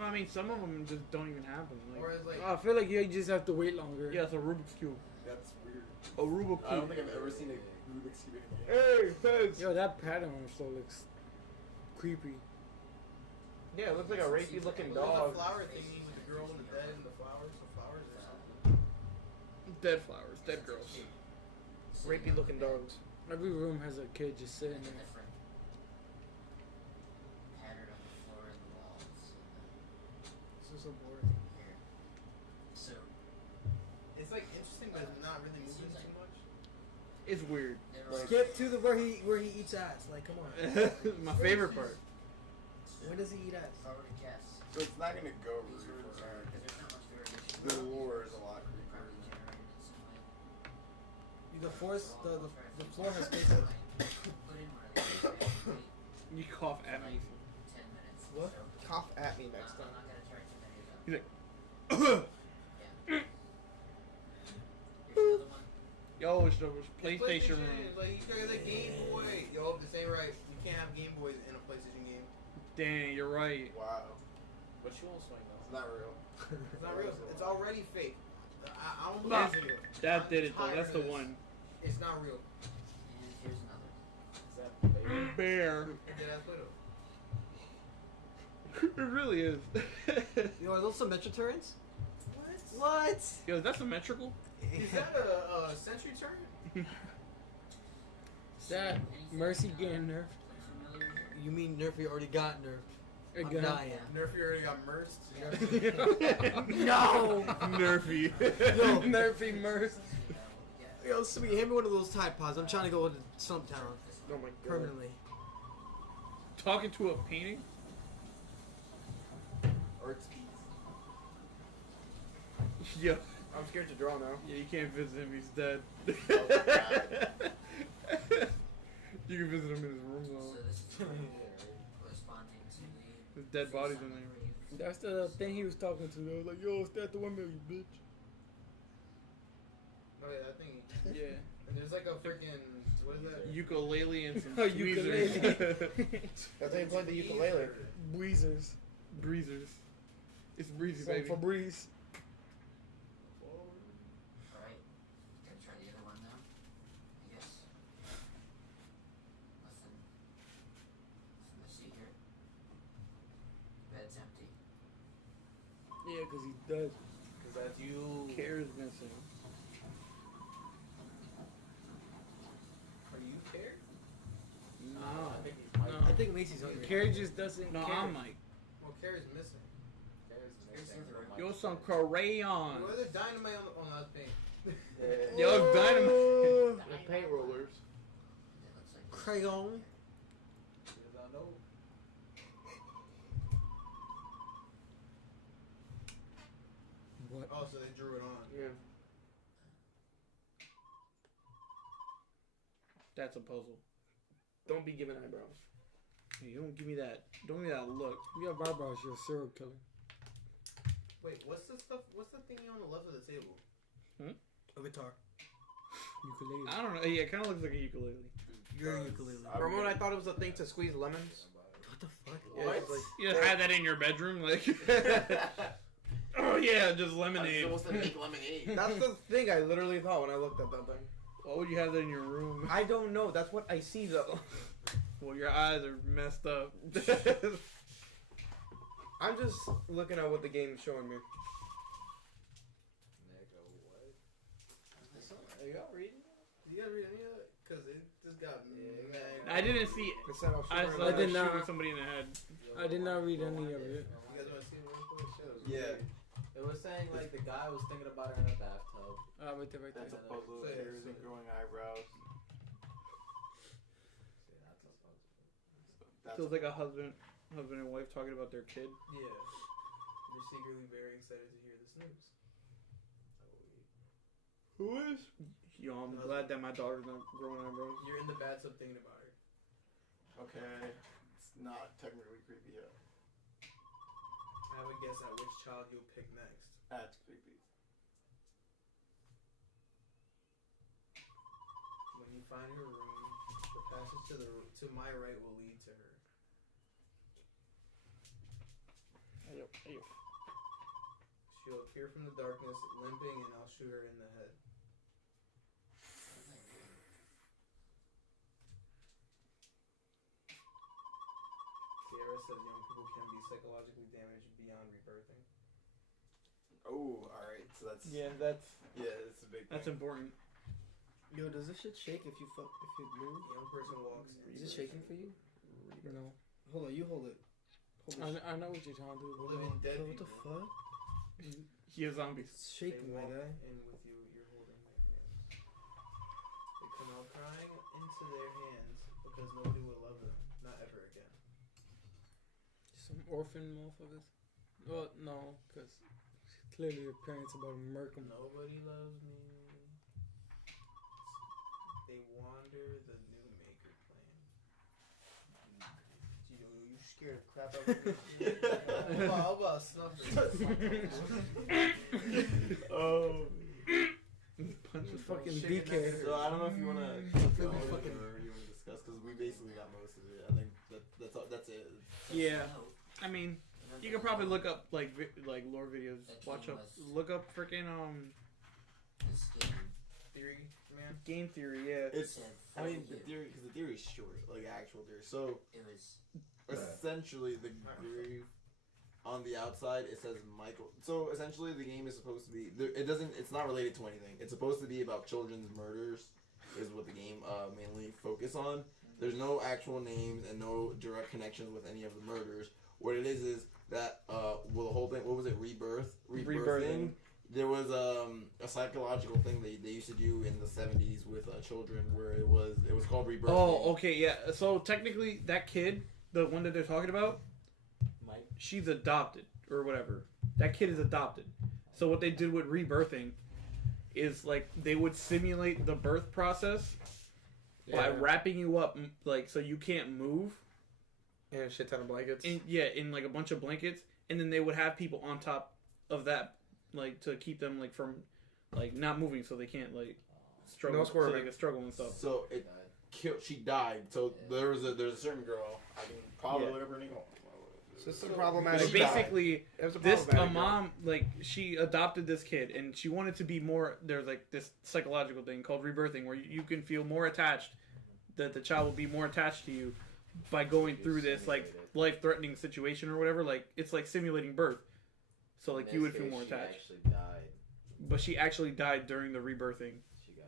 I mean, some of them just don't even happen. Or Like, it's like, I feel like you just have to wait longer. yeah, it's a Rubik's cube. That's weird. A Rubik's I don't cube. think I've ever seen a Rubik's Cube in a game. Hey, Fez. Yo, that pattern on the floor looks creepy. Yeah, it looks like a rapey looking well, there's a dog. flower thingy with the girl and the dead and the flowers. So flowers or something. Dead flowers, dead girls. Rapey looking dogs. Every room has a kid just sitting It's a there. different pattern on the floor and the walls. This is so boring. Here. So It's like interesting, but it's not really It moving seems too much. It's weird. there are Skip to the where he eats ass. Like, come on. My favorite part. When does he eat ass? If I were to guess, So it's not gonna go these really rooms far. are because there's not much variation. The lore is a lot Properly creepier. generated in some way. The force, the floor has spaces. Put in one of these. Wait You cough at me. 10 minutes. What? So, Cough at me next I'm time. not gonna try too many of them. He's like, Here's another one. yo, it's the PlayStation room. Like you got the Game Boy. Yo, this ain't right. You can't have Game Boys in a PlayStation game. Dang, you're right. Wow. But you won't swing though. It's not real. It's not real. It's already fake. I don't Nah, believe it. that did it though. I'm That's the tired of this. one. It's not real. And here's another. Is that Play-Doh? Bear. It has Play-Doh. It really is. Yo, are those symmetric turrets? What? What? Yo, is that symmetrical? Is that a sentry turret? That Mercy getting nerfed. You mean Nerfy already got nerfed? I'm Again. dying. Nerfy already got merged. No! Nerfy. Yo, Nerfy Mercy. yo, Sweet, hand me one of those Tide Pods. I'm trying to go to Stumptown Oh my god. permanently. Talking to a painting? Yeah. I'm scared to draw now. Yeah, you can't visit him. He's dead. You can visit him in his room So though. this is corresponding to the There's dead bodies in there. That's the thing he was talking to. They was like, yo, start the 1 million, bitch. Oh yeah, that thing. Yeah. There's like a freaking what is that? Ukulele and some Oh, tweezers. That's how you play the ukulele. Breezers. Breezers. It's breezy, Some baby. Febreze. Alright. Gonna try the other one now. I guess. Nothing. Nothing to see here. Bed's empty. Yeah, because he's dead. Cause that's you. Care's missing. Are you care? No. I think he's Mike. No. I think Macy's hungry. Carrie just doesn't No, care. I'm Mike. Well, Care's missing. There's Here's missing, the but room. Mike Yo, is some there. crayons. Well, there's dynamite on that thing. Yo, it's dynamite. The paint rollers. It looks like this. Crayon. Because I know. What? Oh, so they drew it on. Yeah. That's a puzzle. Don't be giving eyebrows. Hey, don't give me that. Don't give me that look. You have eyebrows, you're a serial killer. Wait, what's the stuff? What's the thingy on the left of the table? A guitar. Ukulele. I don't know. Yeah, it kind of looks like a ukulele. You're a ukulele. Remember when I thought it was a thing to squeeze lemons? What the fuck? Yeah, it's like, You just had that in your bedroom, like. Oh yeah, just lemonade. Supposed to make lemonade. that's the thing I literally thought when I looked at that thing. Why would you have that in your room? I don't know. That's what I see though. Well, your eyes are messed up. I'm just looking at what the game is showing me. Nigga, what? Are y'all reading? Do you guys read any of it? Cause it just got mad. I didn't see it. It said I'll shoot I her in saw the I did her head. shooting not. somebody in the head. I did not read any of it. You guys want to see it real quick? Shit, it was Yeah. weird. It was saying like the guy was thinking about her in a bathtub. Right there, right That's there. a puzzle. So, yeah, Cares and so- growing eyebrows. See, that's a puzzle. That's So it's like a husband and wife talking about their kid. Yeah. You're secretly very excited to hear this news. Who is? Yo, I'm glad that my daughter's not growing eyebrows. You're in the bathtub thinking about her. okay. It's not technically creepy yet. Have a guess at which child you'll pick next. That's creepy. When you find her room, the passage to my right will lead to her. She'll appear from the darkness, limping, and I'll shoot her in the head. Sierra says young people can be psychologically damaged beyond rebirthing. Oh, alright. So that's. Yeah, that's It's a big that's thing. important. Yo, does this shit shake if you move? A young person walks. Is it shaking for you? No. Hold on, you hold it. Hold it. I know what you're trying to do. Living dead What the people. fuck? He has zombies. It's They shaking, my walk guy. in with you, you're holding their hands. They come out crying into their hands because nobody will love them. Not ever again. Some orphan motherfuckers. Well, no, because clearly your parents about to murk them. Nobody loves me. They wander the new maker plan. You scared the crap out of me. How about snuffers? Oh. Punch Just his fucking Chicken DK. nuggets. So I don't know if you want to keep going or fucking- you want to discuss because we basically got most of it. I think that's it. Yeah. I mean, You can probably look up like lore videos. Look up freaking This game. Theory, man. game theory. Yeah. It's. said I mean, the 40. theory, because the theory is short, like actual theory. So It was. essentially, the grave on the outside it says Michael. So essentially, the game is supposed to be. It doesn't. It's not related to anything. It's supposed to be about children's murders. Is what the game mainly focus on. There's no actual names and no direct connections with any of the murders. What it is that well, the whole thing. What was it? Rebirthing. There was a psychological thing they used to do in the 70s with children, where it was called rebirthing. Oh, okay, yeah. So technically, that kid, the one that they're talking about, Mike. she's adopted or whatever. That kid is adopted. So what they did with rebirthing is like they would simulate the birth process by wrapping you up like so you can't move. And a shit ton of blankets. In like a bunch of blankets, and then they would have people on top of that, like to keep them like from like not moving, so they can't like struggle. No so squirming. they can struggle and stuff. So it killed. She died. So there's a certain girl. I can probably whatever her name was. So it's problematic. So basically, It was this problematic mom like she adopted this kid, and she wanted to be more. There's like this psychological thing called rebirthing, where you can feel more attached. That the child will be more attached to you by going through this like life-threatening situation or whatever. Like it's like simulating birth. So like you would feel more attached. Actually died. But she actually died during the rebirthing. She got.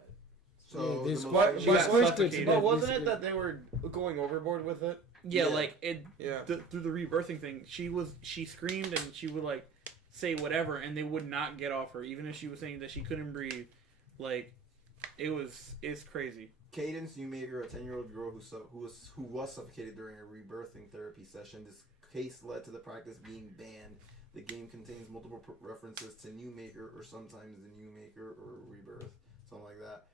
So they the squat- She got squished it suffocated. to But death, wasn't it basically. that they were going overboard with it? Yeah, Yeah. like it. Yeah. Through the rebirthing thing, she screamed and she would like say whatever, and they would not get off her, even if she was saying that she couldn't breathe. Like it's crazy. Cadence Newmaker, a 10-year-old girl who was suffocated during a rebirthing therapy session. This case led to the practice being banned. The game contains multiple references to Newmaker, or sometimes the Newmaker or Rebirth, something like that.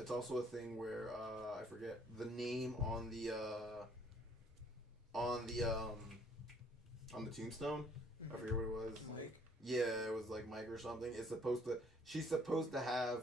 It's also a thing where I forget the name on the tombstone. I forget what it was. Mike. Yeah, it was like Mike or something. She's supposed to have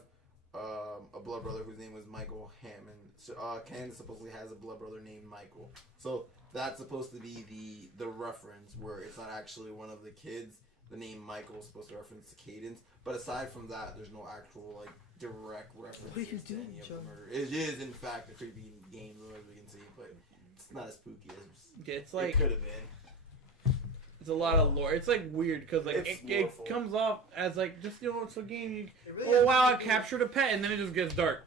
a blood brother whose name was Michael Hammond. So, Candace supposedly has a blood brother named Michael. So that's supposed to be the reference where it's not actually one of the kids. The name Michael is supposed to reference Cadence. But aside from that, there's no actual like direct reference to any of the murder. It is in fact a creepy game, as we can see, but it's not as spooky as It's like it could have been. it's a lot of lore. It's like weird because like It's it loreful. comes off as like just it's a game. You, It really wow, I has captured a pet, and then it just gets dark,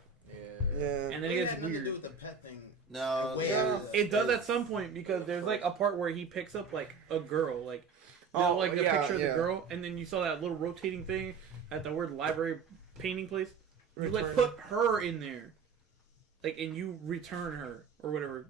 Yeah. and then It it gets had nothing to do weird. with the pet thing. No, Wait, there's- It does at some point because there's like a part where he picks up like a girl, like like the picture of the girl, and then you saw that little rotating thing at the word library painting place. You like Return. put her in there, like, and you return her or whatever.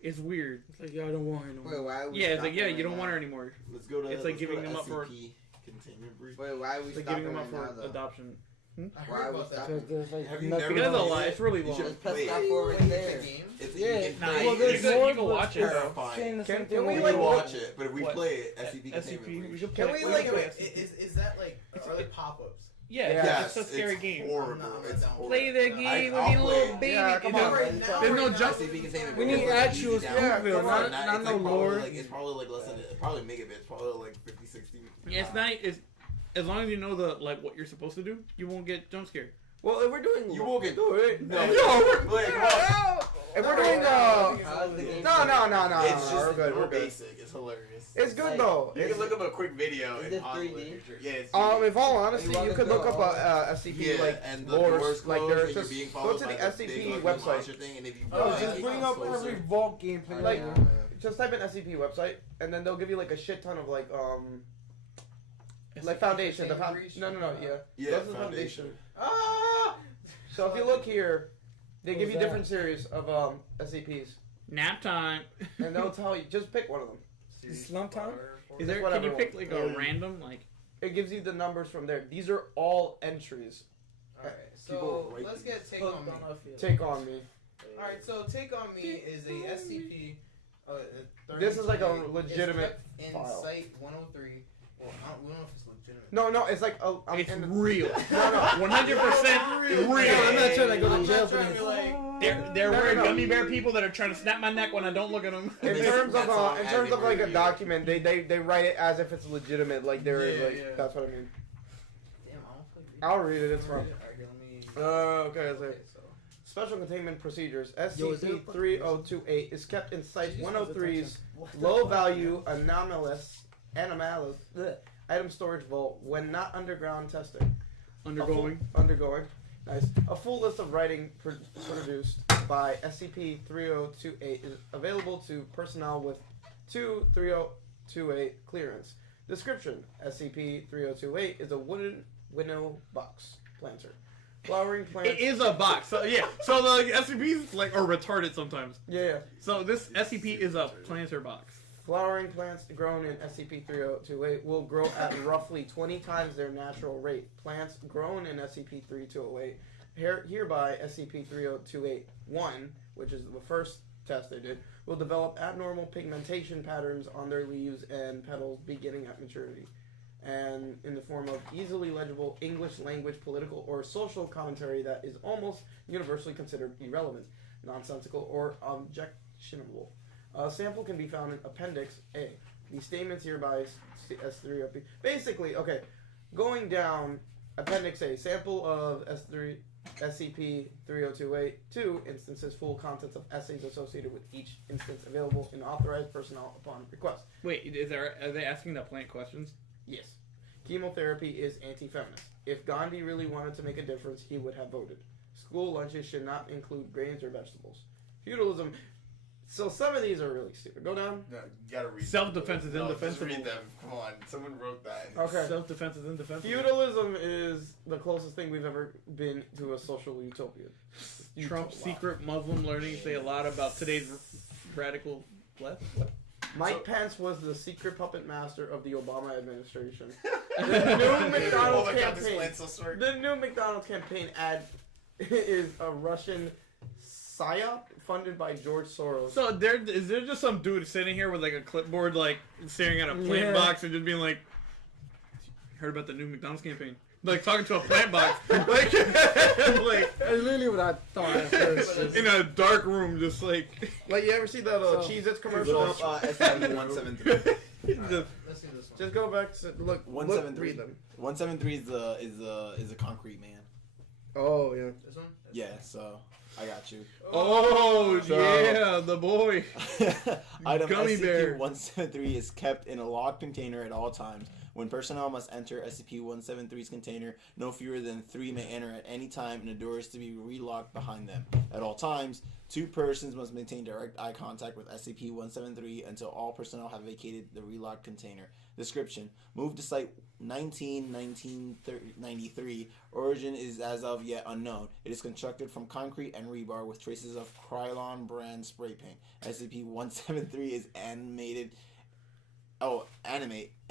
It's weird. It's like, yeah, I don't want her no more. Wait, why are we Yeah, it's like stopping you right don't want now? her anymore. Let's go to. It's like let's go giving to them up for- SCP containment brief. Wait, why are we It's like stopping giving them up right for now, though? adoption. I Why heard are we about that. stopping? Because there's like Have you nothing never Because else. of the lie, it's really You long. should Press play stop it. forward Wait, there. the game? It's, Yeah. you can Nah, play you it. there's can- more, you can but watch it. it's Terrifying. saying the Can- same can thing we, We over like, can and over. watch it, but if we What? play it, SCP containment SCP. We brief. should Can play. we, we like, should play Wait, SCP. is that like are they pop-ups? Yeah, Yes, it's a scary game. Horrible. I'm not It's down. horrible. Play the game. I'll We're being a play little it. baby. Yeah, come There's on, no- right now, There's no right now. jump. SCP containment We brief. need It's actual easy down. stuff, Yeah, Phil, come not on. not It's no like probably lore. like it's probably like less than probably megabits, probably like 50, 60. Yeah, it's not. It's as long as you know the like what you're supposed to do, you won't get jump scared. Well, if we're doing, You won't get do it. No, If we're doing, How's the game? no, It's just we're good. real We're good. basic. It's hilarious. It's good Like, though. You It's, can look up a quick video Is and it pause 3D? the picture. Yeah, it's in all honesty, You you wanna could go look up all- a SCP yeah, like and the lore, doors like closed there's and you're just being go followed to by the the SCP big ugly website. monster thing, and if you Oh, die, just it Bring comes up closer. every Vault gameplay. Like- ever. Just type in SCP website, and then they'll give you like a shit ton of like foundation. The yeah. Yeah, That's the foundation. Ah! So if you look here, they What give was you that? different series of SCPs, Nap time. and they'll tell you just pick one of them. Slump time? Is there? Can whatever you pick like a one. random like? It gives you the numbers from there. These are all entries. Alright, People so write let's these. get Take On Me. Take on me. Alright, so Take On Me is a SCP. This is like a 32. legitimate It's kept file. in Site 103. Well, we don't know if it's legitimate. No, it's like It's in the, real. No, 100% real. Yeah, I'm not trying to go to I'm jail not for trying to this. be like, They're No, weird no. gummy bear people that are trying to snap my neck when I don't look at them. In terms of like a document, they write it as if it's legitimate. Like there is that's what I mean. Damn, I don't play I'll read it. It's fine. Alright, let me. Okay, so special containment procedures. SCP-3028 is kept in Site 103's low-value anomalous item storage vault when not underground testing. Undergoing. Nice. A full list of writing produced by SCP-3028 is available to personnel with 2-3028 clearance. Description: SCP-3028 is a wooden winnow box planter. Flowering plants. It is a box. So yeah. So the SCPs like are retarded sometimes. Yeah. So this SCP is a planter box. Flowering plants grown in SCP-3028 will grow at roughly 20 times their natural rate. Plants grown in SCP-3208, hereby SCP-3028-1, which is the first test they did, will develop abnormal pigmentation patterns on their leaves and petals beginning at maturity, and in the form of easily legible English language, political, or social commentary that is almost universally considered irrelevant, nonsensical, or objectionable. A sample can be found in Appendix A. The statements hereby S3OP. Basically, okay, going down Appendix A, sample of SCP-3028, 2 instances, full contents of essays associated with each instance available in authorized personnel upon request. Wait, are they asking the plant questions? Yes. Chemotherapy is anti-feminist. If Gandhi really wanted to make a difference, he would have voted. School lunches should not include grains or vegetables. Feudalism. So some of these are really stupid. Go down. No, you gotta read. Self-defense is indefensible. Just read them. Come on, someone wrote that. Okay. Self-defense is indefensible. Feudalism is the closest thing we've ever been to a social utopia. Trump's secret Muslim learnings say a lot about today's radical left. What? Mike Pence was the secret puppet master of the Obama administration. The new McDonald's campaign. The new McDonald's campaign ad is a Russian psyop funded by George Soros. So is there just some dude sitting here with like a clipboard, like staring at a plant box and just being like, "Heard about the new McDonald's campaign?" Like talking to a plant box, like That's literally what I thought at first. in a dark room, just like you ever see the Cheez-Its commercial? SCP-173. Let's see this one. Just go back to look. 173. Read them. 173 is a concrete man. Oh yeah. This one? Yeah, so I got you. oh So- yeah, the boy. Item Gummy bear. SCP-173 is kept in a locked container at all times. When personnel must enter SCP-173's container, no fewer than 3 may enter at any time, and the door is to be relocked behind them. At all times, 2 persons must maintain direct eye contact with SCP-173 until all personnel have vacated the relocked container. Description: moved to Site 1993. Origin is as of yet unknown. It is constructed from concrete and rebar with traces of Krylon brand spray paint. SCP-173 is animate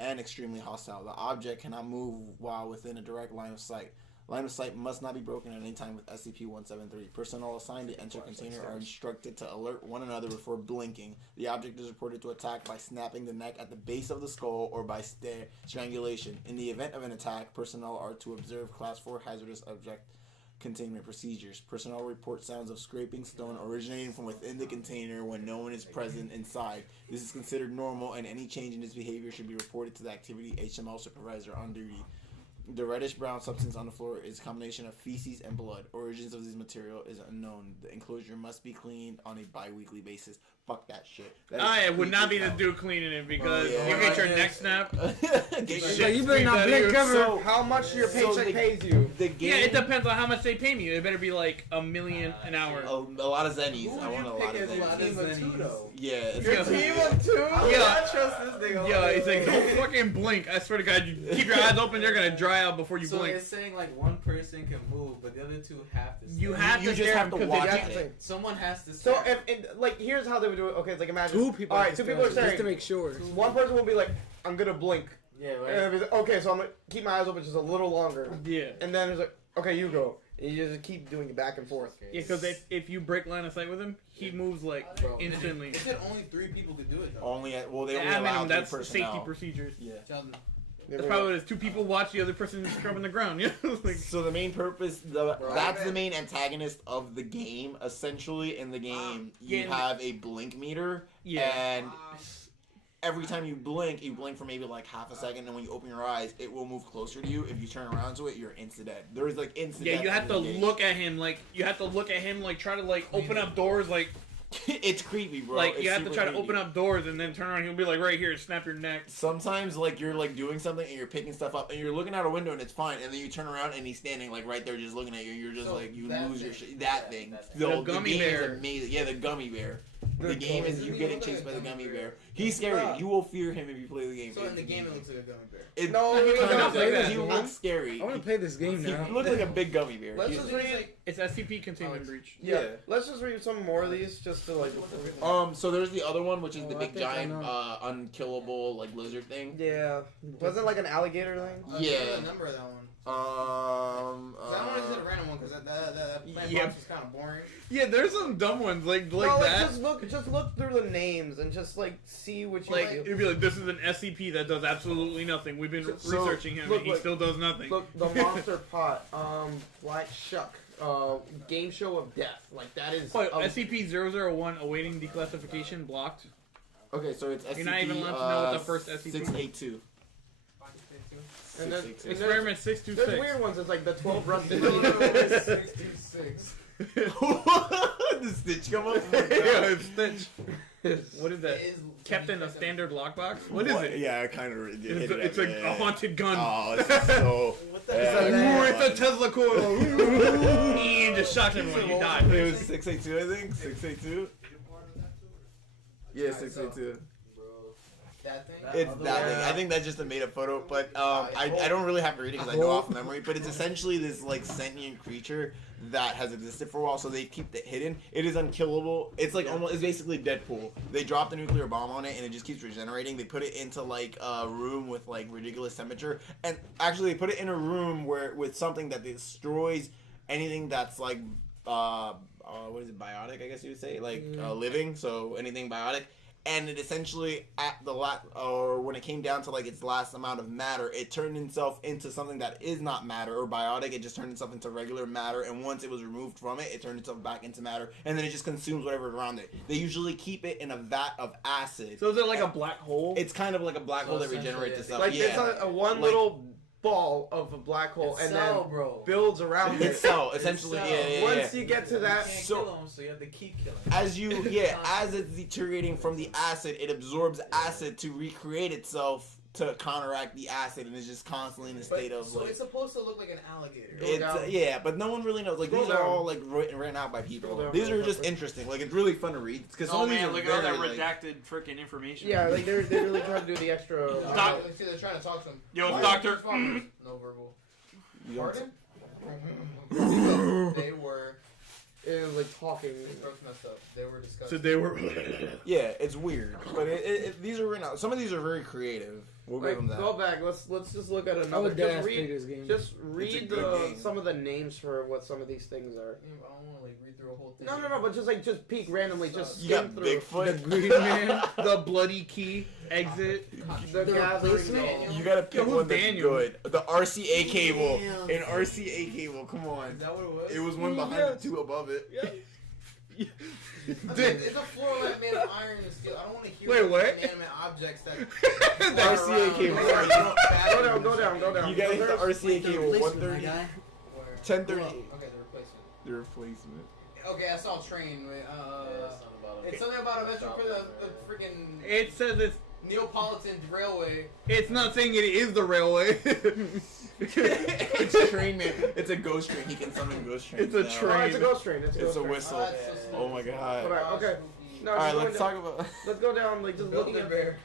and extremely hostile. The object cannot move while within a direct line of sight. Line of sight must not be broken at any time with SCP-173. Personnel assigned to enter container are instructed to alert one another before blinking. The object is reported to attack by snapping the neck at the base of the skull or by strangulation. In the event of an attack, personnel are to observe Class 4 hazardous object containment procedures. Personnel report sounds of scraping stone originating from within the container when no one is present inside. This is considered normal, and any change in this behavior should be reported to the activity HML supervisor on duty. The reddish-brown substance on the floor is a combination of feces and blood. Origins of this material is unknown. The enclosure must be cleaned on a bi-weekly basis. Fuck that shit. I would not be the dude cleaning it because you get your neck snapped. You better not blink ever. So how much your paycheck pays you? The game, Yeah, it depends on how much they pay me. It better be like $1 million an hour. a lot of zennies. I want a lot of zennies. Team of 2 though. Yeah, it's Your gonna team be- of 2? Yeah. I trust this nigga. Yeah, he's like, don't fucking blink. I swear to God, you keep your eyes open, you're gonna dry out before you So blink. it's saying like one person can move, but the other 2 have to. You stay. have You to just stare have to because watch they- That's the thing. Someone has to. So stare. like here's how they would do it. Okay, it's like imagine 2 people. All right, 2 people are just to staring. make sure. One person will be like, "I'm gonna blink." Yeah, And right. it'll be like, okay, so I'm gonna keep my eyes open just a little longer. Yeah. And then it's like, okay, you go. And you just keep doing it back and forth. Yeah, because if you break line of sight with him, he moves like Bro, instantly. It said only 3 people could do it though. Only at, well, they Yeah, only at allow minimum, 3 that's personnel. safety procedures. Yeah. Sheldon, That's probably what it is. Two people watch the other person scrubbing the ground. Yeah. Like, So the main purpose, that's the main antagonist of the game. Essentially, in the game, you have a blink meter, and every time you blink for maybe like half a second, and when you open your eyes, it will move closer to you. If you turn around to it, you're insta-dead. There's like insta-death. yeah, you have to look at him. Like you have to look at him. Like try to like open up doors. Like it's creepy, bro. like it's you have to try creepy. to open up doors and then turn around. He'll be like right here, snap your neck. Sometimes like you're like doing something and you're picking stuff up and you're looking out a window and it's fine, and then you turn around and he's standing like right there just looking at you. You're just like you lose your shit. That thing. The gummy game bear. is amazing. Yeah, the gummy bear. The game is you getting chased by the gummy bear. He's scary. You will fear him if you play the game. So in the game, it looks like a gummy bear. He looks scary. I want to play this game now. He looks like a big gummy bear. Let's just read. It's SCP containment breach. Yeah. Let's just read some more of these just to like. So there's the other one, which is the I big think I giant know. unkillable like lizard thing. Yeah. Was it like an alligator thing? Yeah. The number of that one. I don't want to do a random one because that plant box is kind of boring. Yeah, there's some dumb ones like that. Just look through the names and just like see what you Like it'd be like this is an SCP that does absolutely nothing. We've been researching him and he still does nothing. Look, the monster pot, Black Shuck, game show of death. Like that is. SCP-001 awaiting declassification blocked. Okay, so it's SCP. You're not even allowed to know what the first SCP. 682. And then Experiment 626. There's weird ones. It's like the 12 rusted. 626. The Stitch come up? Yeah, it's Stitch. What is that? Kept in a standard lockbox? What is it? Yeah, I kind of did. It's a haunted gun. Oh, it's so. It's a Tesla coil. And just shocks everyone. You die. It was 682, I think. 682. Yeah, 682. That thing? It's that thing. I think that's just a made-up photo, but I don't really have to read it because I know off memory. But it's essentially this like sentient creature that has existed for a while, so they keep it hidden. It is unkillable. It's like almost. It's basically Deadpool. They dropped a nuclear bomb on it, and it just keeps regenerating. They put it into like a room with like ridiculous temperature, and actually they put it in a room where with something that destroys anything that's like what is it, biotic? I guess you would say like living. So anything biotic. And it essentially, at the or when it came down to like its last amount of matter, it turned itself into something that is not matter or biotic. It just turned itself into regular matter, and once it was removed from it, it turned itself back into matter, and then it just consumes whatever's around it. They usually keep it in a vat of acid. So is it like a black hole? It's kind of like a black hole that regenerates itself. Like yeah. there's a one little ball of a black hole and then builds around it. It's cell, essentially. Yeah. Once you get to that, so you have to keep killing. As it's deteriorating from the acid, it absorbs acid to recreate itself to counteract the acid, and it's just constantly in a state of so like. it's supposed to look like an alligator. It's but no one really knows. Like these are all like written out by people. These are just interesting. Like it's really fun to read because some of these are look at all that redacted freaking information. Yeah, like they really try to do the extra. See, they're trying to talk to him. Yo, doctor. No verbal. Pardon? They were. It was like talking. Messed up. They were discussing. So they were. Yeah, it's weird, but these are written out. Some of these are very creative. We'll give them that. Go back. Let's just look at I another. would Just play read, this game. just read some of the names for what some of these things are. I don't want to like read through a whole thing. No, but just peek randomly. Just You got skim through. Bigfoot. The Green Man, the Bloody Key, Exit. The gathering. You gotta pick one that's Daniel? good. The RCA cable. An RCA cable. Come on. Is that what it was? It was one behind it, two above it. I mean, it's a floor lamp made of iron and steel. I don't want to hear Wait, what? inanimate objects that. The RCA cable. Go down. You gotta hit the RCA cable. 130. 1030. Okay, the replacement. The replacement. Okay, I saw train. It's something about a veteran for the freaking It says it's. Neapolitan Railway. It's not saying it is the railway. It's a train man. It's a ghost train. He can summon ghost trains. It's a now. train. It's a ghost train. It's a whistle. Oh my god. Okay. No, Alright, let's talk about. Let's go down. Like just looking Builder at. Bear.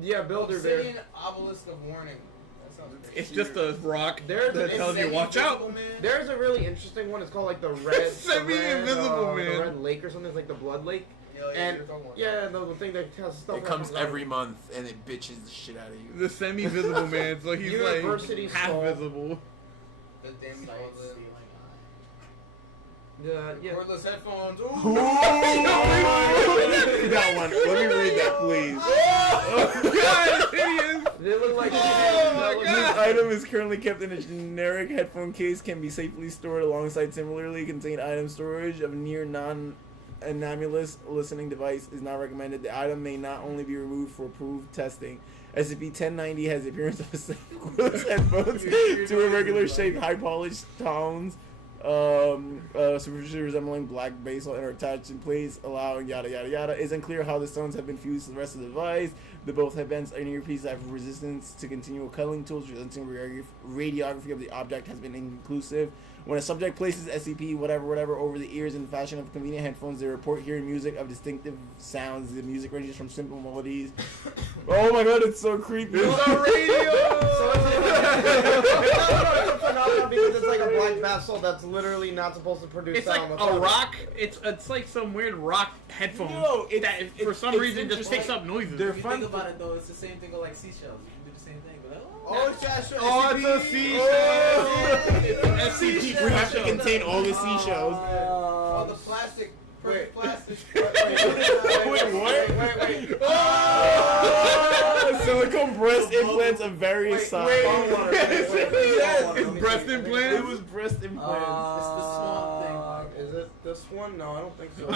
Yeah, Builder Bear. Obsidian Obelisk of Warning. That sounds pretty It's just a rock There's that an tells you watch out. There's a really interesting one. It's called like the red. Semi-invisible man. The red lake or something. It's like the Blood Lake. And the thing that has stuff. It comes every month and it bitches the shit out of you. The semi-visible man, so he's University like half Skull. visible. The damn Yeah. Cordless headphones. Ooh. That one. Let me read that, please. Oh god, it's hideous. They look like. This item is currently kept in a generic headphone case. Can be safely stored alongside similarly contained item storage of near non-anomalous listening device is not recommended. The item may not only be removed for approved testing. SCP-1090 has the appearance of a cordless headphones to a regular shaped, high polished tones, superficially resembling black basal and are attached in place, allowing yada yada yada. It's unclear how the stones have been fused to the rest of the device. The both headbands and earpieces have resistance to continual cutting tools, resulting radiography of the object has been inconclusive. When a subject places SCP whatever over the ears in the fashion of convenient headphones, they report hearing music of distinctive sounds. The music ranges from simple melodies. Oh my god, it's so creepy. It's a radio! It's a phenomenon because it's like a black vessel that's literally not supposed to produce It's sound. like a rock. It's like some weird rock headphones. No, for some reason just picks up noises. If you think about it though, it's the same thing with like seashells. You can do the same thing, but it's a seashell. It's an SCP. We have to contain all the seashells. All the plastic. Wait. Plastic. Wait, what? Oh! Silicone breast implants of various sizes. It's breast implants. It was breast implants. It's the swamp thing. Is it this one? No, I don't think so.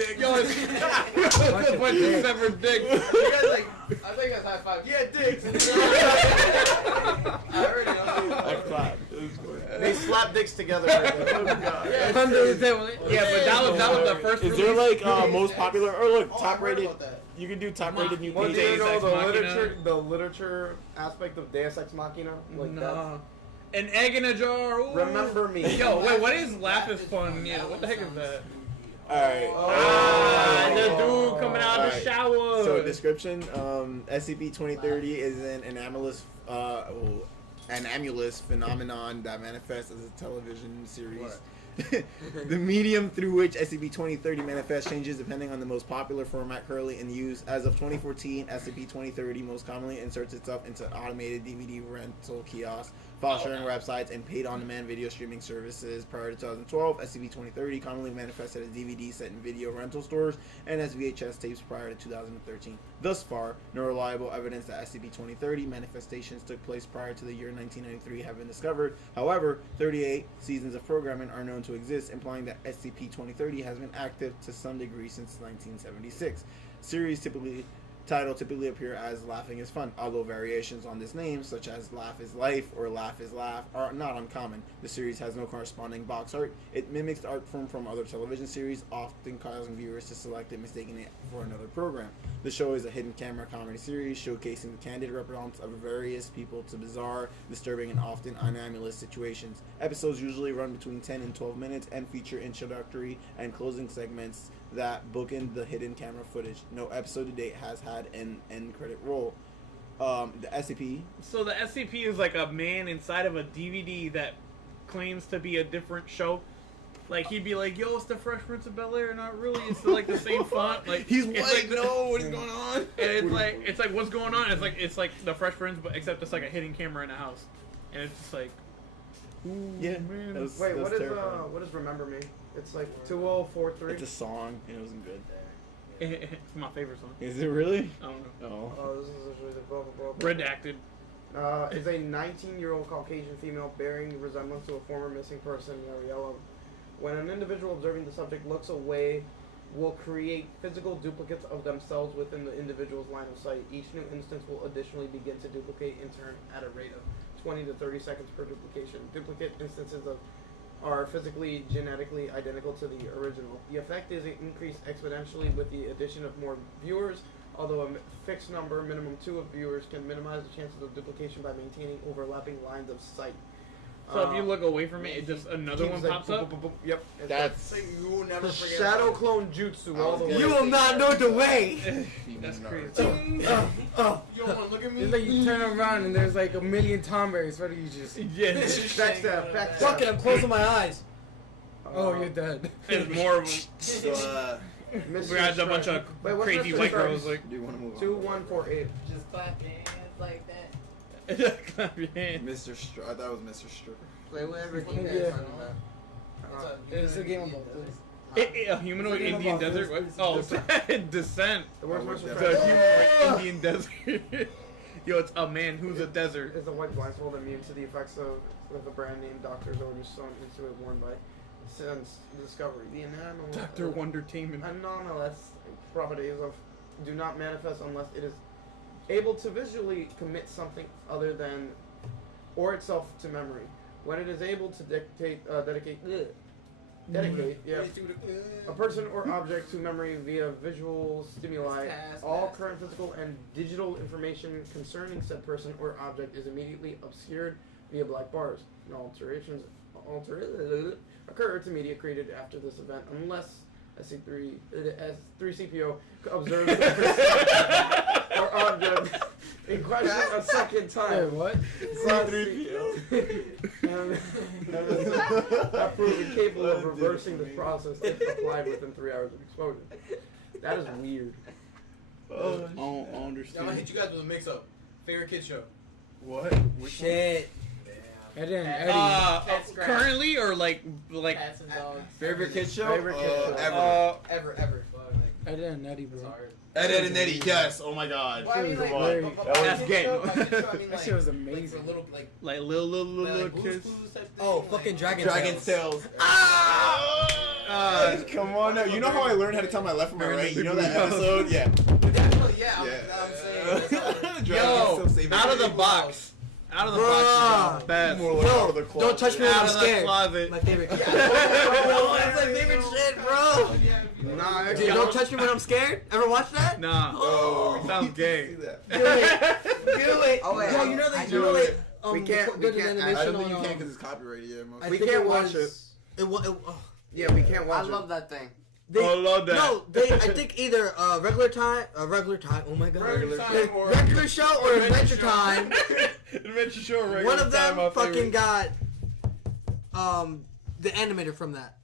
Dick. Yo, it's a bunch of severed dicks. You guys like, I think that's high five. Yeah, dicks. I heard it. I clapped. They slap dicks together. Right Under the table. Yeah, but that was the first. Is there like most popular or like Oh, top I heard rated? about that. You can do top rated new Well, do pages. you know Ex Machina. the literature aspect of Deus Ex Machina? Like No. An egg in a jar. Ooh. Remember me. Yo, wait, what is Laugh is Fun? Yeah, what the heck is that? Alright. The dude coming out of the Alright. shower. So description: SCP-2030 is an anomalous phenomenon that manifests as a television series. The medium through which SCP-2030 manifests changes depending on the most popular format currently in use. As of 2014, SCP-2030 most commonly inserts itself into automated DVD rental kiosks, file sharing websites, and paid on-demand video streaming services. Prior to 2012, SCP-2030 commonly manifested as DVD set in video rental stores and as VHS tapes prior to 2013. Thus far, no reliable evidence that SCP-2030 manifestations took place prior to the year 1993 have been discovered. However, 38 seasons of programming are known to exist, implying that SCP-2030 has been active to some degree since 1976. Series typically appear as Laughing is Fun, although variations on this name, such as Laugh is Life or Laugh is Laugh, are not uncommon. The series has no corresponding box art. It mimics the art form from other television series, often causing viewers to select it, mistaking it for another program. The show is a hidden camera comedy series showcasing the candid represents of various people to bizarre, disturbing, and often anomalous situations. Episodes usually run between 10 and 12 minutes and feature introductory and closing segments that bookend the hidden camera footage. No episode to date has had an end credit roll. The SCP. So the SCP is like a man inside of a DVD that claims to be a different show. Like he'd be like, "Yo, it's the Fresh Prince of Bel-Air," not really. It's like the same font. Like He's it's white. like, No, what is going on? And it's like what's going on? It's like the Fresh Prince, but except it's like a hidden camera in a house, and it's just like, ooh, Yeah. man. Wait, what is terrifying. what is Remember Me? It's like 2043. It's a song, and it wasn't good. It's my favorite song. Is it really? I don't know. Oh. Oh, this is literally the blah blah blah. Redacted. Is a 19-year-old Caucasian female bearing resemblance to a former missing person, Mariella. When an individual observing the subject looks away, will create physical duplicates of themselves within the individual's line of sight. Each new instance will additionally begin to duplicate in turn at a rate of 20 to 30 seconds per duplication. Duplicate instances are physically, genetically identical to the original. The effect is increased exponentially with the addition of more viewers, although a fixed number, minimum 2 of viewers, can minimize the chances of duplication by maintaining overlapping lines of sight. So if you look away from it, it just another one pops up. Yep. That's You will never forget. Shadow clone jutsu all the way. You will not know the way. That's crazy. You don't want to look at me? It's like you turn around and there's like a million Tomberries. What do you just? Yeah. Backstab. Fuck it, I'm closing my eyes. Oh, you're dead. There's more of them. So, We got a bunch of Wait, what's crazy Mr. white Stripes? girls like. do you want to move on? 2148. Just clap your hands like that. Clap your hand. Mr. I thought it was Mr. Stripper. Play whatever game Yeah. you're talking about. It's a game about A humanoid It's a game Indian about desert? What? Oh, Descent. Where's Mr. It's Stripes? a humanoid Indian desert. Yo, it's a man who's a desert. Is the white blindfold immune to the effects of the brand name Doctor's Orders sewn into it worn by since discovery? The Dr. Wondertainment. anomalous properties of do not manifest unless it is able to visually commit something other than or itself to memory. When it is able to dedicate a person or object to memory via visual stimuli, all current physical and digital information concerning said person or object is immediately obscured via black bars. No alterations occur to media created after this event unless S3CPO observes the person or object in question a second time. Wait, what? That proven capable of reversing this process if applied within 3 hours of exposure. That is weird. I don't I'm gonna understand. hit you guys with a mix-up. Favorite kid show? What? Shit. Eddie and Eddie. Currently or like Cats and dogs. Favorite kid show? Favorite kid show. Ever. Ever. Eddie and Eddie, bro. Ed, and Eddie, yes. Oh my god. Well, I mean, Come like, on. That's gay. That shit was amazing. Like, little, like, like little like kids. Blue's Clues type thing, Oh, like- fucking Dragon Dragon's Tales. Come on now. You know how I learned how to tell my left from my right? You know that episode? Yeah. Definitely, yeah. I'm saying. Yo, out of the box. Out of the box. Best. Yo, don't touch me when Out I'm of the scared. closet. My favorite. That's my favorite shit, bro. Nah, Dude, don't touch me when I'm scared. Ever watch that? Nah. Oh, Sounds gay. Do it. Do it. Oh, wait, Yo, you know that. do You know it. that. We can't- we there's an can't- animation I don't think on, you can because it's copyrighted. Yeah, most. I We think can't it watch was- it. oh. Yeah, we can't watch I love that thing. They, I love that. No, I think either regular time. Oh my god. Regular time or- regular show or Adventure Time. Adventure show. Regular One of them time, my fucking favorite. got the animator from that.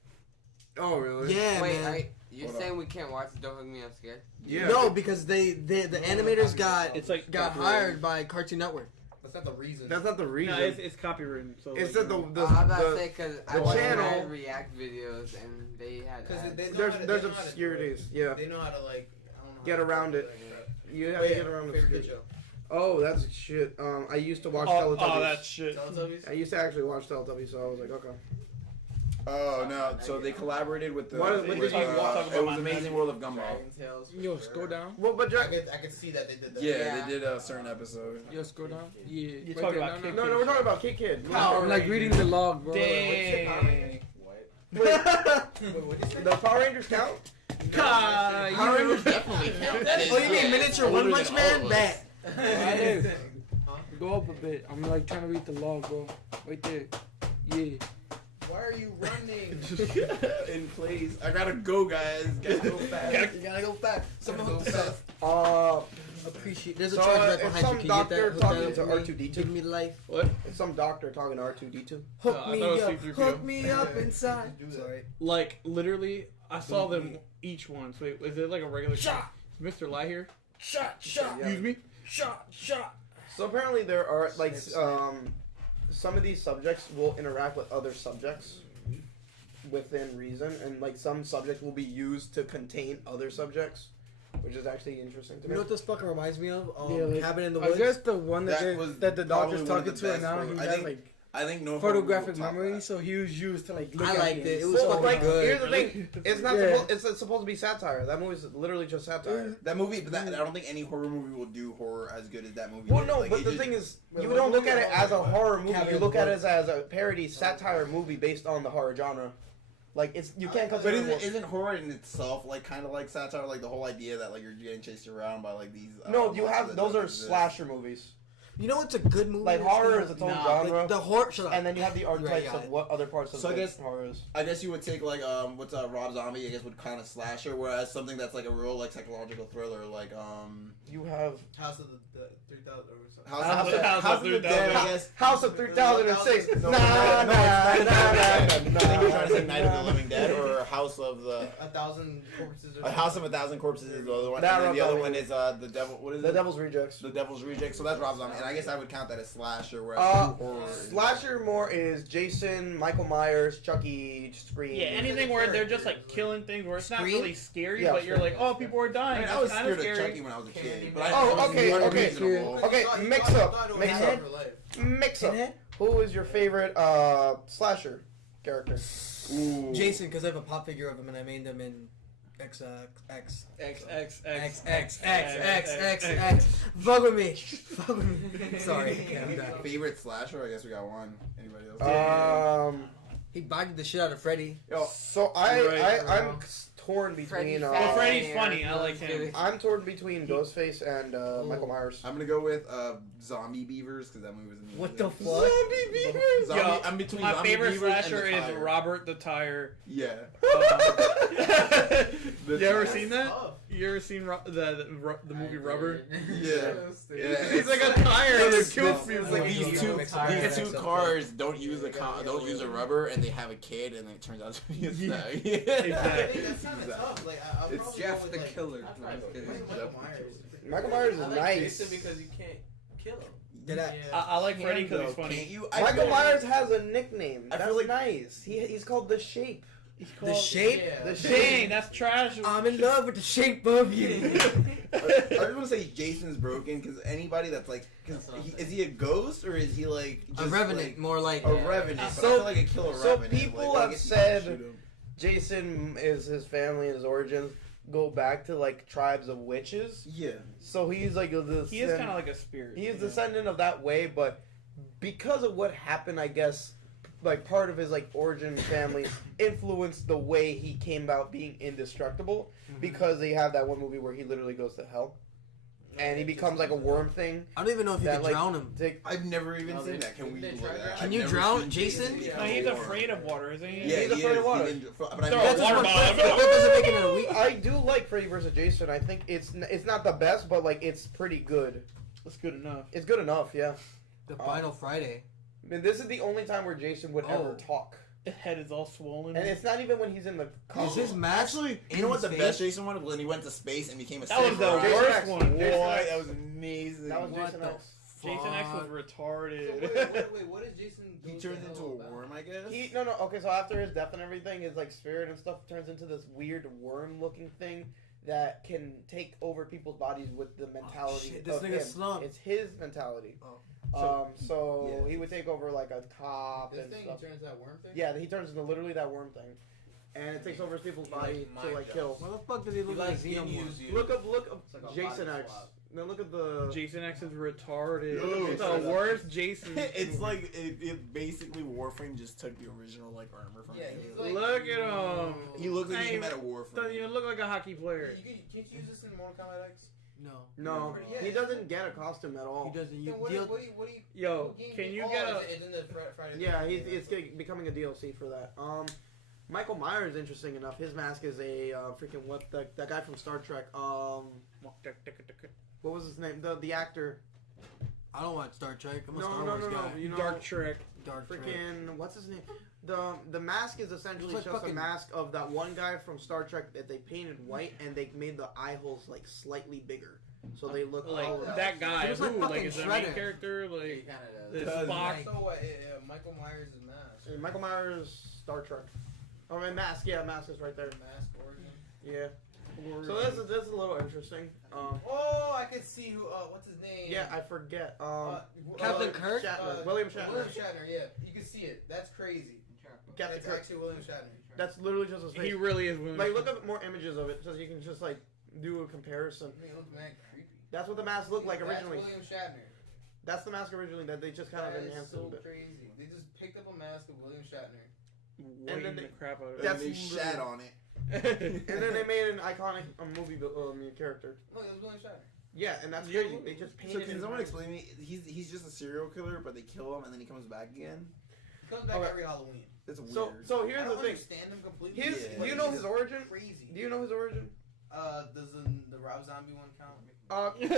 Oh, really? Yeah, Wait, man. you're saying we can't watch Don't Hug Me, I'm Scared? Yeah. No, because the animators got It's like got copyrighted. hired by Cartoon Network. That's not the reason. That's not the reason. No, it's copywritten. So It's like, that the I'm about to say because I the watched channel- mad React videos and they had Because ads. they know there's how to- there's they know how to do obscurities. it. Yeah. They know how to, like, I don't know. Get how to around do it. Like, You have but to yeah, get around the favorite kid obscurity. show. Oh, that's shit. I used to watch oh, Teletubbies. that shit. Teletubbies? I used to actually watch Teletubbies, so I was like, okay. Oh no! So they collaborated with the. What did you with, watch? It was Amazing World of Gumball. Dragon Tales. Yo, scroll down. Well, but I could see that they did that. Yeah, they did a certain episode. Yo, scroll down. Yeah. You're right talking there, about Kid no, we're talking about Kid Kid. I'm like reading the log, bro. Dang. Wait, what did you say? The Power Rangers count? Power Rangers definitely count. That is Oh, you mean miniature One Punch Man? all Bet. Hey, go up a bit. I'm like trying to read the log, bro. Right there. Yeah. Why are you running? In place. I gotta go, guys. Gotta go fast. You gotta go fast. Someone hook this up. Appreciate. There's a So, charge right if behind some you. Can you get doctor that? Hook talking that to up for me? R2D2? Give me life. What? It's some doctor talking to R2D2. Hook I me thought it was up. C3PO. Hook me up inside. Sorry. Like literally, I saw them each one. So wait, is it like a regular Shot. Is Mr. Lie here? Shot. Excuse me. Shot. So apparently there are like some of these subjects will interact with other subjects within reason, and like some subjects will be used to contain other subjects, which is actually interesting to You me. know what this fucking reminds me of? Yeah, like, Cabin in the I Woods. guess the one that That was that the doctor's probably one of talking the to right best now, photos. he I had think- like I think no photographic top memory, that. so he was used to like look I at liked things. it. It was Well, fucking like, good. here's the thing: it's not Yeah. it's supposed to be satire. That movie's literally just satire. That movie, but I don't think any horror movie will do horror as good as that movie. Well, did. no, Like, but it the just- thing is, Wait, you what don't look movie at it are as a you horror movie. Cabin You in look the at it Woods. as a parody satire movie based on the horror genre. Like it's you can't But consider. isn't horror in itself like kind of like satire? Like the whole idea that like you're getting chased around by like these. No, you monsters have that those don't are exist. slasher movies. You know what's a good movie? Like that's horror good? is its own Nah, genre, Like the horror. Shut up. and then you have the You're right, archetypes got of it. what other parts of So I the guess- horror is. I guess you would take like what's Rob Zombie? I guess would kind of slasher, whereas something that's like a real like psychological thriller, like You have House of the 3000 or something. House of the Dead. I guess. House of 3006. No, Nah, I think you're trying to say nah. Night of the Living Dead or House House of the 1,000 Corpses. A House of 1,000 Corpses is the other one. That And then the other Rob one Zombie. is the devil. What is The it? Devil's Rejects. The Devil's Reject. So that's Rob Zombie, and I guess I would count that as slasher. Whereas horror. Slasher more is Jason, Michael Myers, Chucky, Scream. Yeah, anything where they're just like killing things where it's not Scream? really scary, Yeah, but you're like, oh, people are I dying. mean, I was That's scared kinda of scary. Chucky when I was a kid. But Oh, I okay, was okay. unreasonable. Okay, mix up. Mix up. Who is your favorite slasher character? Ooh. Jason, because I have a pop figure of him and I made him in X. Fuck with me. Fuck with me. Sorry. Okay, I'm done. Favorite slasher? I guess we got one. Anybody else? He bogged the shit out of Freddy. So I'm torn between. Well, Freddy's funny. I like him. I'm torn between Ghostface and Michael Myers. I'm gonna go with Zombie Beavers because that movie was amazing. What the fuck? Zombie Beavers. Yo, I'm between my Zombie favorite Beavers and slasher the is Tire. Robert the Tire. Yeah. You ever seen that? You ever seen the movie Rubber? Yeah. He's like a tire that kills people. It's like these two cars don't use a rubber and they have a kid and it turns out to be a stag. Exactly. It's Jeff the Killer. Michael Myers is nice. Jason because you can't kill him. I like Freddy because he's funny. Can't you? Michael Myers has a nickname. I That's feel like- nice. He's called The Shape. The shape? The Dang, that's trash. I'm in love with the shape of you. I just want to say Jason's broken because anybody that's like, is he a ghost or is he like A just revenant, like, more like a revenant? But So- I feel like a killer so revenant. people like, I have guess you can said- shoot him. Jason is his family and his origins go back to like tribes of witches. Yeah. So he's like a He is kind of like a spirit. He is descendant of that way, but because of what happened, I guess, like part of his like origin family influenced the way he came about being indestructible. Because they have that one movie where he literally goes to hell, and he becomes like a worm thing. I don't even know if you that, can like, drown him. I've never even seen that. Can we look at that? Can I've you never drown seen Jason? No, he's afraid of water, isn't he? Yeah, He's afraid of water. But I Throw mean, a water bottle. That doesn't make it a week. I do like Freddy vs. Jason. I think it's not the best, but like it's pretty good. That's good enough. It's good enough, yeah. The Final Friday. And this is the only time where Jason would ever talk. His head is all swollen. And it's not even when he's in the Is costume. his mask Actually, you know what the best Jason one was? When he went to space and became a That was the samurai. worst one. Boy, that was amazing. That was What Jason the X. Jason X was So retarded. wait, what is Jason? He goes turns to into hell a about? worm, I guess. Okay, so after his death and everything, his like spirit and stuff turns into this weird worm-looking thing that can take over people's bodies with the mentality shit, this of nigga him. slumped. It's his mentality. Oh. So yeah. he would take over like a cop This and thing, stuff. he turns that worm thing. Yeah, he turns into literally that worm thing, and it takes over people's body to mind like jobs. kill. Why the fuck did he look like He Xenomorph? use you. Look up It's like a Jason body X. swap. Now look at the. Jason X is retarded. Yo, It's so the worst Jason. It's like it basically Warframe just took the original like armor from Yeah, him. he's like, Look at him. He looks like he Hey, came out of Warframe. Doesn't even look like a hockey player. Can't you use this in Mortal Kombat X? No. No, Yeah. he doesn't get a costume at all. He doesn't. You Then what deal. do you? Yo, what game can do you oh, get a? It's in the Friday. Yeah, it's becoming a DLC for that. Michael Myers, interesting enough. His mask is a freaking that guy from Star Trek. What was his name? The actor. I don't watch Star Trek. I'm a No, Star no, Wars no, no. guy. You know, Dark Trek. Dark Trek. freaking what's his name? The mask is essentially It's like just a fucking- mask of that one guy from Star Trek that they painted white and they made the eye holes like slightly bigger, so they look Like like that guy. He was like Who? Like fucking is the main Shredder. character? He Like kind of the does. Spock. So what? Michael Myers' mask. Michael Myers Star Trek. Oh, my mask. Yeah, mask is right there. Mask origin. Yeah. So this is a little interesting. Oh, I could see who. What's his name? Yeah, I forget. Captain Kirk? Shatner. William Shatner. William Shatner. Yeah, you can see it. That's crazy. Captain That's Kirk. actually William Shatner. That's literally just his face. He really is William. Like, look up more images of it so you can just like do a comparison. I mean, it looks mad creepy. That's what the mask looked like originally. That's William Shatner. That's the mask originally that they just kind of That is enhanced so a bit. crazy. They just picked up a mask of William Shatner. Waiting then the they- crap out of That's And they shat on it. it. And then they made an iconic movie character. No, it was William Shatner. Yeah, and that's Yeah. crazy. They just So painted can him. someone explain to me? He's just a serial killer, but they kill him and then he comes back again. He comes back Okay. every Halloween. That's weird. So I here's don't the thing. understand him completely. His, Yeah. do you know his origin? Crazy. Do you know his origin? Does the Rob Zombie one count?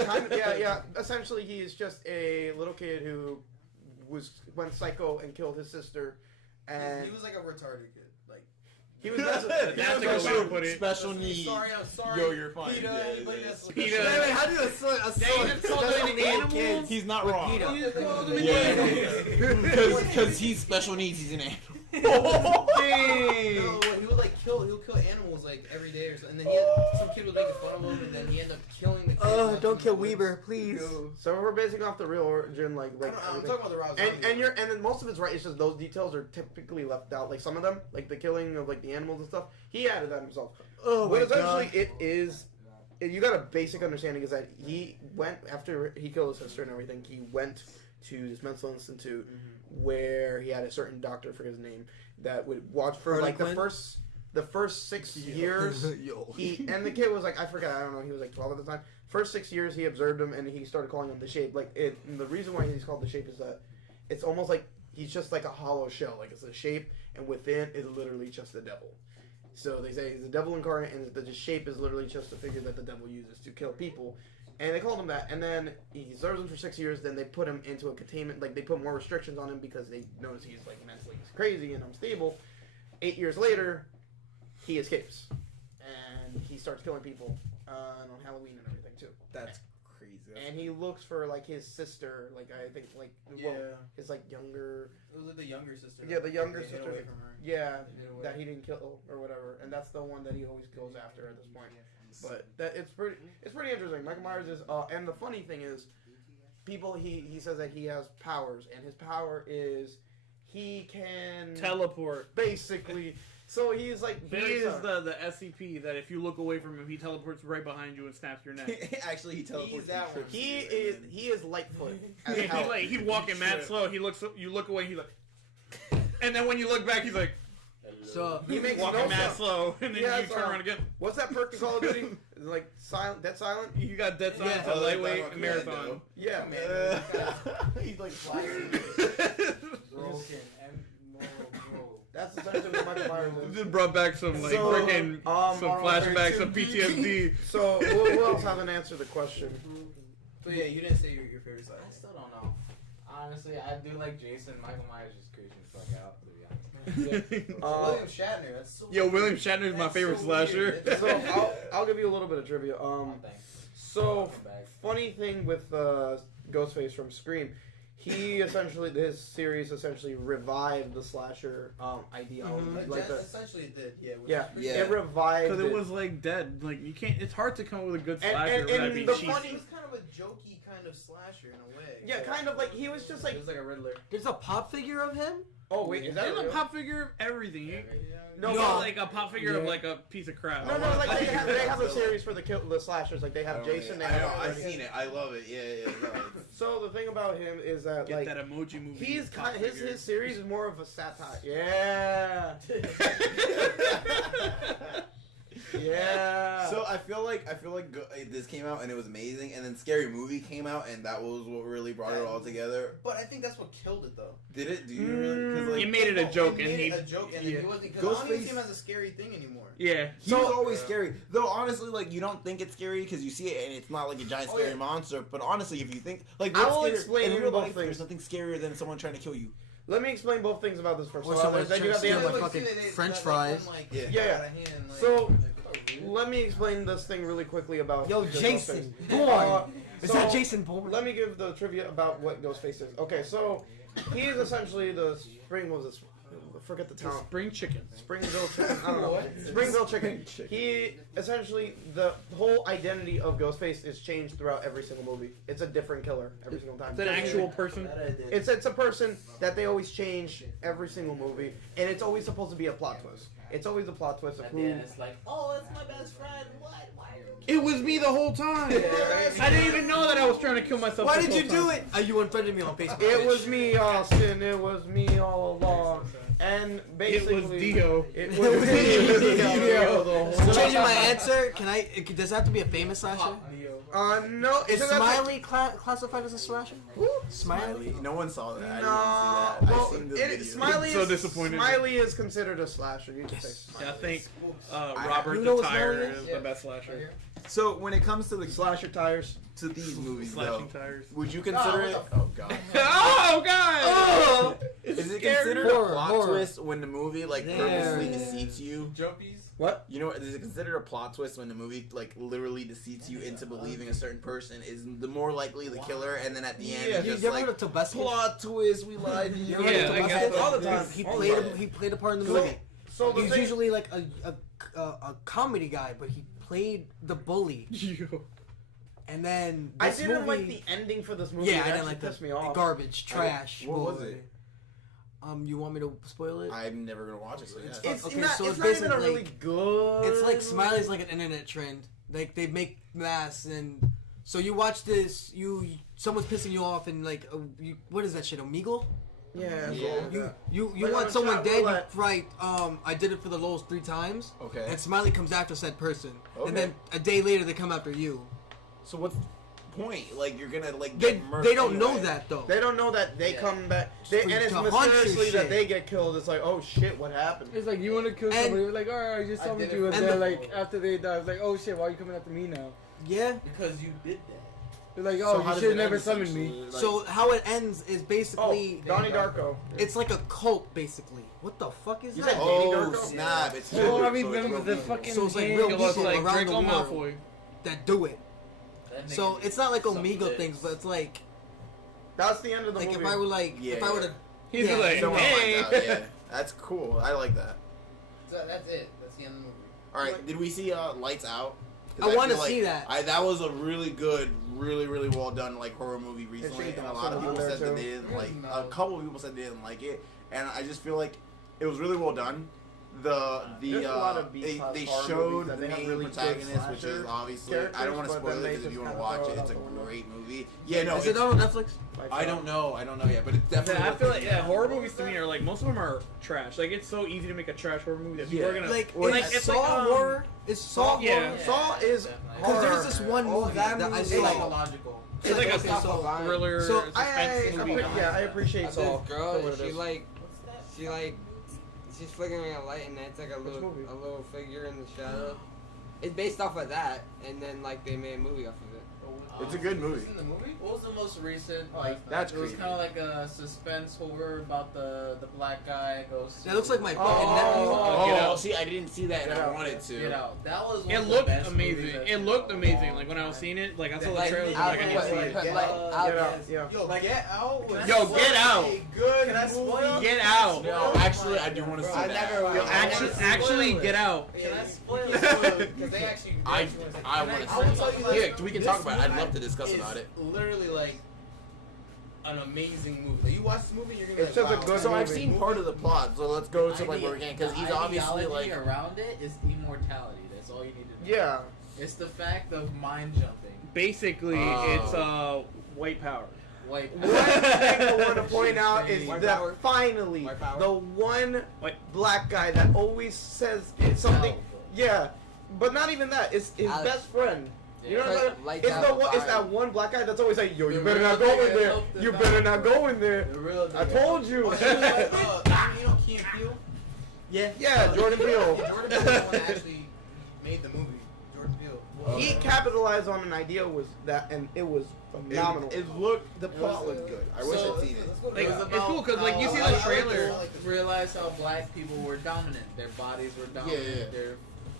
Kind of, yeah. Essentially, he's just a little kid who went psycho and killed his sister, and He was like a retarded kid. Like He was That's a good way to put it. Special needs. I'm sorry. Yo, you're fine. PETA, Yeah, anybody yeah. that's PETA. Wait, wait, how do you assault an animal? He's not wrong. You called him an Yeah, animal. because he's special needs. He's an animal. Dang. No, he would like he'll kill animals like every day or something. And then some kid was making fun of him, and then he ended up killing the kid. Don't kill Weber, please. So we're basing off the real origin, like I'm everything. talking about the Rob and then most of it's right. It's just those details are typically left out. Like some of them, like the killing of like the animals and stuff, he added that himself. Oh But my essentially, god. it is. You got a basic understanding is that he went after he killed his sister and everything. He went to this mental institute where he had a certain doctor, I forget his name, that would watch for like the first 6 years. He and the kid was like, I forgot, I don't know, he was like 12 at the time. First 6 years he observed him and he started calling him the Shape. Like and the reason why he's called the Shape is that it's almost like he's just like a hollow shell. Like it's a shape and within is literally just the devil. So they say he's the devil incarnate, and the Shape is literally just a figure that the devil uses to kill people. And they called him that. And then he serves him for 6 years. Then they put him into a containment. Like they put more restrictions on him because they notice he's like mentally crazy and unstable. 8 years later, he escapes, and he starts killing people on Halloween and everything too. That's crazy. And he looks for like his sister, like I think like his like younger. It was like the younger sister. Yeah, the younger They hid sister. away from her. Yeah, They hid away. that he didn't kill or whatever, and that's the one that he always goes after at this point. But that it's pretty interesting. Michael Myers is, and the funny thing is, people he says that he has powers, and his power is he can Teleport. basically. So he's like He very is the SCP that if you look away from him, he teleports right behind you and snaps your neck. Actually, he teleports. He's that one. he is Lightfoot. as hell. He'd walking mad slow. He looks. You look away. He's like, and then when you look back, he's like So He makes walking no mad sense. slow, and then Yeah, you turn around again. What's that perk in Call of Duty? Is it like silent, dead silent? You got dead silence, Yeah. a lightweight Like marathon. Yeah, He's like Broken and moral. that's essentially what Michael Myers is. Just brought back some like So, freaking some flashbacks, some PTSD. So who else hasn't answered the question? But yeah, you didn't say your favorite side. I still don't know. Honestly, I do like Jason. Michael Myers just creeps me the fuck out, to be honest. William Shatner. That's so Yo, weird. William Shatner is my That's favorite so slasher. weird. So I'll give you a little bit of trivia. Thanks. So Welcome back. funny thing with Ghostface from Scream, his series essentially revived the slasher ideology. Like Essentially it did, yeah. it revived Because it was like dead. Like you can't. It's hard to come up with a good slasher and without being the cheesy. funny- It was kind of a jokey kind of slasher in a way. yeah, kind of like he was just like It was like a Riddler. there's a pop figure of him. oh wait, is that There's a real? pop figure of everything. No, No, but- like a pop figure of like a piece of crap. No, like they have a series for the slashers. Like they have Jason. They I have know, I've seen it. I love it. Yeah. No. So the thing about him is that Get like that emoji movie. he's pop kind his figure. series is more of a satire. Yeah. Yeah. So I feel like this came out and it was amazing, and then Scary Movie came out and that was what really brought it all together. But I think that's what killed it though. Did it? Do you really? Cause He like made it a joke, He and made he. it a joke, and yeah. he wasn't. Because I don't even Ghostface- see him as a scary thing anymore. Yeah. he was always scary. Though honestly, like you don't think it's scary because you see it and it's not like a giant Oh, scary yeah. monster. But honestly, if you think like I what's will scary- explain in in real both life, things. there's nothing scarier than someone trying to kill you. Let me explain both things about this first. Or So someone then you have the steal other my one. fucking French fries. Yeah. Yeah. So let me explain this thing really quickly about Yo, the Jason Ghostface. Bourne. Is so that Jason Bourne? Let me give the trivia about what Ghostface is. Okay, so he is essentially the forget the town. Spring chicken. Springville chicken. I don't know. Springville chicken. He essentially the whole identity of Ghostface is changed throughout every single movie. It's a different killer every single time. It's an actual person. It's a person that they always change every single movie, and it's always supposed to be a plot twist. It's always a plot twist of At who. the end, it's like, oh, it's my best friend. What? Why? It was me the whole time. I didn't even know that I was trying to kill myself. Why this did you whole do time. it? You unfriended me on Facebook. It was me, Austin. It was me all along. And It basically, was Dio. It was me. Dio. Changing my answer. Can I? Does it have to be a famous slasher? No. Is Smiley classified as a slasher? Smiley? No one saw that. I No. didn't see that. Well, I've seen the video. Smiley So is disappointed. Smiley is considered a slasher. You can say Yeah, I think You Robert know the what Tire Smiley is is? the best slasher. So when it comes to the Slash your tires. to these movies, though, Slashing tires. would you consider it? Oh god. Oh god! Is it Scary. considered a Horror, plot horror. twist when the movie like purposely deceits you? Jumpies. What? You know, is it considered a plot twist when the movie like literally deceits you into believing a certain person is the more likely the killer, and then at the end it's You just ever like heard of Tabasco? plot twist, we lied to you. You ever heard of Yeah, I Tabasco? guess all the time. He All the played time. he played a part in the So- movie. So the He's thing, usually like a comedy guy, but he played the bully. Yo. And then I this didn't like movie- the ending for this movie. Yeah, It I didn't actually like pissed the me off. garbage, trash. What was bull. it? You want me to spoil it? I'm never gonna watch it. So yeah. It's Okay, not. so it's it's not even a basically really good. It's like Smiley's like an internet trend. Like they make masks, and so you watch this. Someone's pissing you off, and like what is that shit? Omegle? Yeah. You Like want on someone Chat dead? You Roulette. write. I did it for the lowest 3 times. Okay. And Smiley comes after said person, Okay. and then a day later they come after you. So what's the point? Like you're gonna like They get murdered they don't know anyway. that though. They don't know that they come back. They, and it's To haunt your mysteriously that shit. they get killed. It's like, oh shit, what happened? It's like you want to kill And- somebody. Like, all right, I just I summoned did it you, and for- then and the- like after they die, it's like, oh shit, why are you coming after me now? Yeah. Because you did that. They're like, So oh, how you does should it never end, summoned me. essentially? Like- So how it ends is Oh, basically Donnie Darko. it's like a cult basically. What the fuck is You that? said Oh Darko? snap! It's Oh, I so remember it's the real fucking So it's like game. real It looks people like around Draco the world Malfoy. that do it. That So nigga it's not like sucked Omegle dicks. things, but it's like That's the end of the like movie. if I were like Yeah, if I were yeah. to He's Yeah, like, Someone hey. finds out, yeah, that's cool. I like that. So that's it. That's the end of the movie. All right, did we see Lights Out? I wanna feel see that. That was a really good, really well done like horror movie should recently, be and a done lot of soon people there, said that too. they didn't like. No. A couple of people said they didn't like it, and I just feel like it was really well done. There's a lot of they B-class horror showed movies the that they have main really good protagonist, which is slasher obviously I don't want to characters, but spoil then it they because if just you want to kinda watch throw it, it it's a out the window. great movie. Yeah, no, is it on Netflix? I don't know, yeah, but it's definitely. I worth feel like checking out. horror movies to me are like most of them are trash. Like it's so easy to make a trash horror movie that people Yeah. are gonna Like, like is it's Saw like horror? Is Saw Yeah. horror? Saw is Because horror. there's this one movie that I movie saw. is Psychological. It's like a Okay, so- thriller so suspense movie. I appreciate Saw. This girl, for what it she is. like, she's flickering a light, and it's like a Which movie? little figure in the shadow. It's based off of that, and then like they made a movie off of it. It's a good movie. In the movie? What was the most recent? That's it was creepy. kind of like a suspense horror about the black guy goes. That looks like my fucking Oh, Get Out. see, I didn't see that, and I wanted to. Get Out. That was. One It of looked the best amazing. movies I've It seen looked in a amazing. long Like when I was time. seeing it, like I saw the Like, trailer, I was out- like I need to see it. like, Get Out, yeah. Yo, Get Out. Was Yo, such Get Out. a Good. Can I spoil? Get Out. No, actually, I do want to see I that. never- Yo, I actually get out. Can I spoil Because it? they actually. I I want will to tell see you it. this, Yeah, we can this talk about it. I'd movie love to discuss is about it. Literally like an amazing movie. Like, you watch this movie, you're gonna be It's like, such a wow. good So I've movie. seen part of the plot, so let's go to like where we can, because he's obviously ideology like. around it is immortality. That's all you need to know. Yeah. It's the fact of mind jumping. Basically, Oh. it's white power. White. One thing I want to point out is White that power. finally, White power. the one White- black guy that always says something. Yeah, but not even that. It's his Alex. best friend. You know Yeah. what I'm saying? Lights It's out, the one. It's fire. that one black guy that's always like, "Yo, you The better real not go nigga in there. helped the You guy. better not go in there." The real I nigga. told you. Oh, shit, like, you know Key and Peele? Yeah, Jordan Peele. Jordan Peele is the one that actually made the movie. Jordan Peele. He capitalized on an idea was that, and it was phenomenal. It looked. The plot looked good. I wish So- I'd seen it. Like, It was it's about cool 'cause, like, you see the how trailer. Realize how black people were dominant. Their bodies were dominant. Yeah. Their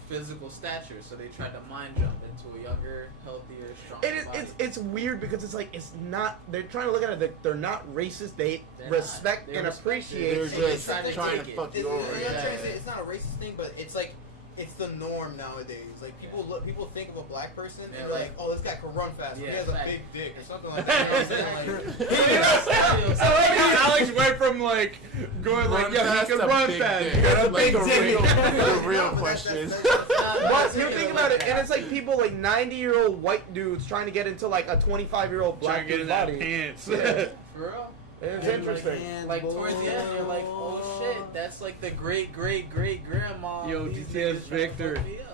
physical stature. So they tried to mind jump into a younger, healthier, stronger It is, body. it's weird because it's like it's not. They're trying to look at it. They're not racist. They They're respect not. They and respect appreciate. They're it. They just try to trying take to it. fuck you over. It's not a racist thing, but it's like it's the norm nowadays. Like people think of a black person and Yeah, they're like- like, oh, this guy can run fast. He Yeah, has a fact. big dick or something like that. You know what I'm saying? Like, I like how Alex went from like going like, yeah, he can run fast. He has a big dick. The real question. But you think about it, and it's like people like 90-year-old white dudes trying to get into like a 25-year-old Trying black to get dude's in that body. pants. For real? It's And interesting. and Like towards the end, you're like, oh shit, that's like the great grandma. Yo, These DTS niggas trying to Victor. fuck me up.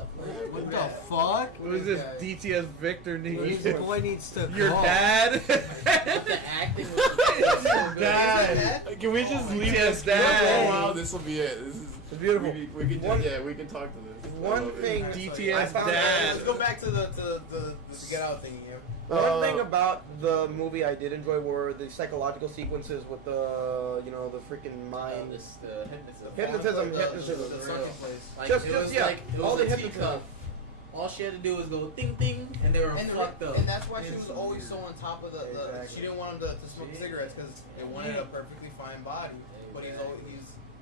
What the fuck? What is this DTS Victor This nigga? boy needs to Your call. dad? The acting was Your dad. Can we just leave this Oh dad? wow, this will be it. This is It's beautiful. We can One- we can talk to this. I One love it. thing, DTS I found dad. Let's go back to the Get Out thing here. One thing about the movie I did enjoy were the psychological sequences with the, the freaking mind. the hypnotism. Hypnotism. The sunken place. Like, Just- it was yeah, like it all was the a hypnotism. teacup. All she had to do was go ding ding, and they were fucked up. And that's why she was always so on top of the Exactly. she didn't want him to smoke cigarettes because it wanted a perfectly fine body, but he's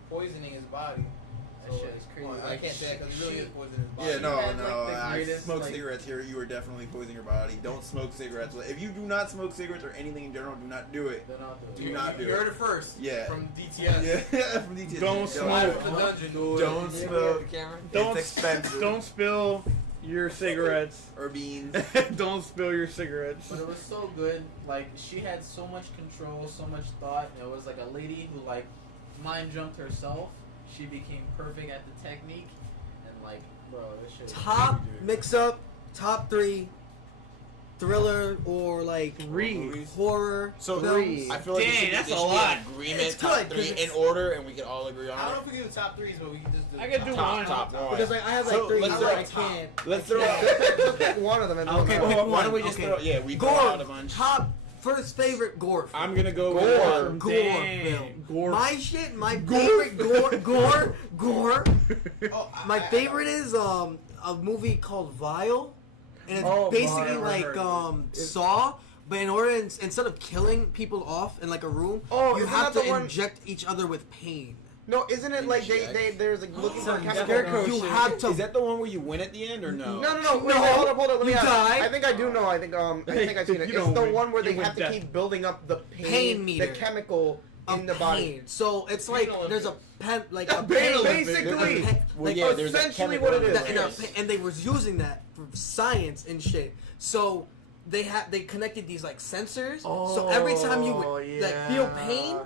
poisoning his body. That shit is crazy. Well, I Like, can't say that because he really is poisoning his body. Yeah, no, had, like, no. the I greatest, smoke like- cigarettes here. You are definitely poisoning your body. Don't smoke cigarettes. If you do not smoke cigarettes or anything in general, do not do it. They're not the- Do not do You it. heard it first. Yeah. From DTS. Yeah, from DTS. Don't smoke. Live from the dungeon. Don't smoke. Don't It's expensive. Don't spill your cigarettes. Or beans. Don't spill your cigarettes. But it was so good. Like, she had so much control, so much thought. And it was like a lady who like mind jumped herself. She became perfect at the technique, and like, bro, this shit. was Top crazy, dude. mix up top 3 thriller or like Three. horror So films. I feel like Dang, it should that's be, a it should be lot. an agreement, It's top good, 'cause 3 in it's- order, and we can all agree on I don't it. know if we can do top 3s, but we can just do I could do top, one. Top one. Because like I have like So, 3 let's where do I it. can't. Let's throw out. Just pick one of them and Okay, do it. pick Why don't we one. just Okay. throw? Yeah, we throw out a Gore. bunch. Top first favorite gore. Film. I'm gonna go Gore. with Gore Dang. film. Gore. My shit. My favorite gore. Oh, My favorite is a movie called Vile, and it's Oh, basically Vile. like Never heard Saw, but in order instead of killing people off in like a room, Oh, you isn't have that to the one- inject each other with pain. No, isn't it like there's like looking for a chemical? Scarecrow You shit. have to. Is that the one where you win at the end or no? No. Wait, No, hold up. Let me you ask. die. I think I do know. I think I've seen it. You It's don't the win. one where You they win have to death. keep building up the Pain pain meter. the chemical of in the body. pain. So it's like there's a pen, like a Pain pain, basically. Well, like yeah, there's a essentially chemical what it in is. that, there. and they was using that for science and shit. So they connected these like sensors. So every time you would like feel pain,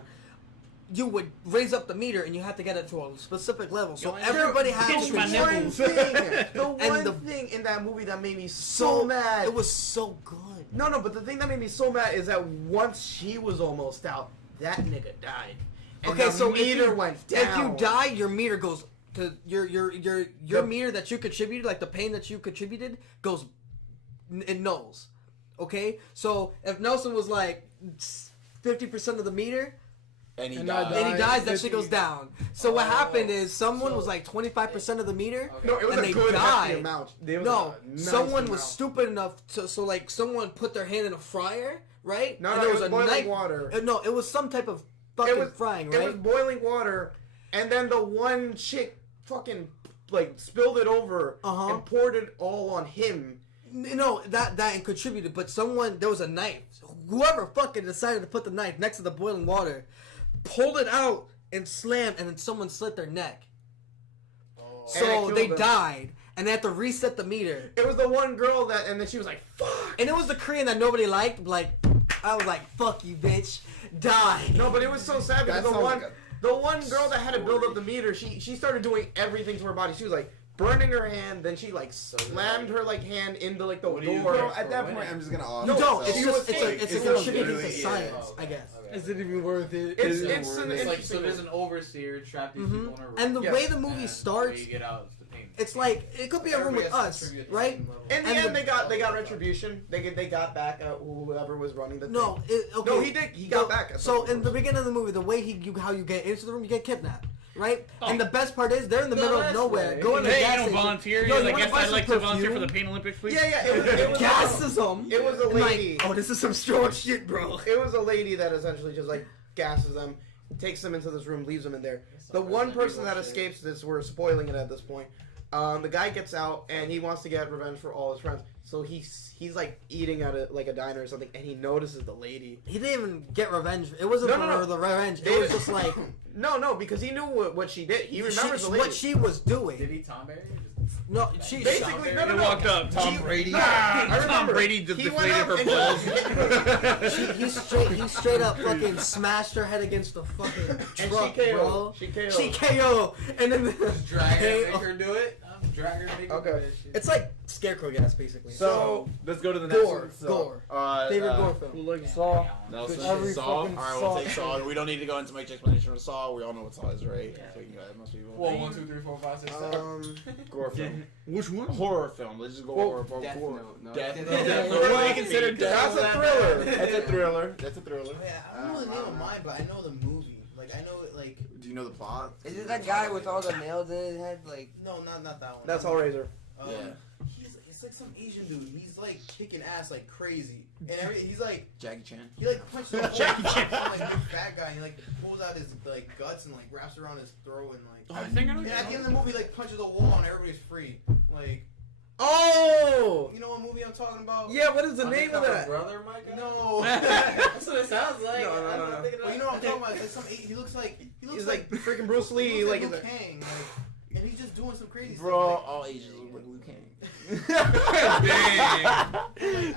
you would raise up the meter and you have to get it to a specific level. So everybody had pinch to my control. nipples. The And one the- thing in that movie that made me so mad. It was so good. No, but the thing that made me so mad is that once she was almost out, that nigga died. And Okay, the so meter went down. if you die, your meter goes to your meter that you contributed, like the pain that you contributed, goes in nulls. Okay, so if Nelson was like 50% of the meter, And he And I died. and he dies, that 50. shit goes down. So what happened is someone was like 25% of the meter, No, it was and a they good died. hefty amount. It was No, a nice someone was amount. stupid enough to like someone put their hand in a fryer, right? No, and no, there it was a boiling knife. water. No, it was some type of fucking frying, right? It was boiling water, and then the one chick fucking like spilled it over and poured it all on him. No, that and contributed, but there was a knife. Whoever fucking decided to put the knife next to the boiling water, pulled it out and slammed, and then someone slit their neck. And So it they killed them. died, and they had to reset the meter. It was the one girl and then she was like, "Fuck!" And it was the Korean that nobody liked. Like, I was like, "Fuck you, bitch, die." No, but it was so sad because That sounds like the one girl that had to build up the meter, she started doing everything to her body. She was like burning her hand, then she like slammed her like hand into like the door. Bro, at that point, I'm just gonna off. You don't. It's she just was it's fake. a It was contributing literally- to science, I guess. Is it even worth it? It's Is it it's worth an it? It's like, interesting. so there's an overseer trapped these Mhm. people in a room. And the Yes. way the movie and starts, the way you get out is the pain. it's like it could be a room Everybody with has to us, contribute at the right? same level. In the And end, they got retribution. They got back at whoever was running the thing. No, okay. No, he did. He got back at So some in the beginning of the movie, the way how you get into the room, you get kidnapped, right? Oh. And the best part is they're in the The middle of best nowhere, way. going to Hey, gas you don't station. volunteer. Yo, You're you like, wanna yes, buy I'd some like to volunteer for the perfume? Pain Olympics, please. Yeah, it was Gasses them. It was a I'm like, lady. oh, this is some strong shit, bro. It was a lady that essentially just like gasses them, takes them into this room, leaves them in there. The one person that escapes this, we're spoiling it at this point. The guy gets out and he wants to get revenge for all his friends. So he's like eating at a diner or something, and he notices the lady. He didn't even get revenge. It wasn't No. for the revenge. They It was didn't- just like No, because he knew what she did. He remembers the lady. what she was doing. Did he Tom Berry? Or just... No, she Basically, no, no, They no. walked up. Tom Brady. I Tom remember. Brady He deflated went up her and balls. he straight up fucking smashed her head against the fucking And truck, she KO. bro. She KO. KO. And then Just drag her, make her do it. Drag her, make her Okay. do that shit. it's like scarecrow gas, basically. So, Let's go to the next Gore, one. So, gore. Favorite gore Who film. like Saw? Nelson, Every Saw. fucking Alright, Saw. we'll take Saw. We don't need to go into much explanation of Saw. We all know what Saw is, right? Yeah. So we can go ahead, most people. Well, 1, 2, 3, 4, 5, 6, 7. Gore film. Which one? Horror film. Let's just go Well, horror. Well, Death gore. Note, no. Death Death Note. Note. What do you consider Death That's a Note? thriller. That's a thriller. That's a thriller. Yeah, I don't know the name of mine, but I know the movie. Like I know it. Like Do you know the plot? Is it that guy with all the nails in his head? Like, no, not that one. that's Hellraiser. Yeah. It's like some Asian dude. He's like kicking ass like crazy, and he's like Jackie Chan. he like punches a Jackie Chan. some like big fat guy. And he like pulls out his like guts and like wraps around his throat and like. Oh, I think I know. And at the end of the movie, like punches a wall and everybody's free. Like Oh! you know what movie I'm talking about? Yeah, what is the name of Undercover that? Brother, Mike? No. That's what it sounds like. No, no, I'm no. not thinking of Well, you know what I'm talking about? It's like some he looks like He's like freaking Bruce Lee. Like, Liu is Kang, like, and he's just doing some crazy Bro, stuff. all Asians look like Liu Kang. Dang.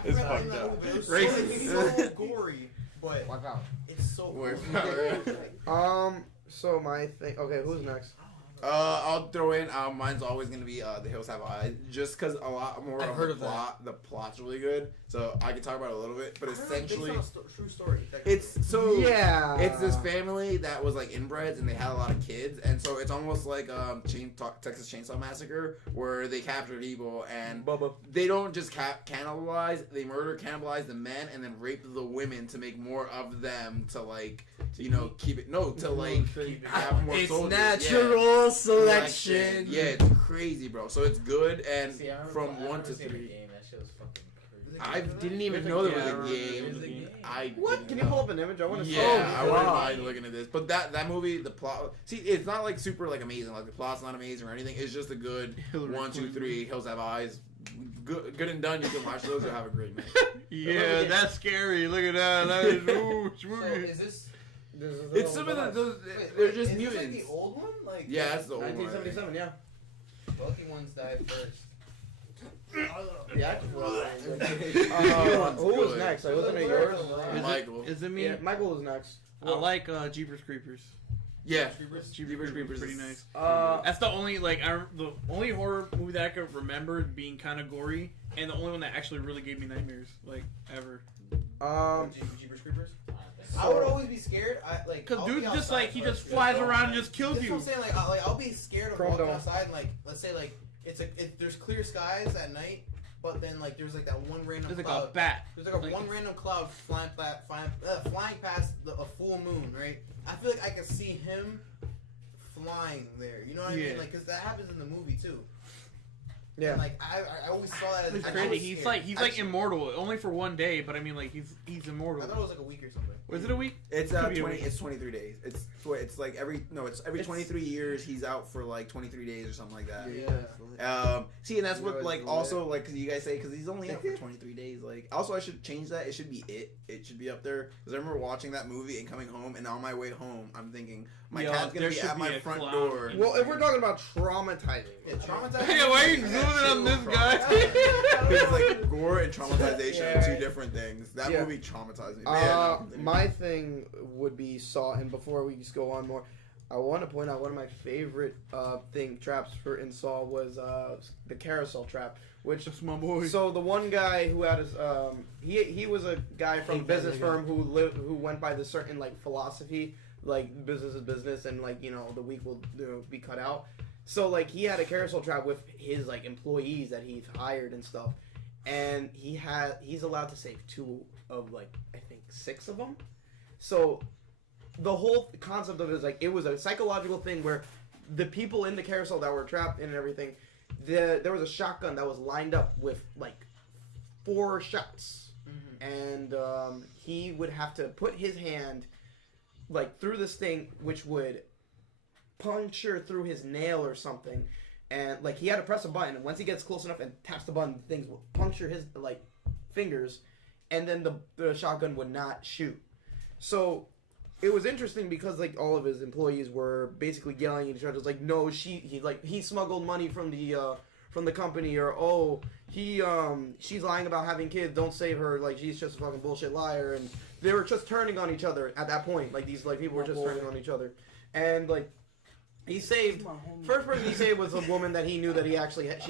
It's fucked up. It's so gory, but wipe out. it's so Word. gory. So my thing. Okay, who's next? I'll throw in. Mine's always gonna be The Hills Have Eyes, just because a lot more I've of heard the of that. plot. The plot's really good, so I can talk about it a little bit. But essentially, Based on a true story. it's so Yeah. It's this family that was like inbreds and they had a lot of kids, and so it's almost like Texas Chainsaw Massacre, where they captured evil and Bubba. they don't just cannibalize, they murder, cannibalize the men, and then rape the women to make more of them to like, you know, keep it to like have more It's soldiers. natural selection. Yeah, it's crazy, bro. So it's good, and See, I remember- from I 1 remember to seeing the 3. game. That shit was fucking crazy. I didn't even There's know a there was game. a game. There's a game. I What? didn't Can you know. pull up an image? I want to. Yeah, I wouldn't God. mind looking at this. But that movie, the plot. See, it's not like super like amazing. Like the plot's not amazing or anything. It's just a good Hillary 1, 2, Clinton. 3. Hills Have Eyes. Good and done. You can watch those. You'll have a great night. Yeah, that's scary. Look at that. That is ooh, So spooky. is this? It's some of those. Wait, They're just is this like mutants. the old one? Like Yeah, that's the old one. 1977. Yeah. Lucky ones died first. Yeah. One's Who was good. next? Like, wasn't it yours? Michael. Is it me? Yeah, Michael was next. I like Jeepers Creepers. Yeah. Jeepers Creepers is pretty nice. Uh, That's the only the only horror movie that I could remember being kind of gory, and the only one that actually really gave me nightmares, like ever. Jeepers Creepers. I would always be scared. Cause I'll dude be just outside like he first. just flies around and just kills That's what you. I'm saying. Like I'll be scared of Chrome walking dome. outside and like let's say like there's clear skies at night, but then like there's like that one random There's like cloud. a bat. There's like a one random cloud flying past a full moon, right? I feel like I can see him flying there. You know what I Yeah. mean? Like, cause that happens in the movie too. Yeah. And, like I always saw that as It's I crazy. was He's scared. like Actually, immortal, only for one day. But I mean, like he's I immortal. thought it was like a week or something. Was it a week? It's Could be a 20. week. It's 23 days. It's like every 23 years he's out for like 23 days or something like that. Yeah. See, and that's You what know, like it's also like cause you guys say because he's only out for 23 days. Like also I should change that. It should be it should be up there because I remember watching that movie and coming home and on my way home I'm thinking my Yo, cat's gonna there be should at be my a front clown. door. Well, if we're talking about traumatizing, Yeah, traumatizing. Hey, why are you zooming on this guy? Because like gore and traumatization are Yeah. two different things. That Yeah. movie traumatized me. Man, my thing would be Saw, and before we just go on more, I want to point out one of my favorite traps for in Saw was the carousel trap, which That's my boy. so the one guy who had his he was a guy from a Hate that business nigga. firm who went by this certain like philosophy, like business is business, and like the weak will be cut out. So like he had a carousel trap with his like employees that he's hired and stuff, and he's allowed to save 2 of like I think 6 of them. So the whole concept of it is like it was a psychological thing where the people in the carousel that were trapped in and everything, there was a shotgun that was lined up with like 4 shots, and he would have to put his hand like through this thing, which would puncture through his nail or something, and like he had to press a button, and once he gets close enough and taps the button, things will puncture his like fingers, and then the shotgun would not shoot. So it was interesting because like all of his employees were basically yelling at each other, like, no, he smuggled money from from the company, or oh, she's lying about having kids, don't save her, like she's just a fucking bullshit liar, and they were just turning on each other at that point. Like these like people were just turning on each other, and like he saved. First person he saved was a woman that he knew that she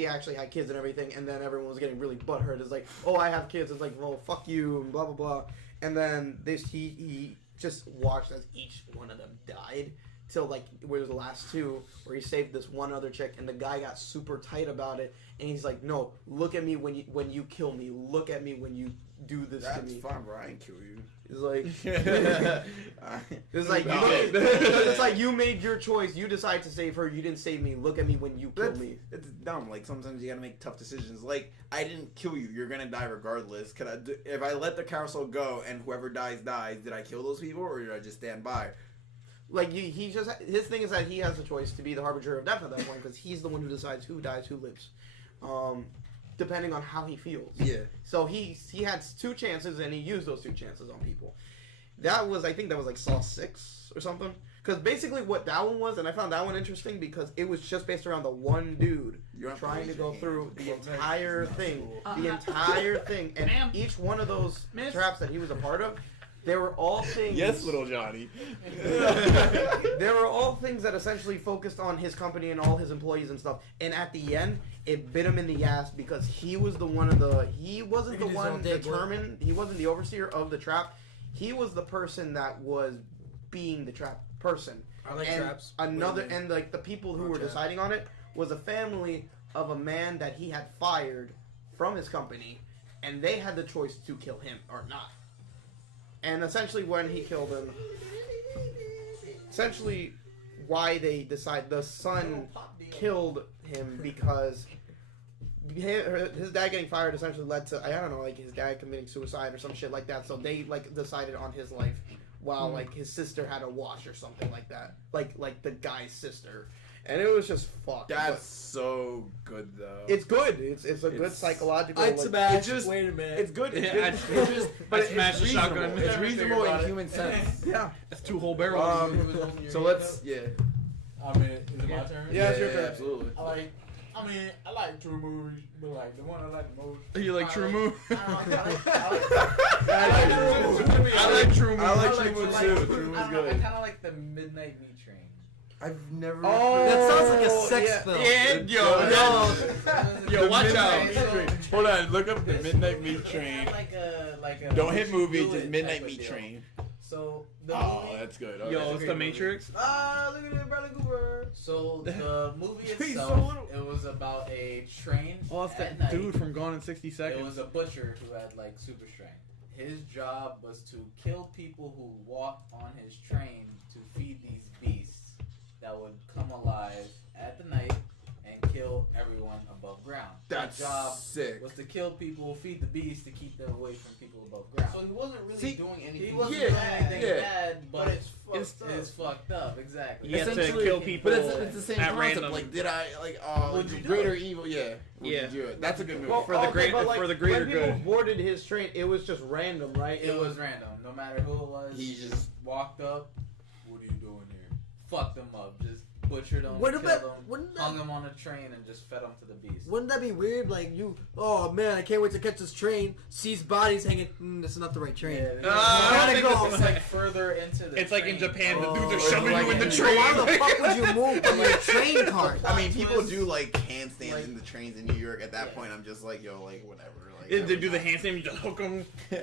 actually had kids and everything, and then everyone was getting really butthurt. It's like, oh, I have kids. It's like, well, fuck you, and blah blah blah. And then he just watched as each one of them died. Till like where was the last two, where he saved this one other chick, and the guy got super tight about it, and he's like, "No, look at me when you kill me. Look at me when you do this to me." That's fine, bro. I ain't kill you. It's like, it's like you made your choice. You decided to save her. You didn't save me. Look at me when you kill me. It's dumb. Like sometimes you gotta make tough decisions. Like I didn't kill you. You're gonna die regardless. If I let the carousel go and whoever dies, did I kill those people or did I just stand by? Like his thing is that he has the choice to be the harbinger of death at that point because he's the one who decides who dies, who lives, depending on how he feels. Yeah. So he had 2 chances and he used those 2 chances on people. I think that was like Saw 6 or something. Because basically what that one was, and I found that one interesting because it was just based around the one dude trying to go through the entire thing, and each one of those traps that he was a part of. They were all things. Yes, little Johnny. They were all things that essentially focused on his company and all his employees and stuff. And at the end, it bit him in the ass because he was the one he wasn't the one determined. He wasn't the overseer of the trap. He was the person that was being the trap person. I like and traps. And like the people who were deciding on it was a family of a man that he had fired from his company, and they had the choice to kill him or not. And essentially when he killed him, why they decide the son killed him because his dad getting fired essentially led to, I don't know, like his dad committing suicide or some shit like that. So they like decided on his life while like his sister had a watch or something like that. Like the guy's sister. And it was just fucked. That's so good, though. It's good. It's a good psychological. Wait a minute. It's good. It's good. But it's reasonable. It's reasonable in human sense. Yeah. That's 2 whole barrels. So let's. I mean, is it my turn? Yeah, it's your turn. Absolutely. I like true movies, but like the one I like the most. You like True Moo? I like True Moo. I like True Moo too. True Moo's I good. kind of like the Midnight Meat Train. I've never. Oh, that sounds like a sex film. Yo, watch out. Hold on, look up the Midnight Meat Train. Like a Don't hit movie, do just it Midnight type of Meat deal. Train. So the Oh, movie, that's good. Yo, Okay. it's The Matrix. Look at it, Bradley Cooper. so the movie He's so itself, little. it was about a train. Oh, it's at that night. dude from Gone in 60 It Seconds. was a butcher who had like super strength. His job was to kill people who walked on his train to feed these beasts that would come alive at the night and kill everyone above ground. That's His job sick. was to kill people, feed the beasts to keep them away from people above ground. So he wasn't really See, doing anything. He wasn't Yeah, doing anything yeah. bad, but it's fucked up. Exactly. You have to Essentially- kill people But it's the same at concept. random. Like, did I Would you do great or it? evil? Yeah. Would Yeah. you do it? That's a good movie. Well, For the great- but, like, for the greater when people good. boarded his train, it was just random, right? It was random. No matter who it was, He just- walked up. What are you doing here? Fucked them up. Just butchered them, Wouldn't killed that- them, wouldn't that- hung them on a train, and just fed them to the beast. Wouldn't that be weird? Like oh man, I can't wait to catch this train. Sees bodies hanging. This is not the right train. Yeah, I it's think it's like further into the. It's like in train. Japan, the Oh, dudes are it's shoving like you in the in- train. Why the fuck would you move from your train cart? I mean, people twist. do like handstands Like- in the trains in New York. At that Yeah. point, I'm just like, yo, like whatever. Like, They that do was the handstand, you just hook them. You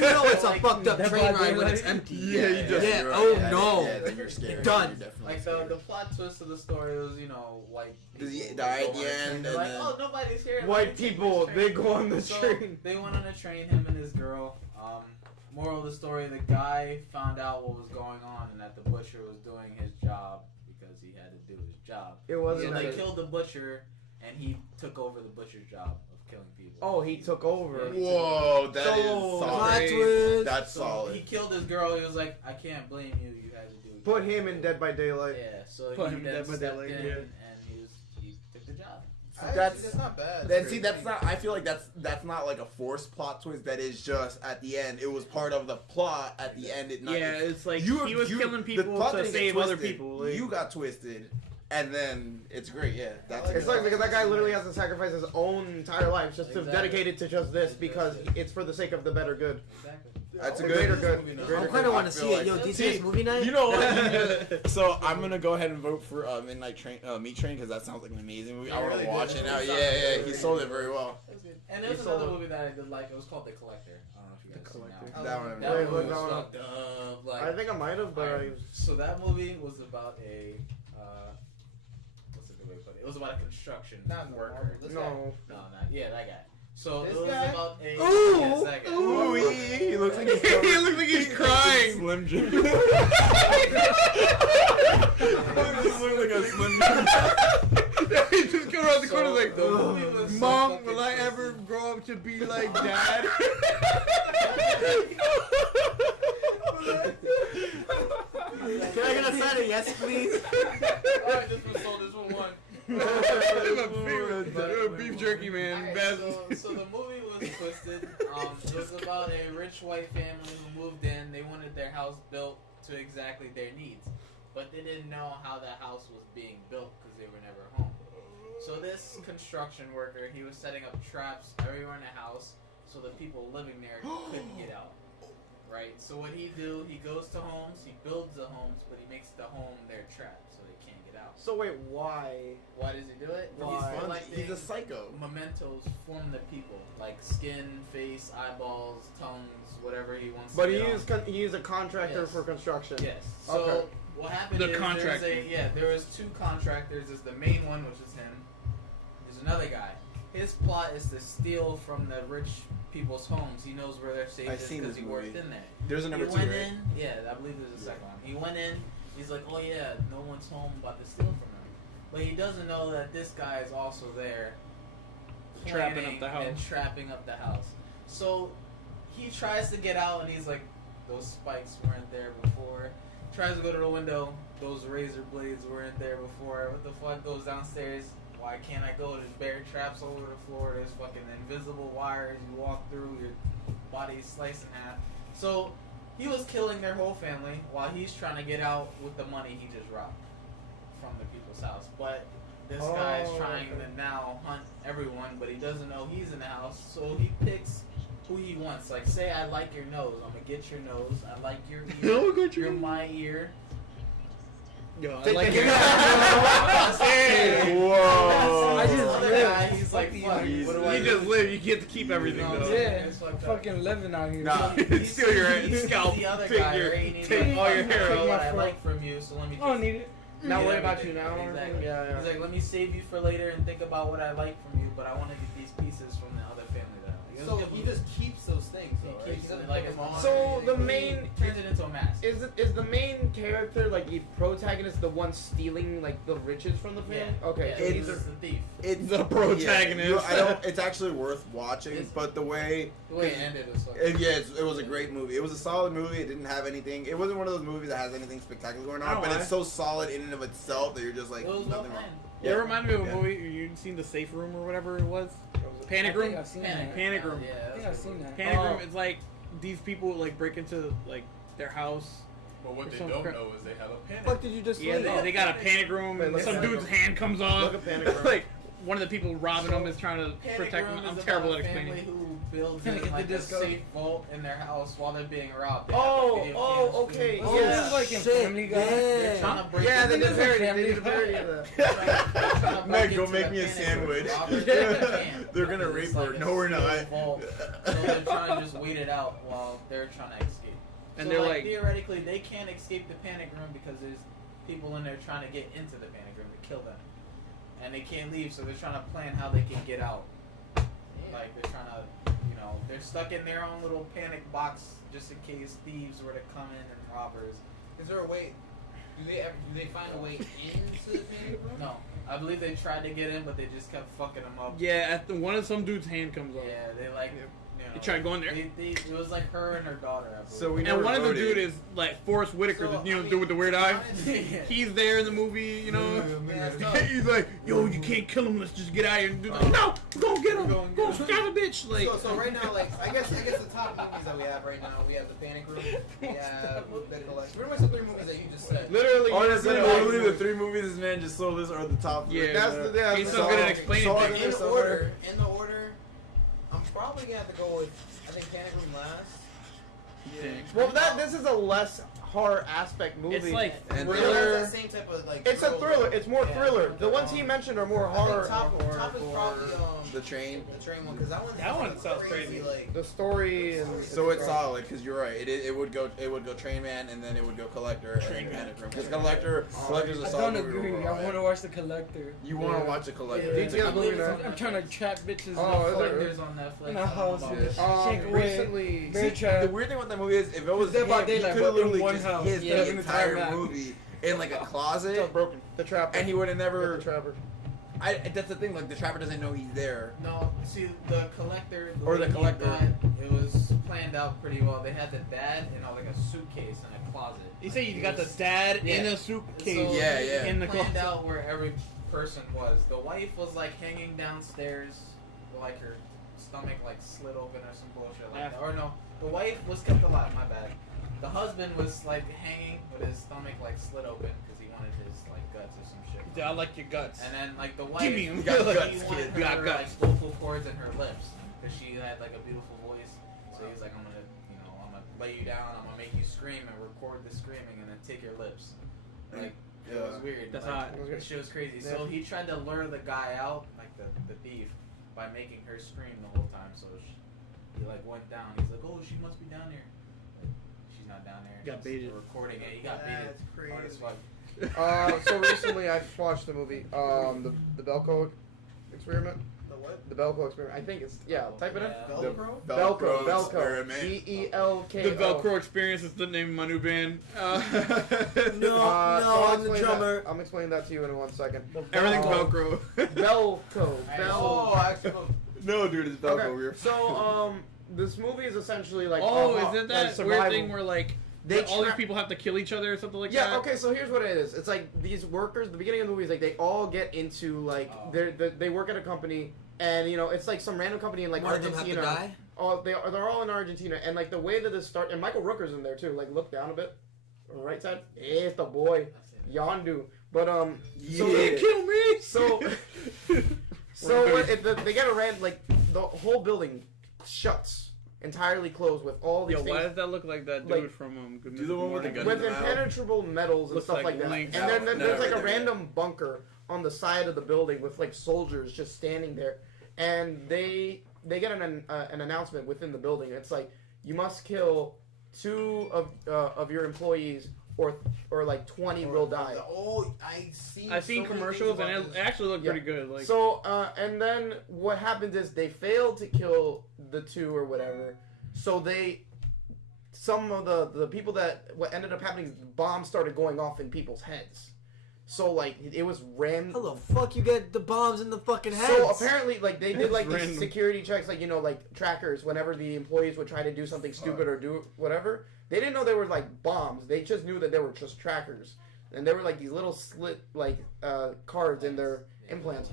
know it's a Like, fucked up that train body, ride when like- it's empty. Yeah, you just. Yeah, you're right. oh, Yeah, no. Yeah, then you're scared. Done. You're definitely Like scared. the plot twist of the story was, white. Does he people die go at the on a train, end, They're and like, then- oh, nobody's here. White Let me take people, this they train. go on the So, train. They went on a train, him and his girl. Moral of the story: the guy found out what was going on, and that the butcher was doing his job because he had to do his job. It wasn't. So that they it- killed the butcher, and he took over the butcher's job of killing people. Oh, he took over. Yeah. Whoa, that is So- solid. Plot twist. That's So solid. he killed his girl. He was like, I can't blame you. You had to do it. Put him in Dead by Daylight. Yeah, so Put he him in then Dead by stepped Daylight, in, yeah. and he took the job. That's not bad. Then see, that's not. I feel like that's not like a forced plot twist. That is just at the end. It was part of the plot. At the end, it not. Yeah, it's like You- he was you- killing the people plot to didn't get save other twisted. people. Like, You got twisted, and then it's great. Yeah, that's It's like because that guy literally has to sacrifice his own entire life just to Exactly. dedicate it to just this because it's for the sake of the better good. Exactly. That's a The good. greater good. I Greater kind of good. want to see it. Yo, DC's movie night. You know what? So I'm gonna go ahead and vote for Midnight Train, Meat Train, because that sounds like an amazing movie. I want to watch it now. Yeah, he sold it very well. That was good. And there was another movie that I did like. It was called The Collector. I don't know if you guys seen that one. That one. That Wait, movie look, was no, no. fucked up. Like, I think I might have, but Alright, so that movie was about a what's a good way to put it? It was about a construction worker. no. Yeah, that guy. So This it was guy? about a Ooh, yes, that guy. Ooh, he looks like he's He looks like he's crying. Slim Jim. He looks like a Slim Jim. He just came around the corner So, like, the movie was so Mom, fucking will I twisted. ever grow up to be like Dad? Can I get a side of yes, please? Alright, this one sold, this one won. Beef jerky, man. Alright, Bad. so the movie was twisted. It was about a rich white family who moved in. They wanted their house built to exactly their needs, but they didn't know how the house was being built because they were never home. So this construction worker, he was setting up traps everywhere in the house so the people living there couldn't get out. Right? So what he do, he goes to homes, he builds the homes, but he makes the home their trap so they can't get out. So wait, why? Why does he do it? Why? He's collecting He's a psycho. mementos from the people, like skin, face, eyeballs, tongues, whatever he wants. But to he get on. is he is a contractor Yes. for construction. Yes. So Okay. what happened The is contractor. there was two contractors. There's the main one, which is him. There's another guy. His plot is to steal from the rich people's homes. He knows where they're safe I've seen because this he worked movie. in there. There's a He number two, went right? in. Yeah, I believe there's a second one. He went in. He's like, oh yeah, no one's home, about to steal from him. But he doesn't know that this guy is also there, Trapping planning up the house. and trapping up the house. So he tries to get out, and he's like, those spikes weren't there before. Tries to go to the window. Those razor blades weren't there before. What the fuck? Goes downstairs. Why can't I go? There's bear traps all over the floor. There's fucking invisible wires. You walk through, your body is sliced in half. So he was killing their whole family while he's trying to get out with the money he just robbed from the people's house. But this guy is trying to now hunt everyone, but he doesn't know he's in the house. So he picks who he wants. Like, say I like your nose. I'm gonna get your nose. I like your ear. You're my ear. Yo, I Take like the it. Whoa. I just Other live. guy, he's like, fuck, what do I You do? just live. You get to keep everything, You know, though. Yeah, It's fucked up. fucking living out here. Nah, steal your scalp, The other take guy, your, right? And he's take like, all your I hair know out. what I out. like from you, so let me I don't just need it. Now get worry about everything. you now. Exactly. Yeah, yeah. He's like, let me save you for later and think about what I like from you, but I want to get these pieces from the other family that I like. It was So a good he movie. just keeps those things. He Though, right? keeps doesn't it like put his them on own. So or the anything. main Turns it into a mask. is the main character like the protagonist the one stealing like the riches from the family? Yeah. Okay, Yeah, so he's these are the thief. It's The protagonist. I don't. It's actually worth watching, It's- but the way. The way it ended was like. It was a great movie. It was a solid movie. It didn't have anything. It wasn't one of those movies that has anything spectacular going on, Oh, but I- it's so solid in and of itself that you're just like It was well nothing wrong. planned. Yeah, it reminded me of a Yeah. movie. You seen The Safe Room or whatever it was? Panic I Room? think I've seen that. Panic Room. Yeah, I think that's I've seen that. Panic Oh. Room, it's like these people like break into like their house. But what There's they some don't crap. know is they have a panic. Fuck did you just Yeah, say? they got a panic room. Wait, look Some at dude's Panic hand comes off. Look at Panic Room. Like one of the people robbing them is trying to Panic protect Room them. is I'm about terrible a at family explaining. who builds Panic in at like the a disco. safe vault in their house while they're being robbed. They have, like, video Oh, cams, okay, film. Oh, yeah. this is like in Shit, Family Guy. They're yeah. trying to break Yeah, they into did the- parody. They Family did a parody of that. they're trying to break Meg, go into make the me a panic room. sandwich. Robbers, they can't. They're gonna It's rape like her. a No, we're steel not. vault. So they're trying to just wait it out while they're trying to escape. And So, they're like, theoretically, they can't escape the panic room because there's people in there trying to get into the panic room to kill them, and they can't leave. So they're trying to plan how they can get out. Like they're trying to, they're stuck in their own little panic box just in case thieves were to come in and robbers. Is there a way? Do they find a way into the panic room? No, I believe they tried to get in, but they just kept fucking them up. yeah, one of some dude's hand comes off. Yeah, they like, You tried going there. It was like her and her daughter. I believe. So we And never one of the voted. dude is like Forrest Whitaker, So, the I mean, dude with the weird eye. honestly, He's there in the movie, you know. Yeah, it's tough. He's like, yo, you can't kill him. Let's just get out of here. And do like, no, go get him. Go stab a bitch. Like, So right now, like I guess the top movies that we have right now, we have The Panic Room, we have The Collection. Pretty much the 3 movies that you just said. Literally, Honestly, literally, literally the 3 movies this man just sold us are the top 3. Yeah. That's the yeah, he's that's so the- good at explaining Saw things. it. In the order, I'm probably gonna have to go with I think Panic Room last. Well, this is a less horror aspect movie. It's like And Thriller. That same type of like. It's a thriller. It's more Yeah. thriller. The ones he mentioned are more horror. Top is probably The Train. the train one because that one sounds crazy. Like The story and So it's solid because you're right. It would go Train Man and then it would go Collector and Panic Room. Because Collector's a I solid don't movie. agree. I overall, want to watch The Collector. You want to watch a Collector? Yeah. It's a Yeah. good believe movie. it's I'm trying to trap bitches Oh, is in the it? There's on Netflix. in the house. Yeah. Shake away. Recently, Very See, trap. the weird thing with that movie is if it was Dead him, by he Daylight, could but have in literally one just house. hid Yeah, the in the entire entire map. movie in like a it's closet, broken. The Trapper. and he would have The never. Trapper. That's the thing. Like the trapper doesn't know he's there. No, see the collector. Or the way he collector. got, it was planned out pretty well. They had the dad in like a suitcase in a closet. You say you got the dad in a suitcase. So Yeah, yeah. In the planned closet. out where every person was. The wife was like hanging downstairs, like her stomach like slit open or some bullshit like that. Or no, the wife was kept alive. My bad. The husband was like hanging with his stomach like slit open because he wanted his like guts or some shit. Yeah, I like your guts. And then like the wife, Give me 'em. You got he guts, wanted kid. her, You got like guts. vocal cords in her lips because she had like a beautiful voice. So he's like, I'm gonna lay you down. I'm gonna make you scream and record the screaming and then take your lips. Like it was weird. That's like, hot. That shit was crazy. So he tried to lure the guy out, like the thief, by making her scream the whole time. So he like went down. He's like, oh, she must be down here. Like, she's not down there. Got She's baited. Recording it. He got baited. That's crazy. Hard as fuck. So recently I watched the movie, the Belko Experiment. the what? The Belko Experiment. I think it's type it in. Yeah. Velcro? Belko. Experiment. Belko. The Velcro Experience is the name of my new band. I'm drummer. explaining that to you in 1 second. Everything's Oh. Velcro. Belko. Oh, actually, No, dude, it's Velcro. Okay. We're So this movie is essentially like Isn't that like weird thing where like They all these trap- people have to kill each other or something like that? Yeah, okay, so here's what it is. It's like these workers, the beginning of the movie is like they all get into like they work at a company and it's like some random company in like One of them have to Argentina. die? Oh, they're all in Argentina and like the way that this start and Michael Rooker's in there too. Like look down a bit. On the right side. It's the boy. Yondu. But so Yeah. Kill me! so they get around like the whole building shuts entirely closed with all these Yo, things. why does that look like that dude Like- from Good Do the one with the Morning? gun With in the mouth. impenetrable metals and Looks stuff like like that. Link. And then No, there's like right a there. random bunker on the side of the building with like soldiers just standing there. And they get an announcement within the building. It's like you must kill 2 of your employees or like 20 will die. Oh, I've seen commercials and it actually looked Yeah. pretty good. Like So and then what happens is they failed to kill the 2 or whatever. So some of the people what ended up happening is bombs started going off in people's heads. So like it was random. How the fuck you get the bombs in the fucking heads? So apparently, like they did like Random. these security checks, like like trackers. Whenever the employees would try to do something stupid or do whatever, they didn't know they were like bombs. They just knew that they were just trackers, and they were like these little slit like cards in their implants.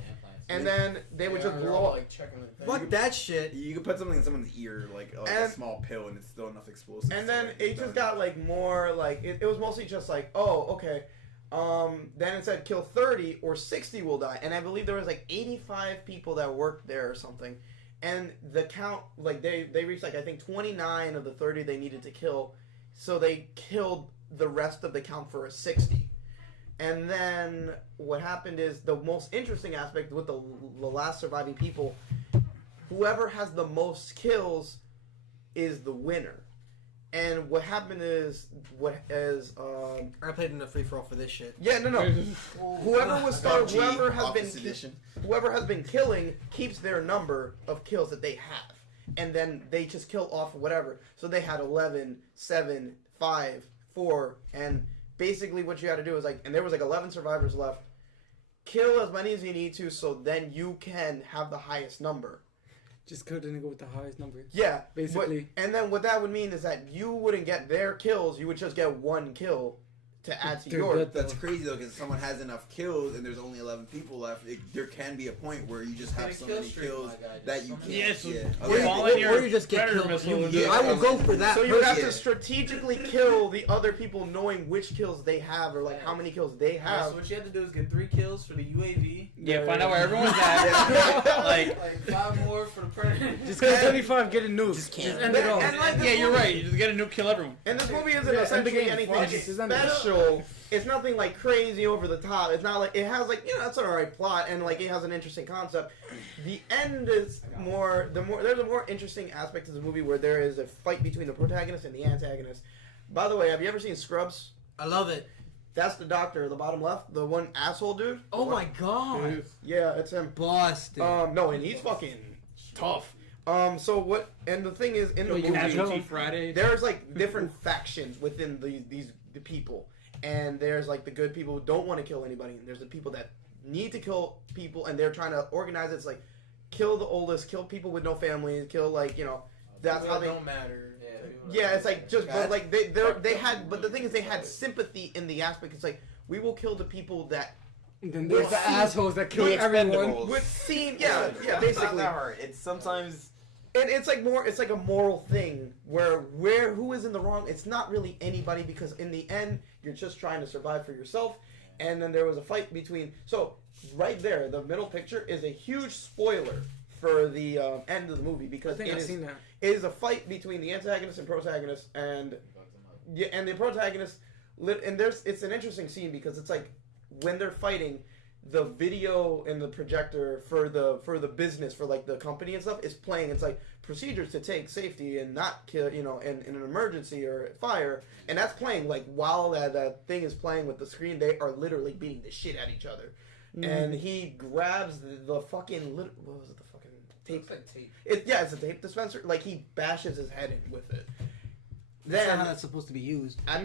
And then they would just blow up. Like checking the thing. Fuck that shit. You could put something in someone's ear, like a And- small pill, and it's still enough explosives. And to, then like, it just got like more like it was mostly just like, oh, okay. Then it said kill 30 or 60 will die, and I believe there was like 85 people that worked there or something, and the count like they reached like I think 29 of the 30 they needed to kill, so they killed the rest of the count for a 60. And then what happened is the most interesting aspect with the last surviving people, whoever has the most kills is the winner. And what happened is I played in a free for all for this shit. yeah, no. Whoever was started, PUBG, whoever has been killing keeps their number of kills that they have, and then they just kill off whatever. So they had 11, 7, 5, 4, and basically what you had to do is like, and there was like 11 survivors left. Kill as many as you need to, so then you can have the highest number. Just kill the nigga with the highest number. Yeah, Basically. and then what that would mean is that you wouldn't get their kills. You would just get one kill to add to They're yours. dead. That's crazy though, because if someone has enough kills and there's only 11 people left, there can be a point where you just have Get a so kill many streak, kills my guy, that just you so can't. many- Yes, Yeah. or Yeah. fall in or your you just get predator killed. missile. Yeah, I will go for that. So you would have Yeah. to strategically kill the other people, knowing which kills they have or like how many kills they Alright, have. so what you have to do is get 3 kills for the UAV. Yeah, find out where everyone's at. Like 5 more for the predator. Just because 75 get a nuke. Just can't. end it all. And like Yeah, this you're movie- right. You just get a nuke, kill everyone. And this movie isn't Yeah, end the essentially game. anything Fuck it, just end it. special. It's nothing like crazy over the top. It's not like it has like it's an alright plot and like it has an interesting concept. The end is there's a more interesting aspect to the movie where there is a fight between the protagonist and the antagonist. By the way, have you ever seen Scrubs? I love it. That's the doctor, the bottom left, the one asshole dude. Oh my god. Yeah, it's him. Busted. No, and he's fucking tough. So what? And the thing is, in the movie, Casualty Friday. there's like different factions within the people, and there's like the good people who don't want to kill anybody, and there's the people that need to kill people, and they're trying to organize it. It's like kill the oldest, kill people with no families, kill that's how they don't matter. Yeah, it's like just but like they had, but the thing is they had sympathy in the aspect. It's like we will kill the people that And then there's the assholes that kill everyone. would seem yeah basically. It's not that hard. It's sometimes. And it's like a moral thing where who is in the wrong? It's not really anybody because in the end you're just trying to survive for yourself. And then there was a fight between. So right there, the middle picture is a huge spoiler for the end of the movie because I think I've seen that. It is a fight between the antagonist and protagonist, and the protagonist. And it's an interesting scene because it's like when they're fighting. The video and the projector for the business for like the company and stuff is playing. It's like procedures to take safety and not kill in an emergency or fire, and that's playing like while that thing is playing with the screen. They are literally beating the shit at each other, and he grabs the fucking what was it, the fucking tape? Looks like tape. It's a tape dispenser. Like he bashes his head in with it. That's Then not how that's supposed to be used. at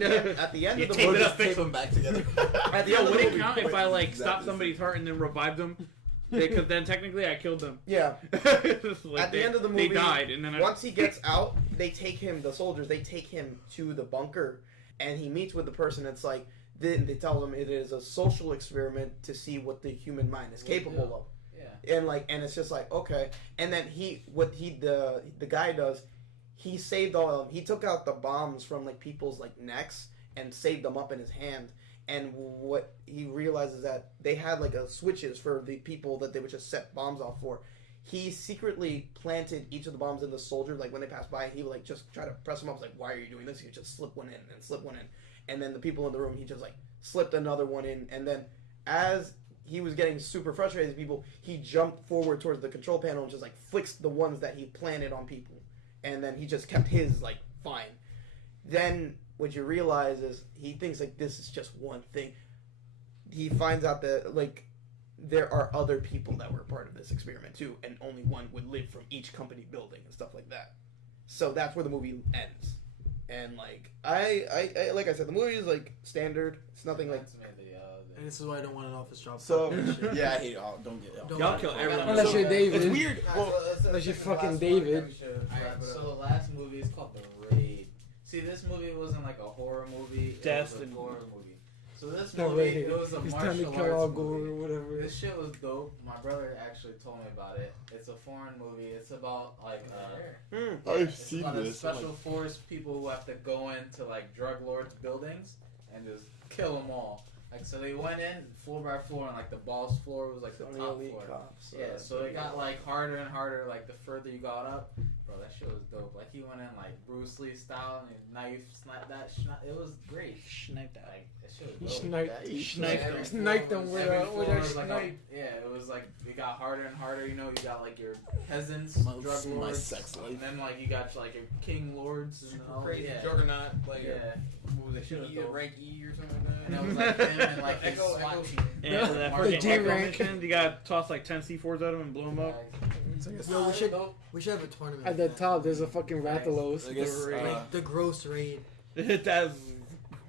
the end You of the tape movie, it up, fix them back together. at the Yo, end of would the it movie, count if I like Exactly. stopped somebody's heart and then revived them? Because then technically I killed them. yeah. Like At the end of the movie, they died, and then once he gets out, they take him. The soldiers they take him to the bunker, and he meets with the person. It's like they tell him it is a social experiment to see what the human mind is capable of. Yeah. And it's just like okay. And then the guy does. He saved all. He took out the bombs from like people's like necks and saved them up in his hand. And what he realizes that they had like switches for the people that they would just set bombs off for. He secretly planted each of the bombs in the soldier. Like when they passed by, he would like just try to press them up. It's like, why are you doing this? He would just slip one in and slip one in. And then the people in the room, he just like slipped another one in. And then as he was getting super frustrated with people, he jumped forward towards the control panel and just like fixed the ones that he planted on people. And then he just kept his like fine. Then what you realize is he thinks like this is just one thing. He finds out that like there are other people that were part of this experiment too, and only one would live from each company building and stuff like that. So that's where the movie ends. And like I like I said, the movie is like standard. It's nothing like. And this is why I don't want an office job. So yeah, I hate it all. Don't get it. Y'all kill everyone. Unless you're David. It's weird. Well, Unless you're fucking David. Alright, so the last movie is called The Raid. See, this movie wasn't like a horror movie. It was a horror movie. So this The movie, Raid. it was a It's time to martial kill all arts gore movie. or whatever. This shit was dope. My brother actually told me about it. It's a foreign movie. It's about like I've it's seen about a this. special force people who have to go into like drug lords' buildings and just kill them all. Like so, they went in floor by floor, and like the boss floor was like the top floor. Yeah, so it got like harder and harder like the further you got up. Bro, that shit was dope. Like he went in like Bruce Lee style and he knife sniped that. It was great. Snipe that. Like that shit He was dope. sniped them with Every a floor was snipe. yeah, it was like it got harder and harder. You know, you got like your peasants, My drug sex lords, life. and then like you got like your king lords and all. Crazy Yeah. juggernaut, like Yeah. what was it? Shit was E, dope. rank E or something like that. And it was like him and like his Echo- SWAT Echo- team. And that Mark- fucking G echo rank. mission, you gotta toss like 10 C4s at him and blow him up. Yo, we should have a tournament. At the top, there's a fucking Rathalos. I guess, Like the gross raid. That's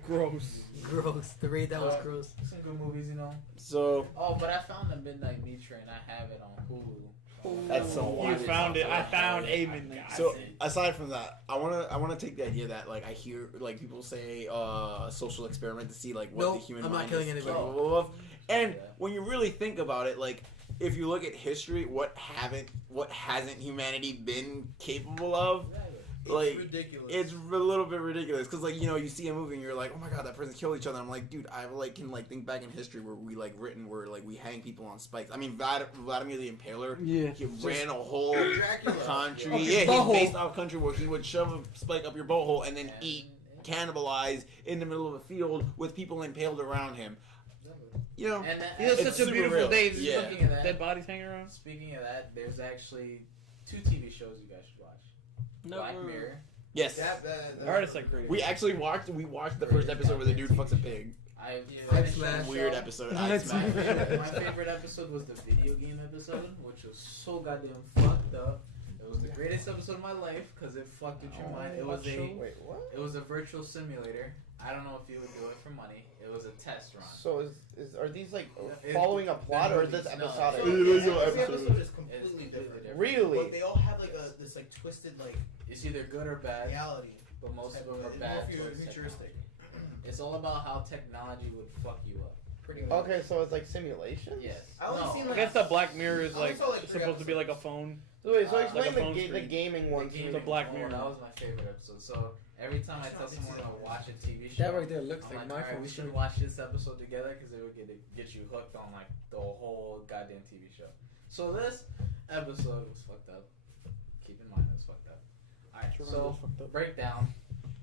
gross. Gross. The raid that was gross. Some good movies, you know. So Oh, but I found the Midnight Meat Train. I have it on Hulu. So That's so You wild. found it. I found a midnight. So aside from that, I wanna take the idea that like I hear like people say social experiment to see like what the human I'm not mind killing is anybody. capable of. And when you really think about it, like if you look at history, what hasn't humanity been capable of? Like ridiculous. It's a little bit ridiculous because like you see a movie and you're like, oh my god, that person killed each other. I'm like, dude, I like can like think back in history where we like we hang people on spikes. I mean, Vladimir the Impaler, he ran a whole country. Okay, He based off country where he would shove a spike up your butthole and then cannibalize in the middle of a field with people impaled around him. And He has it's such a super beautiful real. day. Yeah. Speaking of that, Dead bodies hanging around. Speaking of that, there's actually 2 TV shows you guys should watch. Black Mirror. Yes. Artists like crazy. We actually watched the first episode where the dude fucks a pig. I Finished that Weird show. episode. I smashed. My favorite episode was the video game episode, which was so goddamn fucked up. It was the greatest episode of my life because it fucked with your mind. It was it was a virtual simulator. I don't know if you would do it for money. It was a test run. So are these like following a plot or is this episodic? Every episode is completely different. Really? But they all have like this like twisted like It's either good or bad, reality. but most of them are It's bad. more towards futuristic. technology. It's all about how technology would fuck you up. Pretty much. Okay, so it's like simulation? Yes. I only seen I like guess the Black Mirror is I only like saw, like, 3 supposed to be like a episodes. phone. So wait, so Like explain a phone the screen. gaming one to me. The Black Mirror. That was my favorite episode. So every time I tell someone to watch a TV show, That right there looks I'm like like, my alright, phone we should screen. watch this episode together because it would get you hooked on like the whole goddamn TV show. So this episode was fucked up. Keep in mind it was fucked up. Alright, so breakdown.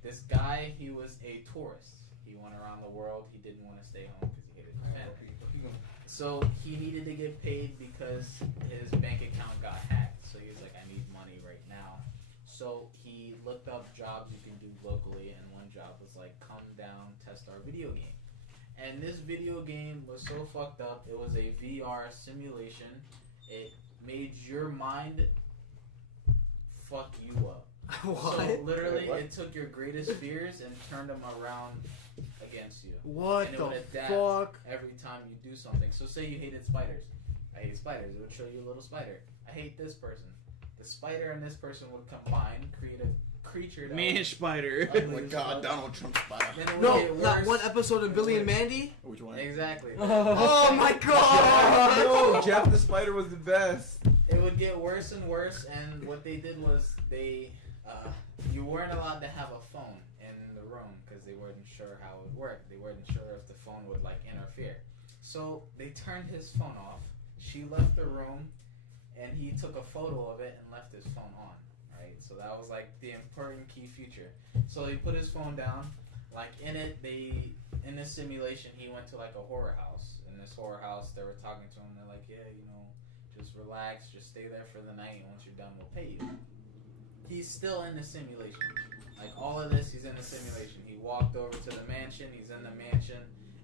This guy, he was a tourist. He went around the world. He didn't want to stay home because he hated his family. So he needed to get paid because his bank account got hacked. So he was like, I need money right now. So he looked up jobs you can do locally, and one job was like, come down, test our video game. And this video game was so fucked up. It was a VR simulation. It made your mind fuck you up. What? So literally, it took your greatest fears and turned them around against you. What And it the would adapt fuck? every time you do something. So say you hated spiders. I hate spiders. It would show you a little spider. I hate this person. The spider and this person would combine, create a creature that Man was spider. Oh my god, Donald Trump spider. Then it would No, get not worse. one episode of Billy and Mandy. Which one? Exactly. Oh my god! No, Jeff the Spider was the best. It would get worse and worse, and what they did was you weren't allowed to have a phone in the room because they weren't sure how it would work. They weren't sure if the phone would like interfere. So they turned his phone off. She left the room, and he took a photo of it and left his phone on. Right. So that was like the important key feature. So they put his phone down. Like in this simulation, he went to like a horror house. In this horror house, they were talking to him. They're like, yeah, just relax, just stay there for the night, and once you're done, we'll pay you. He's still in the simulation. Like all of this, he's in the simulation. He walked over to the mansion, he's in the mansion,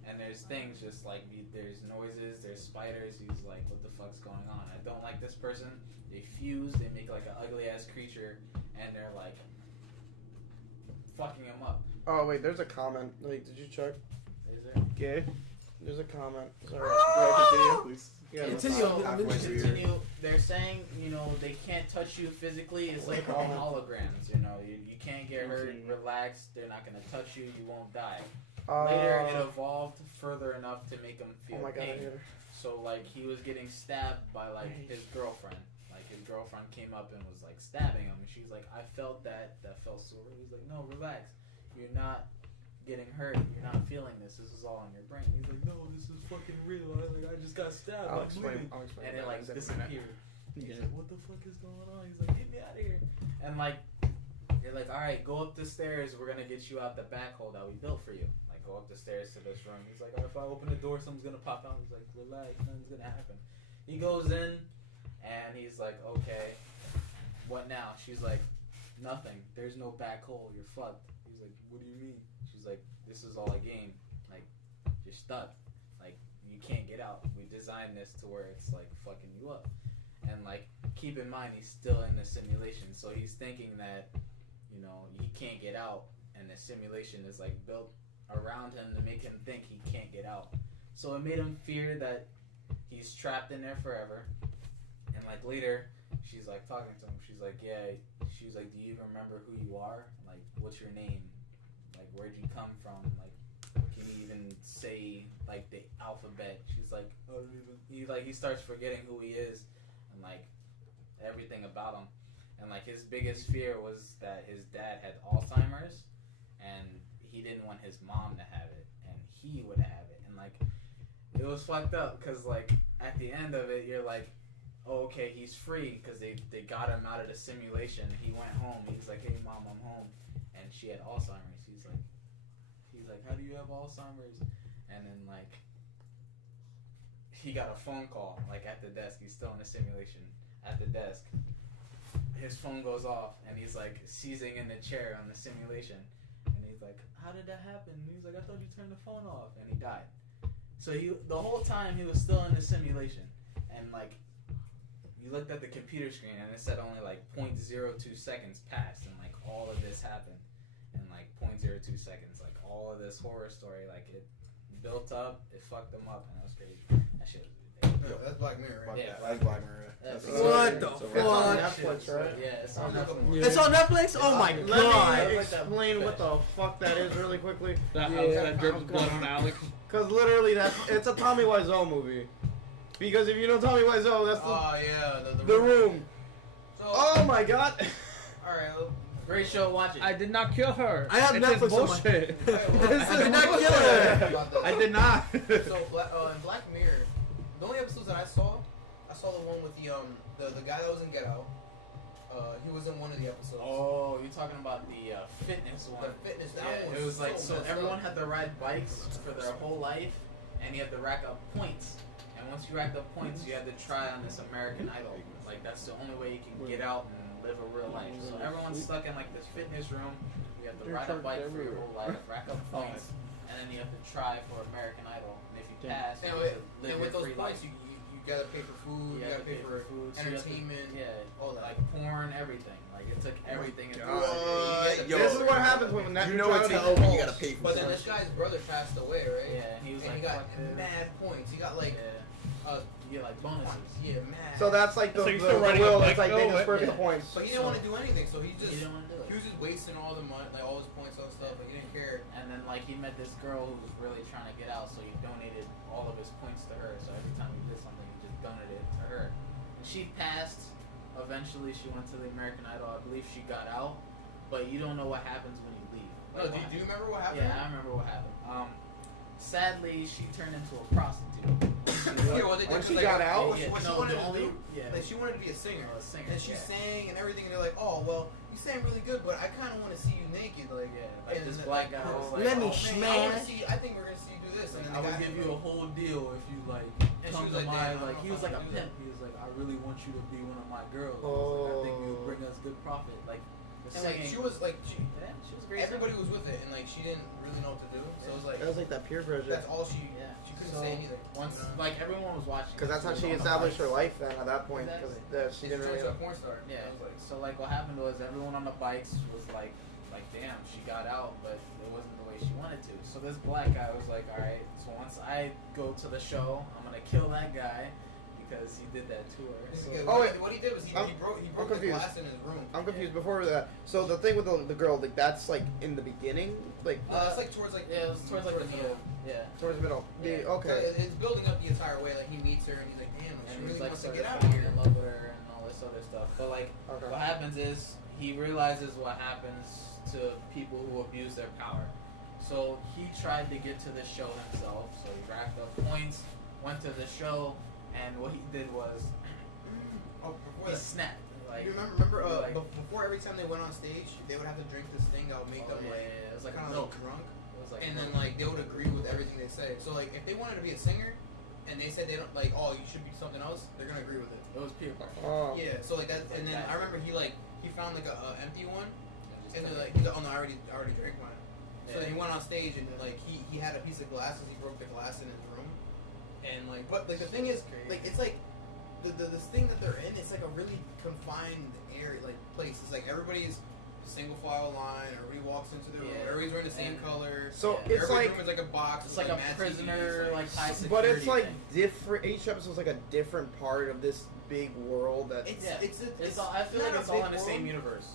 and there's things just like, there's noises, there's spiders. He's like, what the fuck's going on? I don't like this person. They fuse, they make like an ugly ass creature, and they're like, fucking him up. Oh wait, there's a comment. Like, did you check? Is there? Okay. There's a comment. Sorry. Go ahead, continue, please. Yeah, Continue. So, I'm interested. continue. They're saying, they can't touch you physically. It's like all holograms. You can't get hurt. Relax. They're not gonna touch you. You won't die. Later, it evolved further enough to make him feel Oh my god, I pain. hit her. So like he was getting stabbed by like his girlfriend. Like his girlfriend came up and was like stabbing him, and she's like, "I felt that felt sore." He's like, "No, relax. You're not getting hurt. You're not feeling this. This is all in your brain." He's like, "No, this is fucking real. I just got stabbed." I'll like, explain. bleeding." I'll explain. And it like that in a disappeared. minute. He's like, "What the fuck is going on?" He's like, "Get me out of here!" And like, they're like, "All right, go up the stairs. We're gonna get you out the back hole that we built for you. Like, go up the stairs to this room." He's like, "Oh, if I open the door, something's gonna pop out." He's like, "Relax, nothing's gonna happen." He goes in, and he's like, "Okay, what now?" She's like, "Nothing. There's no back hole. You're fucked." He's like, "What do you mean?" She's like, "This is all a game. Like, you're stuck. Like, you can't get out. We designed this to where it's like fucking you up." And like, keep in mind, he's still in the simulation, so he's thinking that, he can't get out, and the simulation is like built around him to make him think he can't get out. So it made him fear that he's trapped in there forever. And like later, she's like talking to him. She's like, yeah. She was like, do you even remember who you are? Like, what's your name? Like, where'd you come from? Like, can you even say like the alphabet? She's like, I don't even. He starts forgetting who he is and like everything about him. And like his biggest fear was that his dad had Alzheimer's, and he didn't want his mom to have it, and he would have it. And like it was fucked up because like at the end of it, you're like, oh, okay, he's free because they got him out of the simulation. He went home. He's like, hey mom, I'm home, and she had Alzheimer's. He's like, how do you have Alzheimer's? And then like he got a phone call like at the desk. He's still in the simulation at the desk. His phone goes off, and he's like seizing in the chair on the simulation, and he's like, how did that happen? And he's like, I thought you turned the phone off, and he died. So the whole time he was still in the simulation, and like you looked at the computer screen and it said only like 0.02 seconds passed, and like all of this happened in like 0.02 seconds. Like all of this horror story, like it built up, it fucked them up, and it was crazy. That shit was ridiculous. That's Black Mirror, right? Yeah, That's Black Mirror. What the fuck? It's on Netflix, right? Yeah, it's on Netflix. It's on Netflix? Oh my god. Let me explain what the fuck that is really quickly. That house that drips blood on Alex. Because literally, it's a Tommy Wiseau movie. Because if you know Tommy Wiseau, that's the room. So, oh my god. Alright, well, Great show, watch it. I did not kill her. I have it's Netflix bullshit. I did not kill her. I did not. So in Black Mirror, the only episodes that I saw the one with the guy that was in Get Out. He was in one of the episodes. Oh, you're talking about the fitness one. The fitness, that yeah, one it was like so messed everyone up. had to ride bikes for their whole life, and you had to rack up points. And once you racked up points, you had to try on this American Idol. Like that's the only way you can get out and live a real life. So everyone's stuck in like this fitness room. You have to ride a bike for your whole life, rack up points, and then you have to try for American Idol. And if you pass, you have to live and with your those free points, life. you gotta pay for food, you gotta pay for food, entertainment, all that, like porn, everything. Like it took everything. Into This is what happens when you know it's hell when you gotta pay for. But then this guy's brother passed away, right? Yeah, and he was and like, he got mad points. He got like like bonuses. Yeah, mad. So that's like the So you're still riding will. a It's like bike? they Oh, disperse yeah. the points. But he didn't want to do anything, so he didn't want to do it. was just wasting all the money, like all his points on stuff. Like he didn't care. And then like he met this girl who was really trying to get out, so he donated all of his points to her. So every time he did something, he just donated it to her. And she passed. Eventually, she went to the American Idol. I believe she got out, but you don't know what happens when you leave. No, do you remember what happened? Yeah, I remember what happened. Sadly, she turned into a prostitute. When she got out? What she wanted to do? Like she wanted to be a singer. And she sang and everything, and they're like, oh, well, you sang really good, but I kind of want to see you naked. Like, like this black guy was like, let me smash. I think we're going to see you do this. And then I would give you a whole deal if you, like, come to my, like, he was like a pimp. He was like, I really want you to be one of my girls. Like, I think you would bring us good profit. Like, and like she was like she was great. Everybody was with it, and like she didn't really know what to do. So it was like that was like that peer pressure. That's all she couldn't say anything. Once like everyone was watching, because that's how she established her life then at that point. Because she didn't really. A porn star. Yeah. So like what happened was everyone on the bikes was like damn, she got out, but it wasn't the way she wanted to. So this black guy was like, all right, so once I go to the show, I'm gonna kill that guy. Because he did that to her. So what he did was he broke the glass in his room. I'm confused. Before that, so the thing with the girl, like that's like in the beginning, like it's like towards like it was towards like the middle. Yeah, towards the middle. Yeah. Okay. So it's building up the entire way. Like he meets her and he's like, damn, she really like, wants to get out of here. In love with her and all this other stuff. But like, what happens is he realizes what happens to people who abuse their power. So he tried to get to the show himself. So he racked up points, went to the show. And what he did was, he snapped. Like, you remember before every time they went on stage, they would have to drink this thing that would make them it was like kind of milk. like drunk. It was like and milk. then like they would agree with everything they say. So like if they wanted to be a singer, and they said they don't like, oh, you should be something else, they're gonna agree with it. It was peer pressure. Yeah. So like that, and then I remember he found like a empty one, and they're like, he's like, oh no, I already drank mine. So then he went on stage and like he had a piece of glass, and he broke the glass in his room. And like, but like the thing is, like it's like this thing that they're in. It's like a really confined area, like place. It's like everybody's single file line. Everybody walks into the room. Yeah. Everybody's wearing the same color. So Yeah. it's Everybody's like, room is like a box. It's with, like a mad prisoner, TVs, like high security but it's like thing. different. Each episode's like a different part of this big world. That It's all, I feel like not it's a all big in the same world. universe.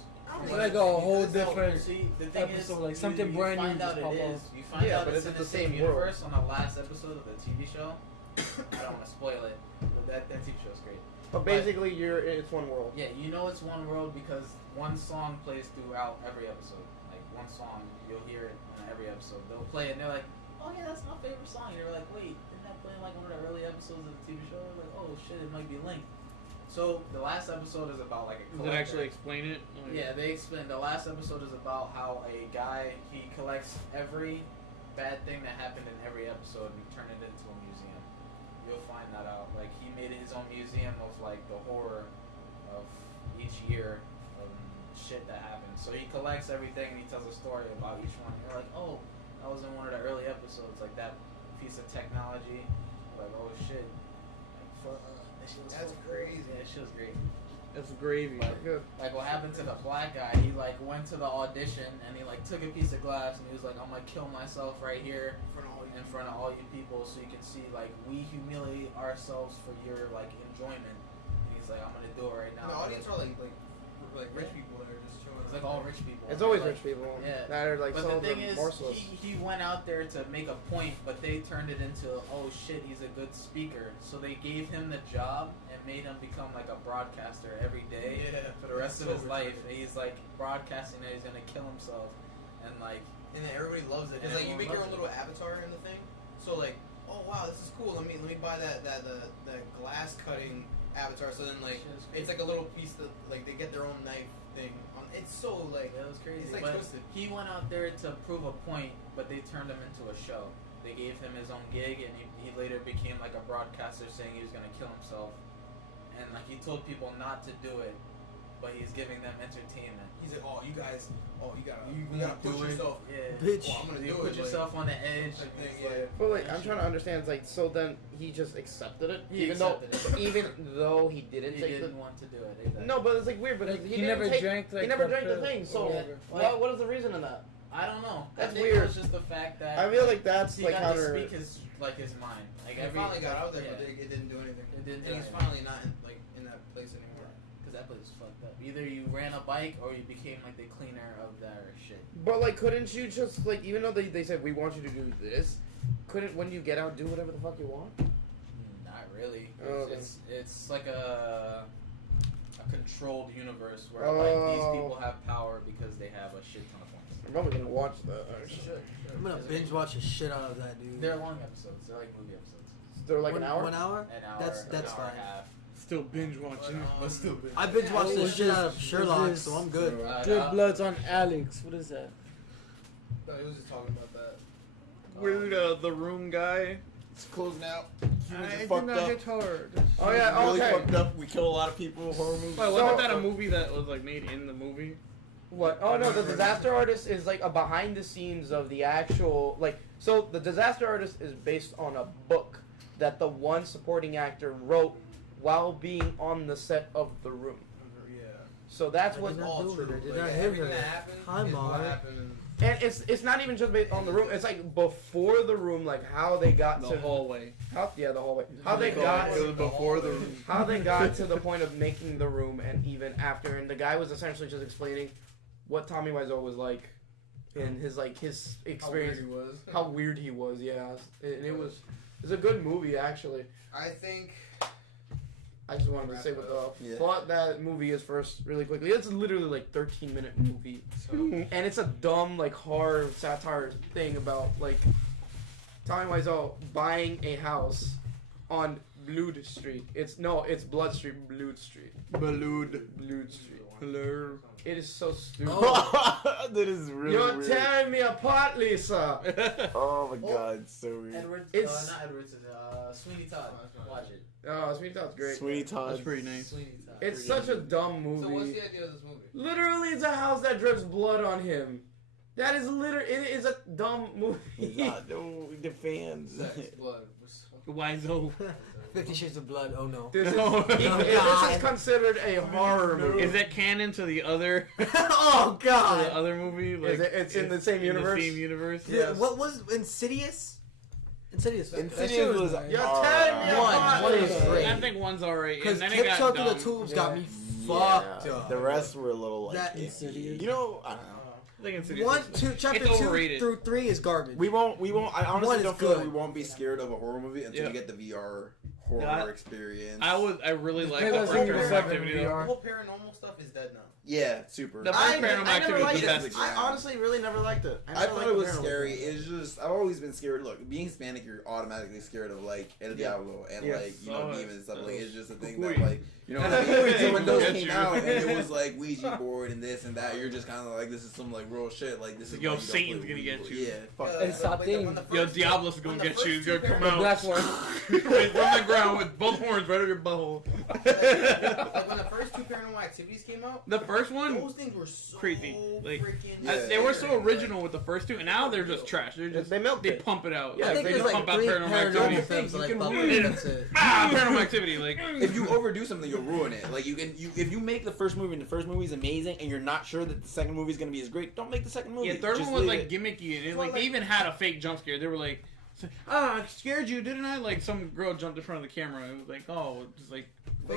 It's like a whole different See, the thing is, episode, like something you brand new find out just it pop is. up. You find Yeah, out but it's it's in the the same same world. universe on the last episode of the TV show. I don't want to spoil it, but that TV show's great. But basically, it's one world. Yeah, you know it's one world because one song plays throughout every episode. Like one song, you'll hear it on every episode. They'll play it and they're like, "Oh yeah, that's my favorite song." And you're like, "Wait, isn't that playing like one of the early episodes of the TV show?" They're like, "Oh shit, it might be linked." So the last episode is about like a Does it collector. actually explain it? Yeah, they explain. The last episode is about how a guy, he collects every bad thing that happened in every episode and he turned it into a museum. You'll find that out. Like he made his own museum of like the horror of each year of shit that happened. So he collects everything and he tells a story about each one. You're like, oh, that was in one of the early episodes. Like that piece of technology. Like, oh shit. Like, fuck. That shit was That's so crazy. Yeah, that shit was great. It's gravy. Like what happened to the black guy, he like went to the audition and he like took a piece of glass and he was like, I'm gonna kill myself right here in front of all you people so you can see like we humiliate ourselves for your like enjoyment. And he's like, I'm gonna do it right now. The audience are like rich people that are just chilling. It's like all rich people. It's always Like, rich people. Yeah. That are like but some the of thing them is, merciless. he went out there to make a point, but they turned it into, oh shit, he's a good speaker. So they gave him the job and made him become like a broadcaster every day for the rest of his life. And he's like broadcasting that he's gonna kill himself, and like. And then everybody loves it. It's like you make your own little avatar in the thing. So like, oh wow, this is cool. Let me buy that glass cutting avatar. So then like it's like a little piece that like they get their own knife thing. It's so like That was crazy. It's like but twisted. he went out there to prove a point, but they turned him into a show. They gave him his own gig, and he later became like a broadcaster, saying he was gonna kill himself. And like he told people not to do it, but he's giving them entertainment. He's like, oh you guys, you gotta do push it. yourself. Yeah. Bitch. Oh, I'm gonna You do put it. yourself on the edge. Type and thing, it's yeah. like, But like, I'm trying to understand. It's like, so then he just accepted it, He even though he didn't he take didn't want to do it. Exactly. No, but it's like weird. But Like, he he didn't never take, drank, like, he never the drank the pill thing. or So whatever. what is the reason in that? I don't know. That's I think weird. It was just the fact that I feel like that's he like got counter. to speak his mind. Like He every finally got out there, yeah. but it didn't do anything. It didn't do And he's anything. finally not in that place anymore. Because that place was fucked up. Either you ran a bike or you became like the cleaner of that shit. But like, couldn't you just like, even though they said we want you to do this, couldn't when you get out do whatever the fuck you want? Not really. Oh, It's like a controlled universe where like these people have power because they have a shit ton of points. I'm probably gonna watch that. Actually. I'm gonna binge watch the shit out of that, dude. They're long episodes. They're like movie episodes. They're like an hour. 1 hour? An hour. That's an hour fine. and a half. Still binge watching. But still binge. I binge watched the What's shit this? out of Sherlock, What's so this? I'm good. Drip Bloods on Alex. What is that? No, he was just talking about that. We're the room guy. It's closing out. Humans I are did fucked not up. hit hard. Oh yeah. Really Okay. fucked up. We kill a lot of people. Horror movies. Wait, wasn't that a movie that was like made in the movie? What? Oh no, the disaster artist is like a behind the scenes of the actual like. So the disaster artist is based on a book that the one supporting actor wrote while being on the set of The Room. Yeah. So that's I what. did not all do true. it. I did Like, not hit everything her. that happened Hi, is what Mom. happened. And it's not even just based on The Room. It's like before The Room, like how they got The to hallway. the hallway. How they got It was before the room. how they got to the point of making The Room, and even after. And the guy was essentially just explaining what Tommy Wiseau was like, and his experience, how weird he was. Yeah, and it's a good movie actually. I think. I just wanted to say what the Yeah. plot that movie is first, really quickly. It's literally like 13-minute movie, and it's a dumb like horror satire thing about like Tommy Wiseau buying a house on Blood Street. It's Blood Street, Blood Street, Blood Street. Hello. It is so stupid. That is really You're weird. tearing me apart, Lisa. Oh my god, it's so weird. Edward, It's- not Edwards, Sweeney Todd. Watch it. Oh, Sweetie Todd's great. Sweetie Todd. That's pretty nice. Sweeney Todd. It's such a dumb movie. So what's the idea of this movie? Literally, it's a house that drips blood on him. That is literally, it is a dumb movie. No, the fans. Sex, blood. Wiseau. 50 Shades of Blood. Oh no. This is, No. this is considered a horror movie. Is that canon to the other? Oh To god. the other movie? Like, Is it, it's in the same universe? The same universe. Yes. What was Insidious? Insidious. Insidious was You're telling me One is great. I think one's alright. Because And then it got Tiptoe Through the dumb. Tubes got me Yeah. fucked up. The rest were a little like That- iffy. You know, I don't know. I think Insidious One, is- two, chapter it's 2 overrated. through 3 is garbage. We won't. I honestly One is don't feel like good. we won't be scared of a horror movie until Yeah. we get the VR horror Yeah, experience. I really like Play the that first Resident Paranormal Evil Activity. The though. VR. whole paranormal stuff is dead now. Yeah, super. The first Paranormal I never Activity liked was the it. best. I honestly really never liked it. I never thought liked it was the paranormal scary. movie. It's just I've always been scared. Look, being Hispanic, you're automatically scared of like El Diablo and Yes. like demons and stuff. Like it's just a thing Cucuy. that like you know what I mean. So when those Get came you. out and it was like Ouija board and this and that, you're just kind of like this is some like real shit. Like this is Yo, why you don't Satan's play gonna Ouija get board. you. Yeah, fuck. It's Satan. when the Yo, first- Diablo's when gonna the get first you. He's two gonna come The out black one. right from the ground with both horns right over your butthole. Like when the first two Paranormal Activities came out, The first one, those things were so crazy. Like, freaking. Yeah. they were so scary. original with the first two, and now they're just trash. They're just They milked they it. pump it out. Yeah, I think they there's just like pump out 3 Paranormal paranormal Activity. films You like can Bubble. win. That's it. Paranormal Activity. Like, If you overdo something, you'll ruin it. Like if you make the first movie and the first movie is amazing, and you're not sure that the second movie is gonna be as great, don't make the second movie. yeah, third Just one was leave like it. gimmicky, and it, Well, like they like- even had a fake jump scare. They were like, I scared you, didn't I? Like some girl jumped in front of the camera. It was like, oh, just like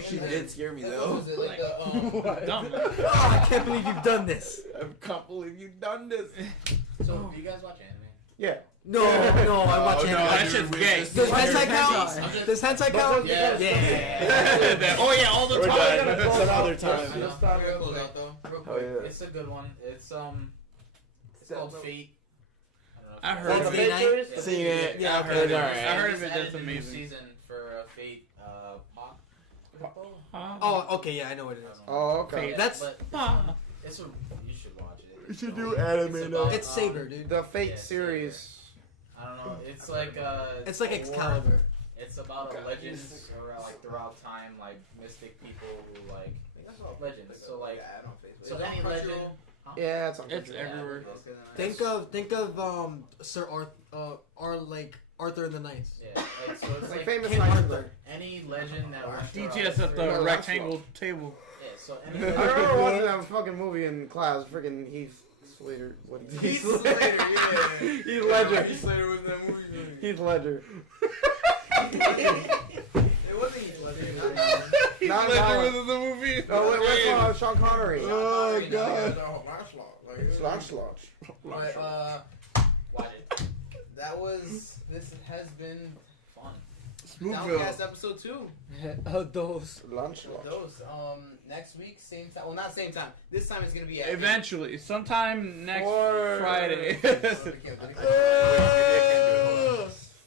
She did scare me What though. was it, like the, dumb. Oh, I can't believe you've done this. I can't believe you've done this. So, do you guys watch anime? Yeah. No, no, I watch Oh, it. no, that dude, shit's we gay. just- Does hentai Hentai. count? Does hentai count? Yeah. Yeah. Oh yeah, all the We're time. done. Some other time. I know. I gotta close out though. Real Oh quick. yeah. It's a good one. It's called Fate. I don't know heard if of you it. guys- Fate It's- Seen it. Yeah, I It's heard of it. alright. I heard Just of it. added That's a new amazing. season for Fate. Pop. Oh, okay, yeah, I know what it is. Oh, okay. Fate. That's But it's a you should watch it. You should do anime It's now. about, it's Saber, dude. The Fate Yeah, series. I don't know. It's like It's like a war. Excalibur. It's about a legends around, like throughout time, like mystic people who like legends. So like so any legend. Huh? Yeah, it's on It's Crunchyroll. everywhere. Think of Sir Arthur and the Knights. Yeah, like, so it's Like like famous King knights. Arthur. any legend that went DTS throughout at history. the No, rectangle table. Yeah, so any I legend. remember watching that fucking movie in class. Freaking Heath Slater. What? Heath Slater, yeah. Heath Ledger. Heath Slater was in that movie. Heath Ledger. It wasn't Heath Ledger. Not Ledger that was one. in the movie. Oh, wait, Sean Connery. Oh Sorry, god. Slotch. But Watch it. this has been fun. Smoothville. Downcast episode 2. Those. Those next week, same time. Well, not same time. This time it's gonna be at Eventually, sometime next Or- Friday.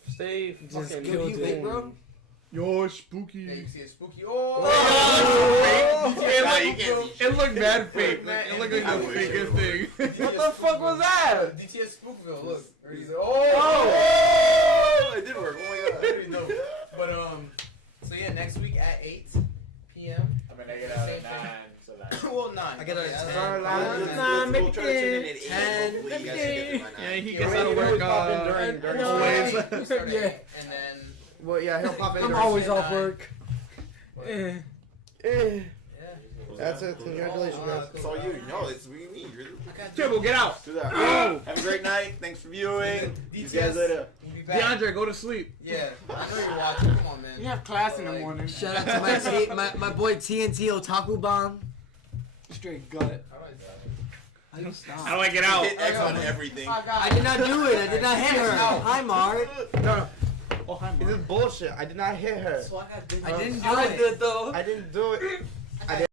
Stay Just fucking kill you vape, bro? Yo, Yeah, spooky. you can see a spooky. It looked mad fake. Like, it looked like the fakest thing. What the fuck was that? DTS Spookville. Look. It did work. Oh my god. Pretty dope. But so yeah, next week at 8 p.m. I mean, I get out at 9, so that. Well, 9. I get out at Okay, 10. We'll try to tune in at 8. 10, Hopefully you guys can get there by 9. Yeah, he Yeah, gets right, out of you work. always pop in during always. We start at Yeah. 8, and then Well, yeah, he'll pop in. I'm during- always say off nine. work. Eh. Eh. yeah. That's it. Congratulations, guys. It's all you. No, it's me. You're Tibble, get out. do that. Oh. Have a great night. Thanks for viewing. See you DTS, guys later. We'll be back. DeAndre, go to sleep. Yeah, I know you're watching. Come on, man. You have class in the Like, morning. Shout out to my boy TNT Otaku Bomb. Straight gut. How do I stop? How do I get out? Hit X on everything. I did not do it. I did not hit her. Hi, Mark. No, Oh, hi, this is bullshit. I did not hit her. So I got I didn't do it. I didn't do it.